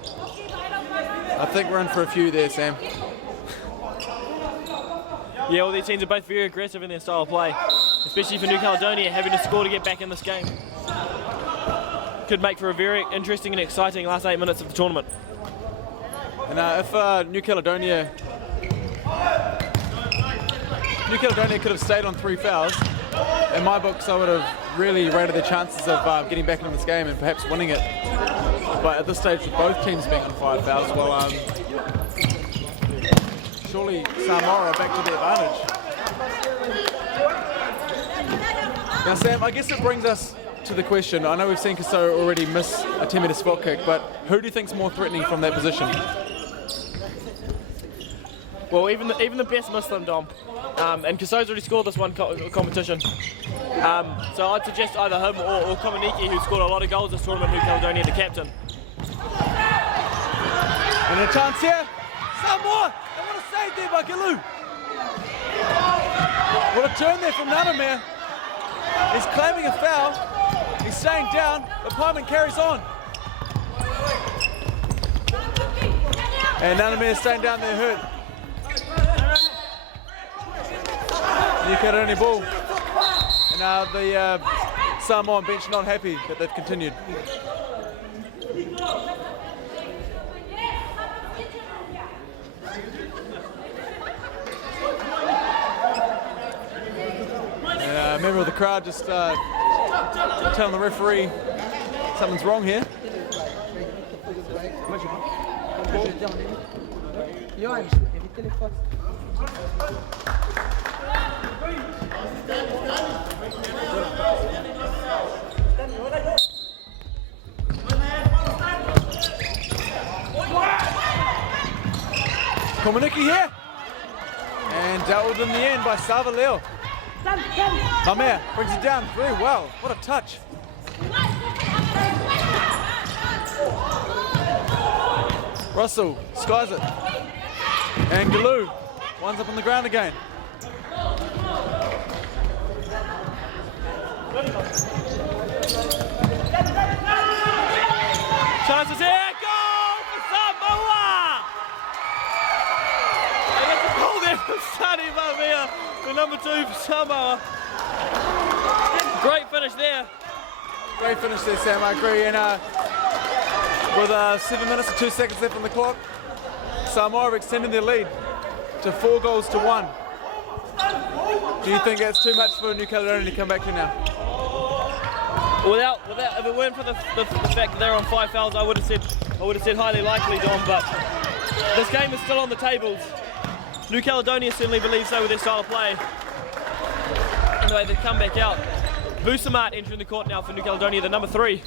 I think we're in for a few there, Sam. Yeah, well, these teams are both very aggressive in their style of play, especially for New Caledonia having to score to get back in this game. Could make for a very interesting and exciting last 8 minutes of the tournament. And if New Caledonia could have stayed on 3 fouls, in my books I would have really rated their chances of getting back into this game and perhaps winning it. But at this stage, with both teams being on 5 fouls, well, surely Samoa are back to the advantage. Now, Sam, I guess it brings us to the question. I know we've seen Kaso already miss a 10-metre spot kick, but who do you think's more threatening from that position? Well, even the best miss them, Dom. And Kaso's already scored this one competition. So I'd suggest either him or Komaniki, who scored a lot of goals this tournament, New Caledonia, the captain. And a chance here. Samoa! And what a save there by Galu. What a turn there from Nanamere. He's claiming a foul. He's staying down, but Pyman carries on. And Nanamere staying down there hurt. New Caledonia ball. And the Samoan bench not happy that they've continued. And a member of the crowd just telling the referee something's wrong here. Komaniki here, and dealt with in the end by Savaleo. Hamea brings it down very well. What a touch. Russell skies it, and Galoo winds up on the ground again. Chances here, goal for Samoa! They get the goal there from Sani Vavia, the number 2 for Samoa. Great finish there. Great finish there, Sam, I agree. And with 7 minutes and 2 seconds left on the clock, Samoa have extended their lead to 4 goals to 1. Do you think that's too much for New Caledonia to come back to now? If it weren't for the fact that they're on 5 fouls, I would have said highly likely, Dom. But this game is still on the tables. New Caledonia certainly believes so with their style of play. Anyway, they come back out. Busamat entering the court now for New Caledonia, the number 3.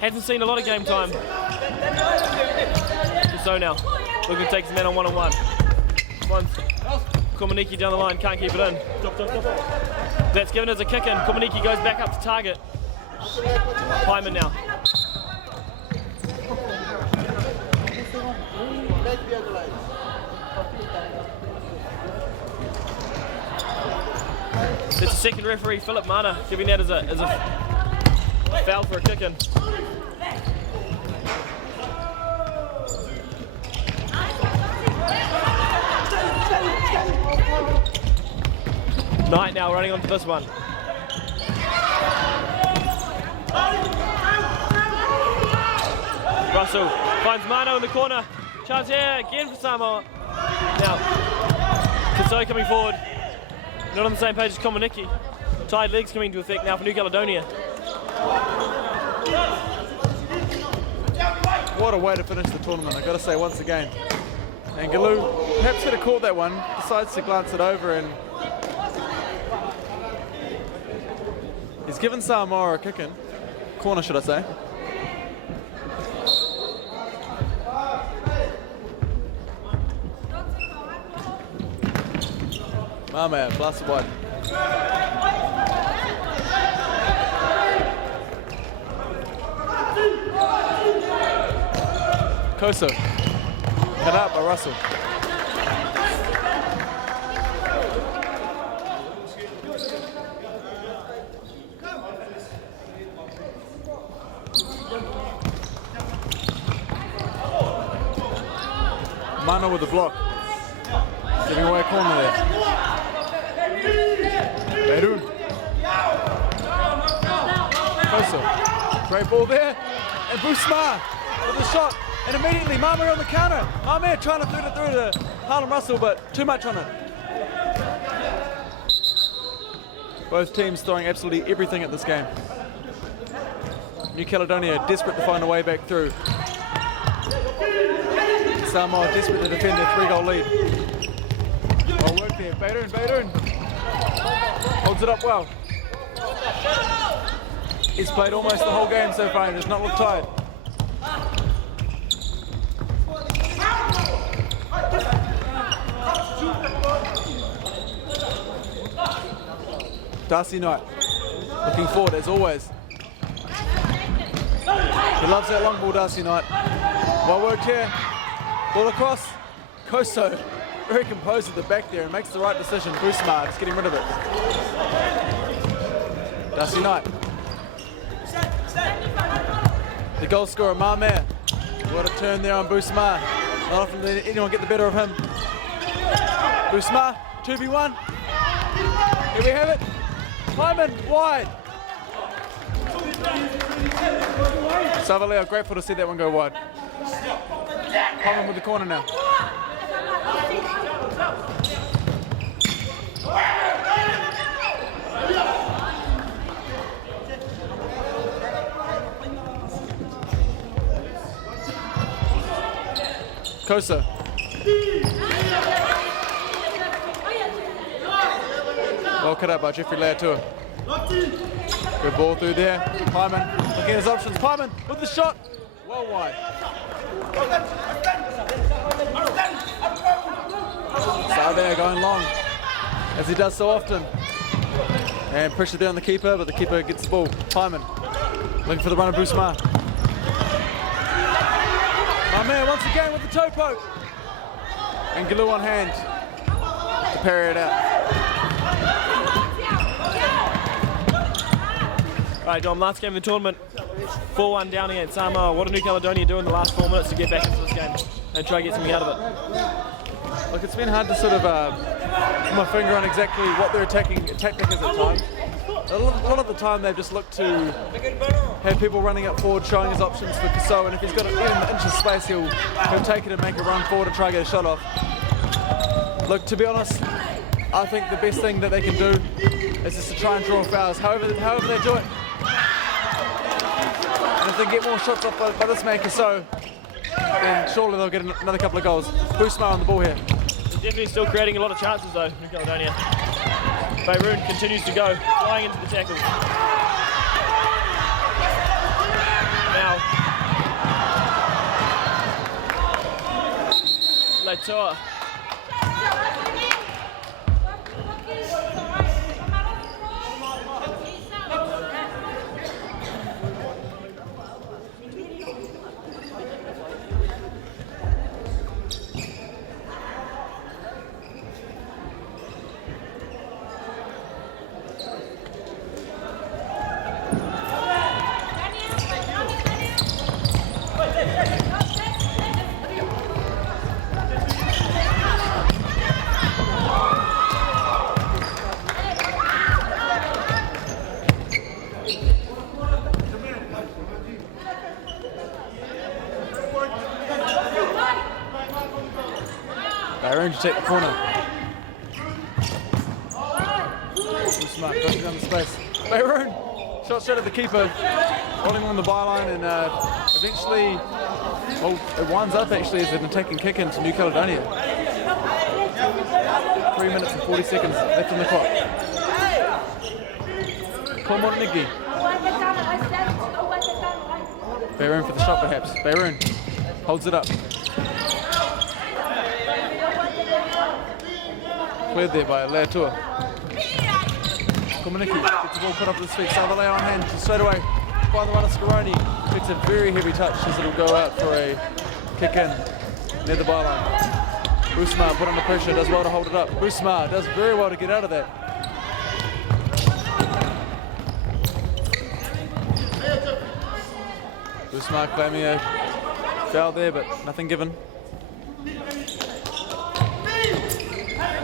Hasn't seen a lot of game time. So now, looking to take his man on one-on-one. Komaniki down the line, can't keep it in. That's given as a kick in. Komaniki goes back up to target. Pyman now. It's a second referee, Philip Mana, giving that as a foul for a kick in. Knight now running onto this one. Russell finds Mano in the corner. Chance here again for Samoa. Now, Kaso coming forward. Not on the same page as Komaniki. Tied legs coming into effect now for New Caledonia. What a way to finish the tournament, I've got to say once again. And Galoo perhaps could have caught that one, decides to glance it over, and he's given Samoa a kick in. Corner, should I say. Mama, blasted wide. Koso. Cut out by Russell. Mano with the block. Giving away a corner there. Beirun. Koso. Great ball there. And Busma with the shot. and immediately Mama on the counter. Mama trying to thread it through to Harlem Russell, but too much on it. Both teams throwing absolutely everything at this game. New Caledonia desperate to find a way back through. Samoa desperate to defend their 3-goal lead. Well work there, Bayern. Holds it up well. He's played almost the whole game so far and does not look tired. Darcy Knight looking forward as always. He loves that long ball, Darcy Knight. Well worked here. Ball across. Koso very composed at the back there and makes the right decision. Busma just getting rid of it. Darcy Knight. The goal scorer, Mame. What a turn there on Busma. Not often did anyone get the better of him. Busma, 2v1. Here we have it. Hyman wide. Savaleo, grateful to see that one go wide. Hyman with the corner now. Kosa. Well cut out by Jeffrey Leatua. Good ball through there. Hyman looking at his options. Hyman with the shot. Well wide. Sauvea going long, as he does so often. And pressure there on the keeper, but the keeper gets the ball. Hyman looking for the run of Busma. My man once again with the toe poke. And Galoo on hand to parry it out. Right, Dom, last game of the tournament, 4-1 down against Samoa. What did New Caledonia do in the last 4 minutes to get back into this game and try to get something out of it? Look, it's been hard to sort of put my finger on exactly what their attacking tactic is at times. A lot of the time they've just looked to have people running up forward, showing his options for Kaso, and if he's got an inch of space, he'll take it and make a run forward and try to get a shot off. Look, to be honest, I think the best thing that they can do is just to try and draw fouls, however they do it. And if they get more shots off by this man Kaso, then surely they'll get another couple of goals. Busma on the ball here. They're definitely still creating a lot of chances though, New Caledonia. Bayroon continues to go, flying into the tackle. Now, Leitoa. Bayroon to take the corner. Too smart, goes down the space. Bayroon, shot straight at the keeper, holding on the byline, and eventually, well, it winds up actually as an attacking kick into New Caledonia. 3 minutes and 40 seconds left on the clock. Komonigi. Bayroon for the shot perhaps. Bayroon holds it up. Cleared there by Leatua. Komoniki gets the ball put up with his feet. Savaleo on hand straight away. By the one of Scaroni. It's a very heavy touch as it'll go out for a kick in near the byline. Busma put under pressure, does well to hold it up. Busma does very well to get out of that. Busma claiming a foul there, but nothing given.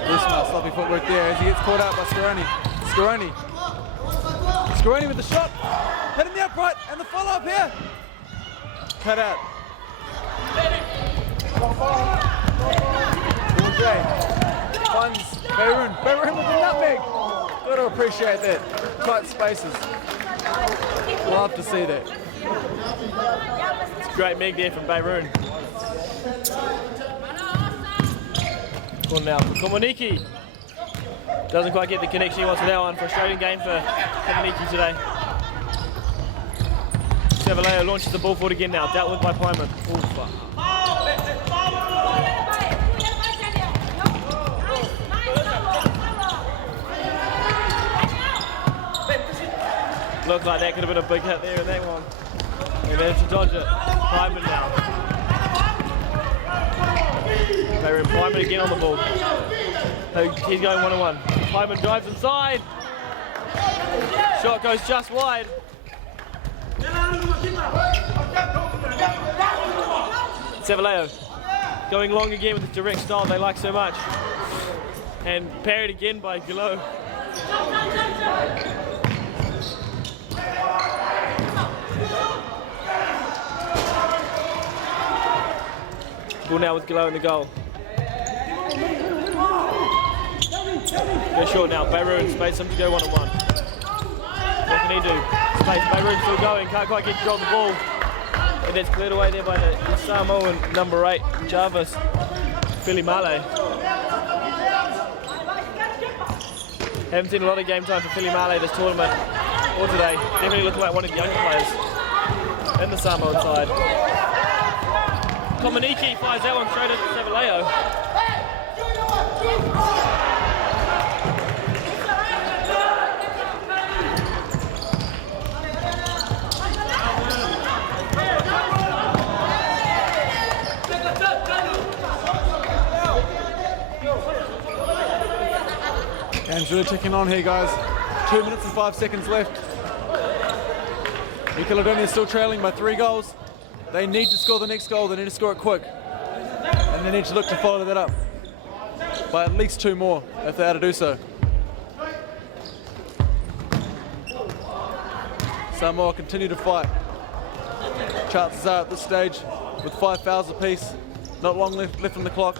Busma, sloppy footwork there as he gets caught out by Scaroni. Scaroni with the shot, hitting the upright, and the follow-up here. Cut out. Jay finds Beirut. Beirut with the nutmeg. Got to appreciate that. Tight spaces. Love to see that. It's a great meg there from Beirut. One now for Komoniki. Doesn't quite get the connection he wants with that one. Frustrating game for Komoniki today. Savaleo launches the ball forward again now. Dealt with by Pyman. Oh, fuck. Looked like that could have been a big hit there in that one. He managed to dodge it. Pyman now. They're in Pyman again on the ball. He's going 1-on-1. Pyman drives inside. Shot goes just wide. Savaleo going long again with the direct style they like so much. And parried again by Gilo. Ball now with Gilo in the goal. They're short now. Beirut space him to go 1-on-1. What can he do? Space. Beirut still going. Can't quite get control of the ball. And that's cleared away there by the Samoan number 8, Jarvis Filimale. Haven't seen a lot of game time for Filimale this tournament or today. Definitely looking like one of the younger players in the Samoan side. Komoniki fires that one straight at Savaleo. Game's really ticking on here, guys. 2 minutes and 5 seconds left. New Caledonia is still trailing by 3 goals. They need to score the next goal. They need to score it quick. And they need to look to follow that up by at least 2 more if they are to do so. Samoa continue to fight. Chances are at this stage, with 5 fouls apiece, not long left on the clock,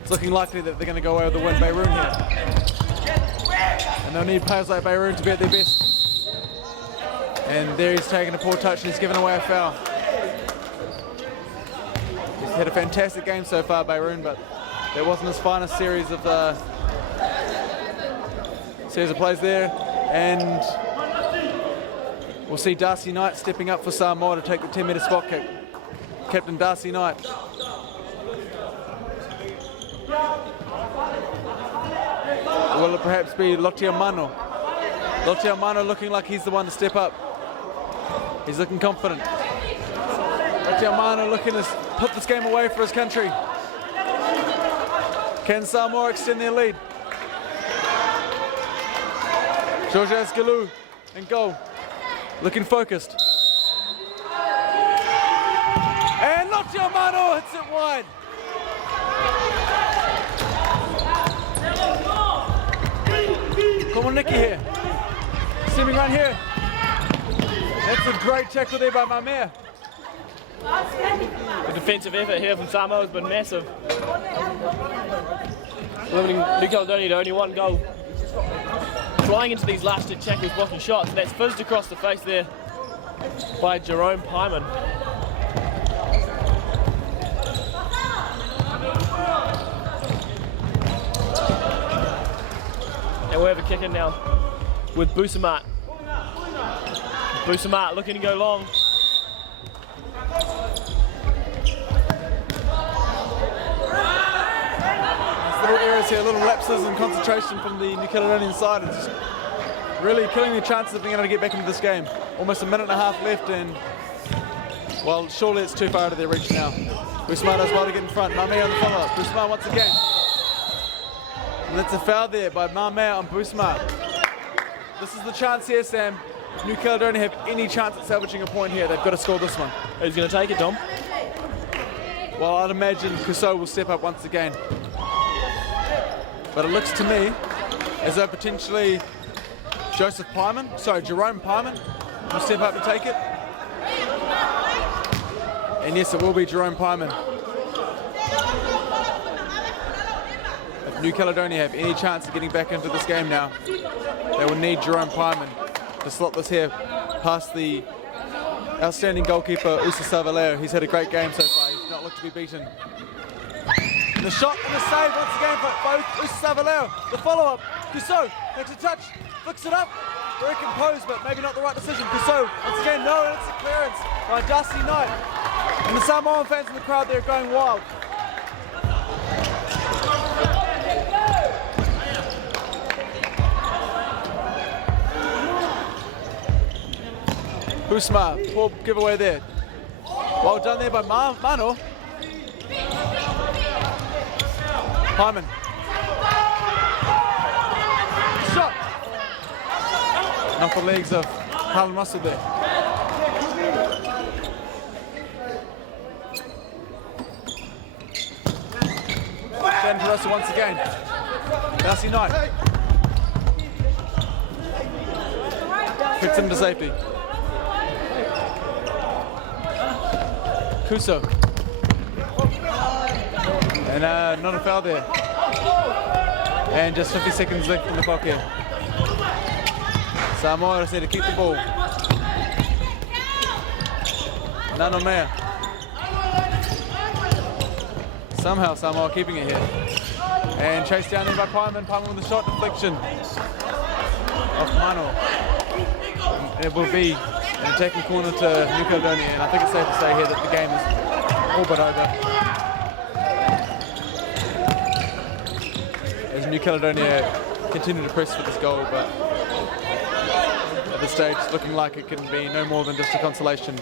it's looking likely that they're going to go away with the win. Beirut here. And they'll need players like Beirut to be at their best. And there he's taking a poor touch and he's given away a foul. He's had a fantastic game so far, Beirut, but that wasn't his finest series of plays there. And we'll see Darcy Knight stepping up for Samoa to take the 10-metre spot kick. Captain Darcy Knight. Will it perhaps be Lotiamano? Lotiamano looking like he's the one to step up. He's looking confident. Lotiamano looking to put this game away for his country. Can Samoa extend their lead? George Asgalou in goal. Looking focused. And Lotiamano hits it wide. Komoniki here. Steaming right here. That's a great tackle there by Mamea. The defensive effort here from Samoa has been massive. Limiting New Caledonia to only 1 goal. Flying into these last 2 tackles, blocking shots. And that's fizzed across the face there by Jerome Pyman. And we have a kick in now with Busamat. Busamat looking to go long. Little errors here, little lapses in concentration from the New Caledonian side. It's just really killing the chances of being able to get back into this game. Almost a minute and a half left, and well, surely it's too far out of their reach now. Busamat does well to get in front. Mamea on the follow-up. Busamat once again. And that's a foul there by Mamea on Busamat. This is the chance here, Sam. New Caledonia have any chance at salvaging a point here. They've got to score this one. Who's going to take it, Dom? Well, I'd imagine Cusseau will step up once again. But it looks to me as though potentially Jerome Pyman will step up to take it. And yes, it will be Jerome Pyman. New Caledonia have any chance of getting back into this game now, they will need Jerome Pyman to slot this here past the outstanding goalkeeper Usa Savaleo. He's had a great game so far. He's not looked to be beaten. And the shot and the save once again by Usa Savaleo. The follow-up. Kuso makes a touch, flicks it up. Very composed, but maybe not the right decision. Kuso once again, no, and it's a clearance by Darcy Knight. And the Samoan fans in the crowd there are going wild. Husma, poor giveaway there. Well done there by Mano. Hyman. Shot. And off the legs of Harlan Russell there. Shannon Russell once again. Darcy Knight. Puts him to safety. Kuso. And not a foul there. And just 50 seconds left in the clock here. Samoa just need to keep the ball. Nanomea. Somehow Samoa keeping it here. And chased down there by Pyman. Pyman with a shot deflection off Mano. And it will be an attacking corner to New Caledonia, and I think it's safe to say here that the game is all but over. As New Caledonia continue to press for this goal, but at this stage it's looking like it can be no more than just a consolation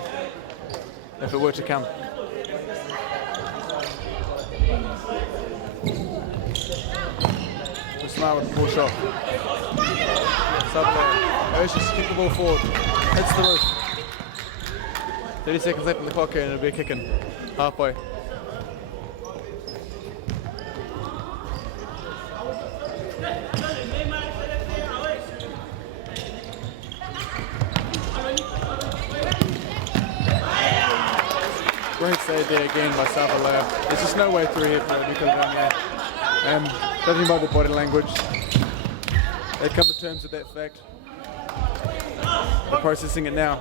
if it were to come. Smart with the full shot. Urges to kick the ball forward. Hits the roof. 30 seconds left in the clock here and it'll be a kicking halfway. Great save there again by Savaleo. There's just no way through here for New Caledonia. Judging by the body language, they come to terms with that fact. They're processing it now,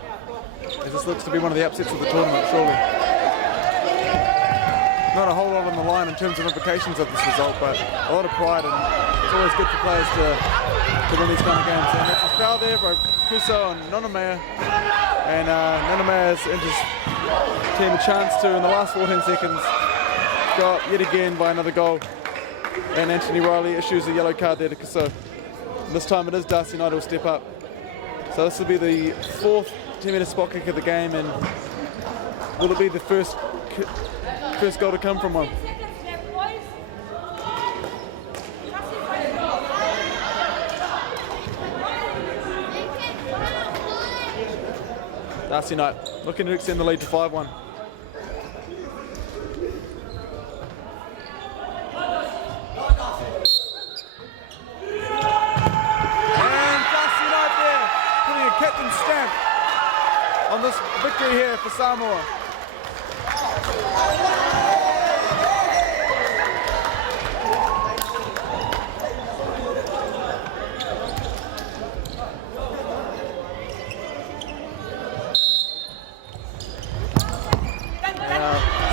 as this looks to be one of the upsets of the tournament, surely. Not a whole lot on the line in terms of implications of this result, but a lot of pride, and it's always good for players to win these kind of games. And it's a foul there by Kuso and Nonomea, and Nonomea's enters team a chance to, in the last 14 seconds, go up yet again by another goal. And Anthony Riley issues a yellow card there to Kuso. This time it is Darcy Knight who will step up. So this will be the fourth 10-metre spot kick of the game, and will it be the first goal to come from one? Darcy Knight looking to extend the lead to 5-1. Captain stamp on this victory here for Samoa.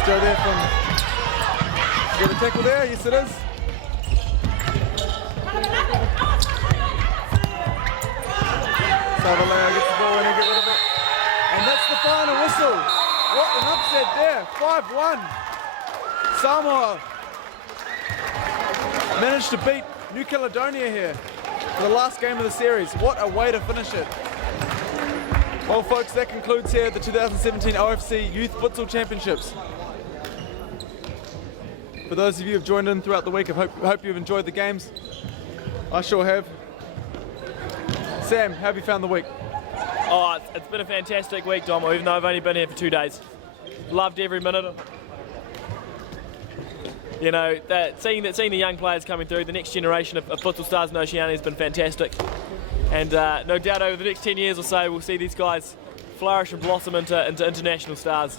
Still there from, get a tackle there, yes it is. Savaleo gets the ball in and get rid of it. And that's the final whistle. What an upset there. 5-1. Samoa managed to beat New Caledonia here for the last game of the series. What a way to finish it. Well, folks, that concludes here the 2017 OFC Youth Futsal Championships. For those of you who have joined in throughout the week, I hope you've enjoyed the games. I sure have. Sam, how have you found the week? Oh, it's been a fantastic week, Dom, even though I've only been here for 2 days. Loved every minute of it. You know, seeing the young players coming through, the next generation of futsal stars in Oceania has been fantastic. And no doubt over the next 10 years or so, we'll see these guys flourish and blossom into international stars.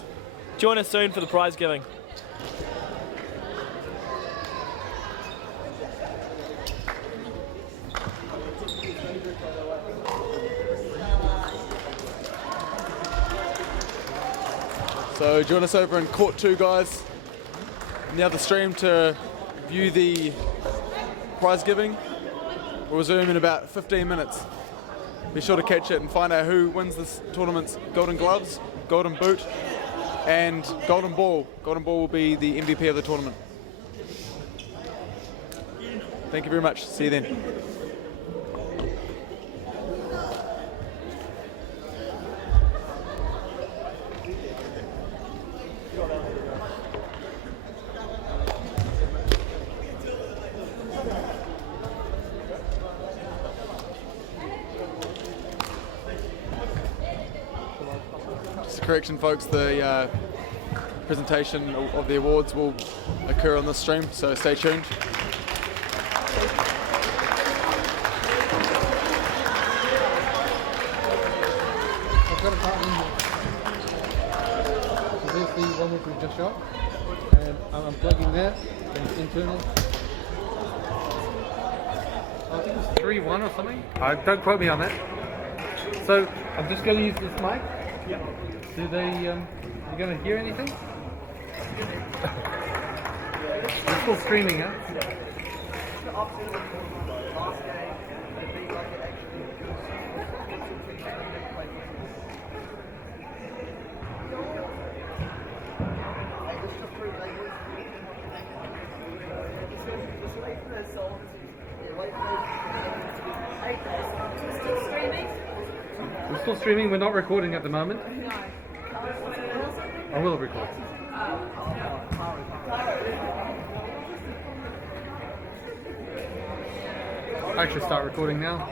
Join us soon for the prize giving. So join us over in Court 2, guys, in the other stream to view the prize giving. We'll resume in about 15 minutes. Be sure to catch it and find out who wins this tournament's golden gloves, golden boot, and golden ball. Golden ball will be the MVP of the tournament. Thank you very much. See you then. Correction, folks, the presentation of the awards will occur on this stream, so stay tuned. I've got a card in here. So there's the one which we just shot, and I'm plugging that, and it's internal. I think it's 3-1 or something. Don't quote me on that. So I'm just going to use this mic. Yep. Do they, you going to hear anything? It's still streaming, huh? We're still streaming, we're not recording at the moment. I will record. I actually start recording now.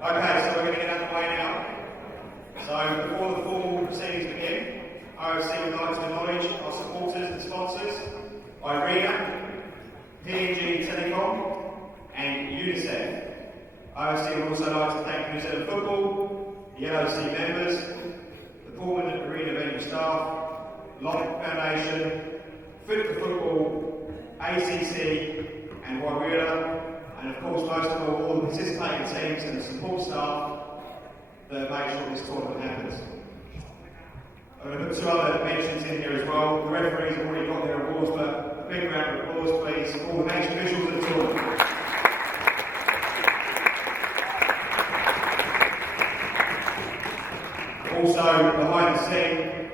Okay, so we're going to get underway now. So before the formal proceedings begin, IOC would like to acknowledge our supporters and sponsors, IRENA, PNG Telecom and UNICEF. IOC would also like to thank New Zealand Football, the LOC members, the Portland Arena venue staff, Light Foundation, Fit for Football, ACC and Wairua, and of course most of all the participating teams and the support staff that make sure this tournament happens. I'm going to put two other mentions in here as well. The referees have already got their awards, but a big round of applause please for all the match officials of the tournament. Also, behind the scene,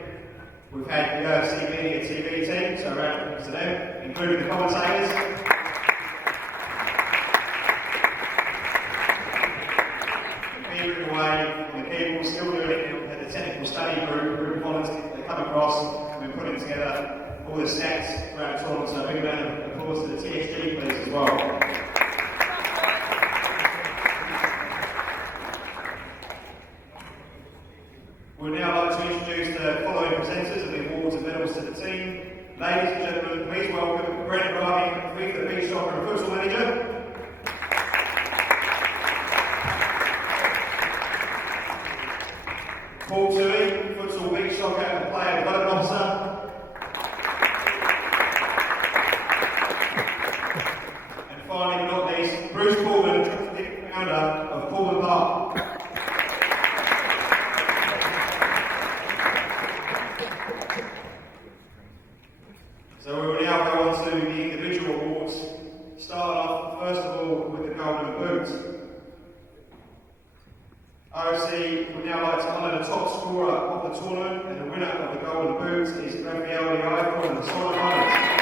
we've had the UFC Media TV team, so a round of applause to them, including the commentators. Being away on the keyboard, still doing it at the technical study group of volunteers that come across and we're putting together all the stats throughout the tournament, so a big round of applause to the TSG please as well. We'd now like to introduce the following presenters of the awards and medals to the team. Ladies and gentlemen, please welcome Brent Ryan, the Beach Soccer and Futsal Manager. soccer and player development officer. And finally, but not least, Bruce Pullman, founder of Pullman Park. So we will now go on to the individual awards. Start off, first of all, with the Golden Boot. OFC would now like to honour the top scorer of the tournament, and the winner of the Golden Boot is Raphael Liai from the Solomon Islands.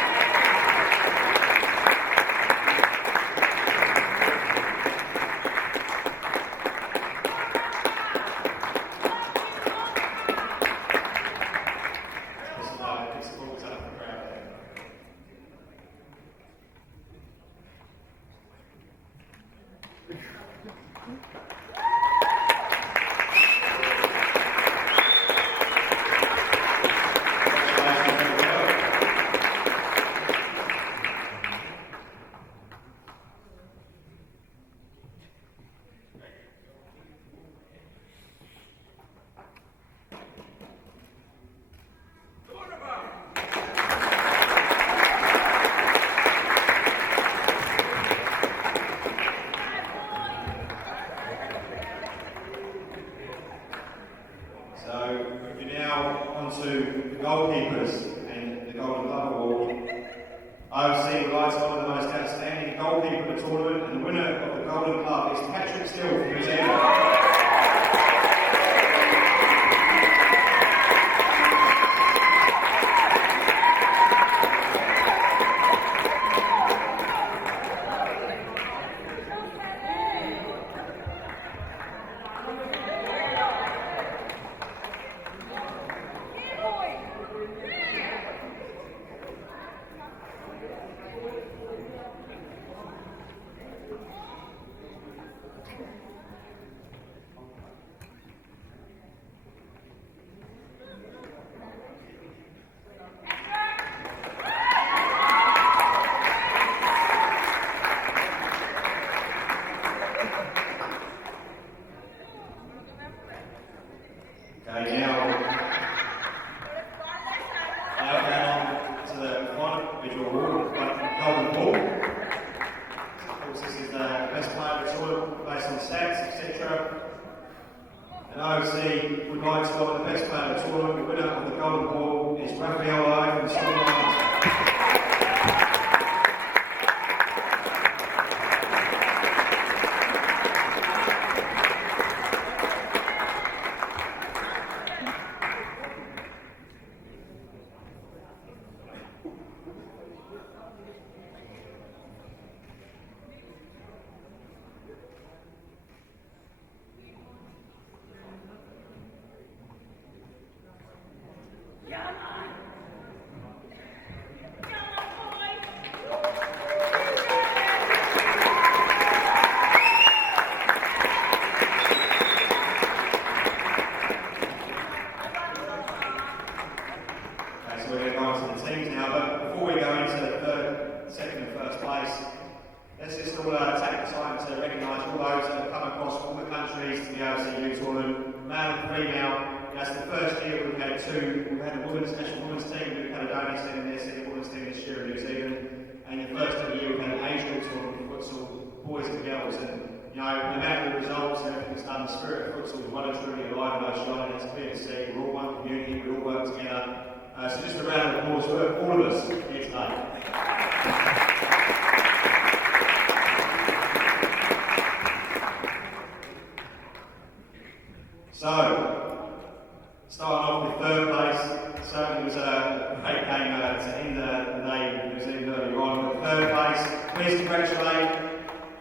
Please congratulate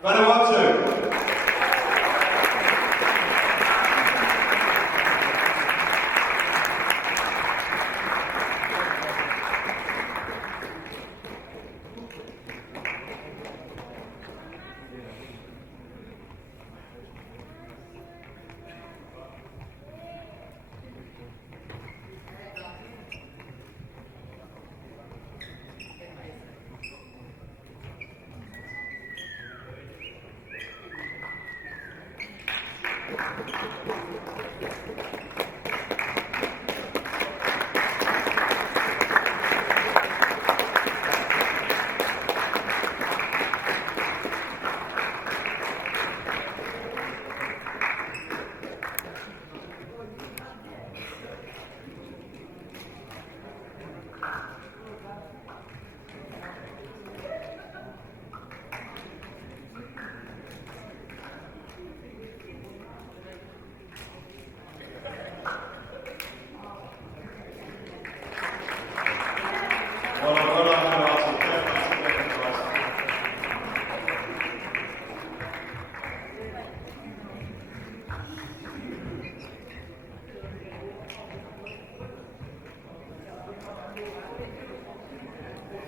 Vanuatu.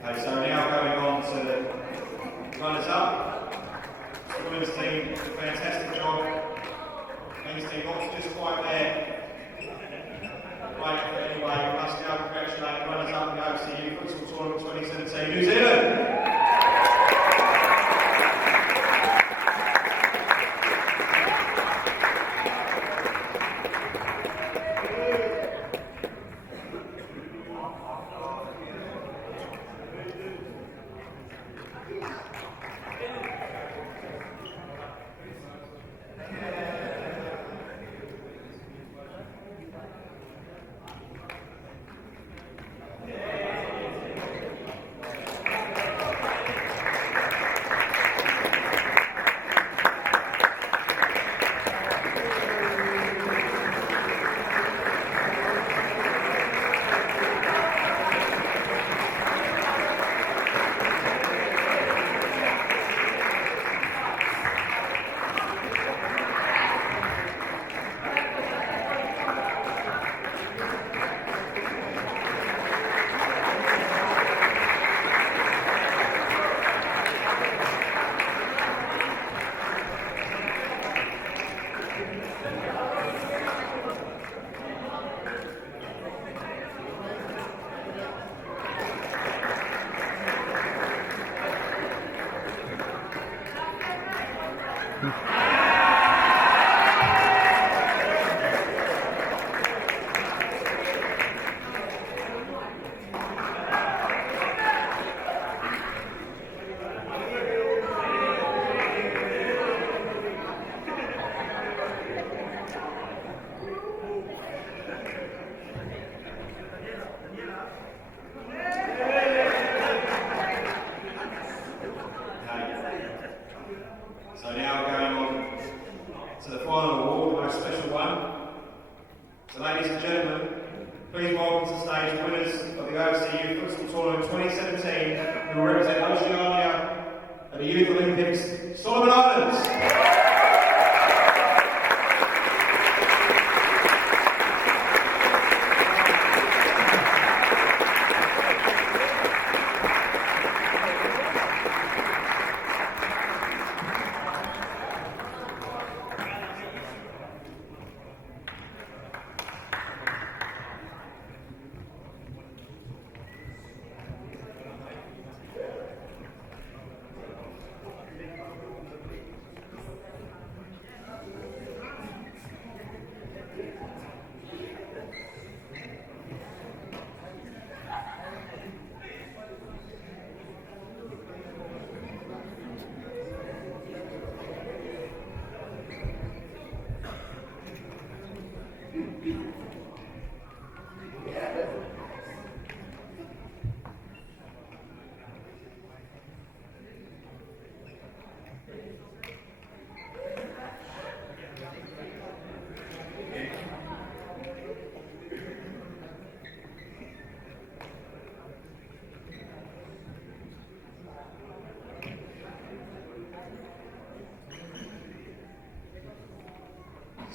Okay, so now going on to the runners up. The women's team did a fantastic job. Men's team not just quite there. Right, but anyway, we must now congratulate the runners up in the OCU Futsal Tournament 2017 New Zealand. So now going on to the final award, the most special one. So ladies and gentlemen, please welcome to the stage winners of the OCU Futsal Tournament 2017 who will represent Oceania at the Youth Olympics, Solomon Islands.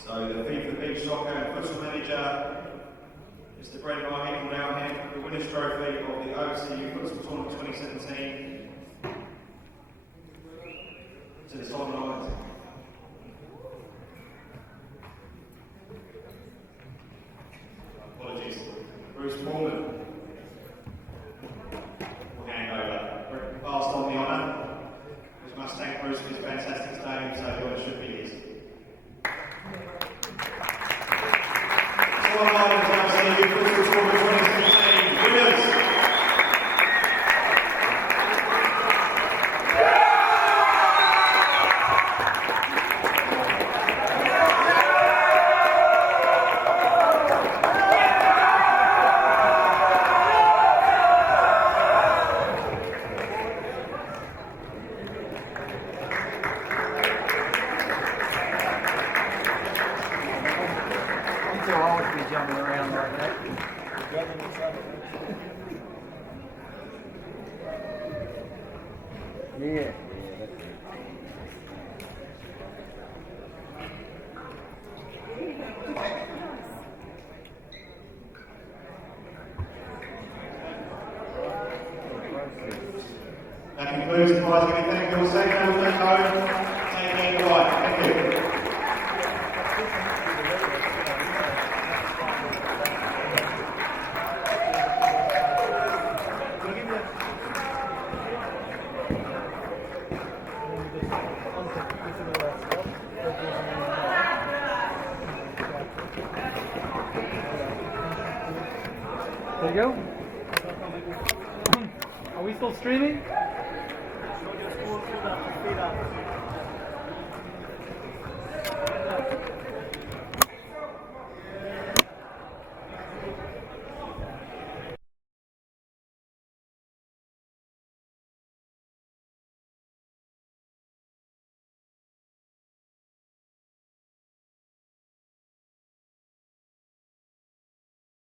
So the FIFA Beach Soccer and Futsal Manager, Mr. Brendan Martin, will now hand the winners' trophy of the OCU Futsal Tournament 2017 to the Solomon Islands. Apologies. Bruce Morgan will hand over. Passed on the honour. We must thank Bruce for his fantastic stay, so the honour should be his. Solomon Islands OCU Futsal Tournament 2017 winners. They'll always be jumping around like that. Yeah. That's concludes the prize giving. Thank you all. Safe travels back home. Take care. Goodbye. Thank you. There you go. Are we still streaming?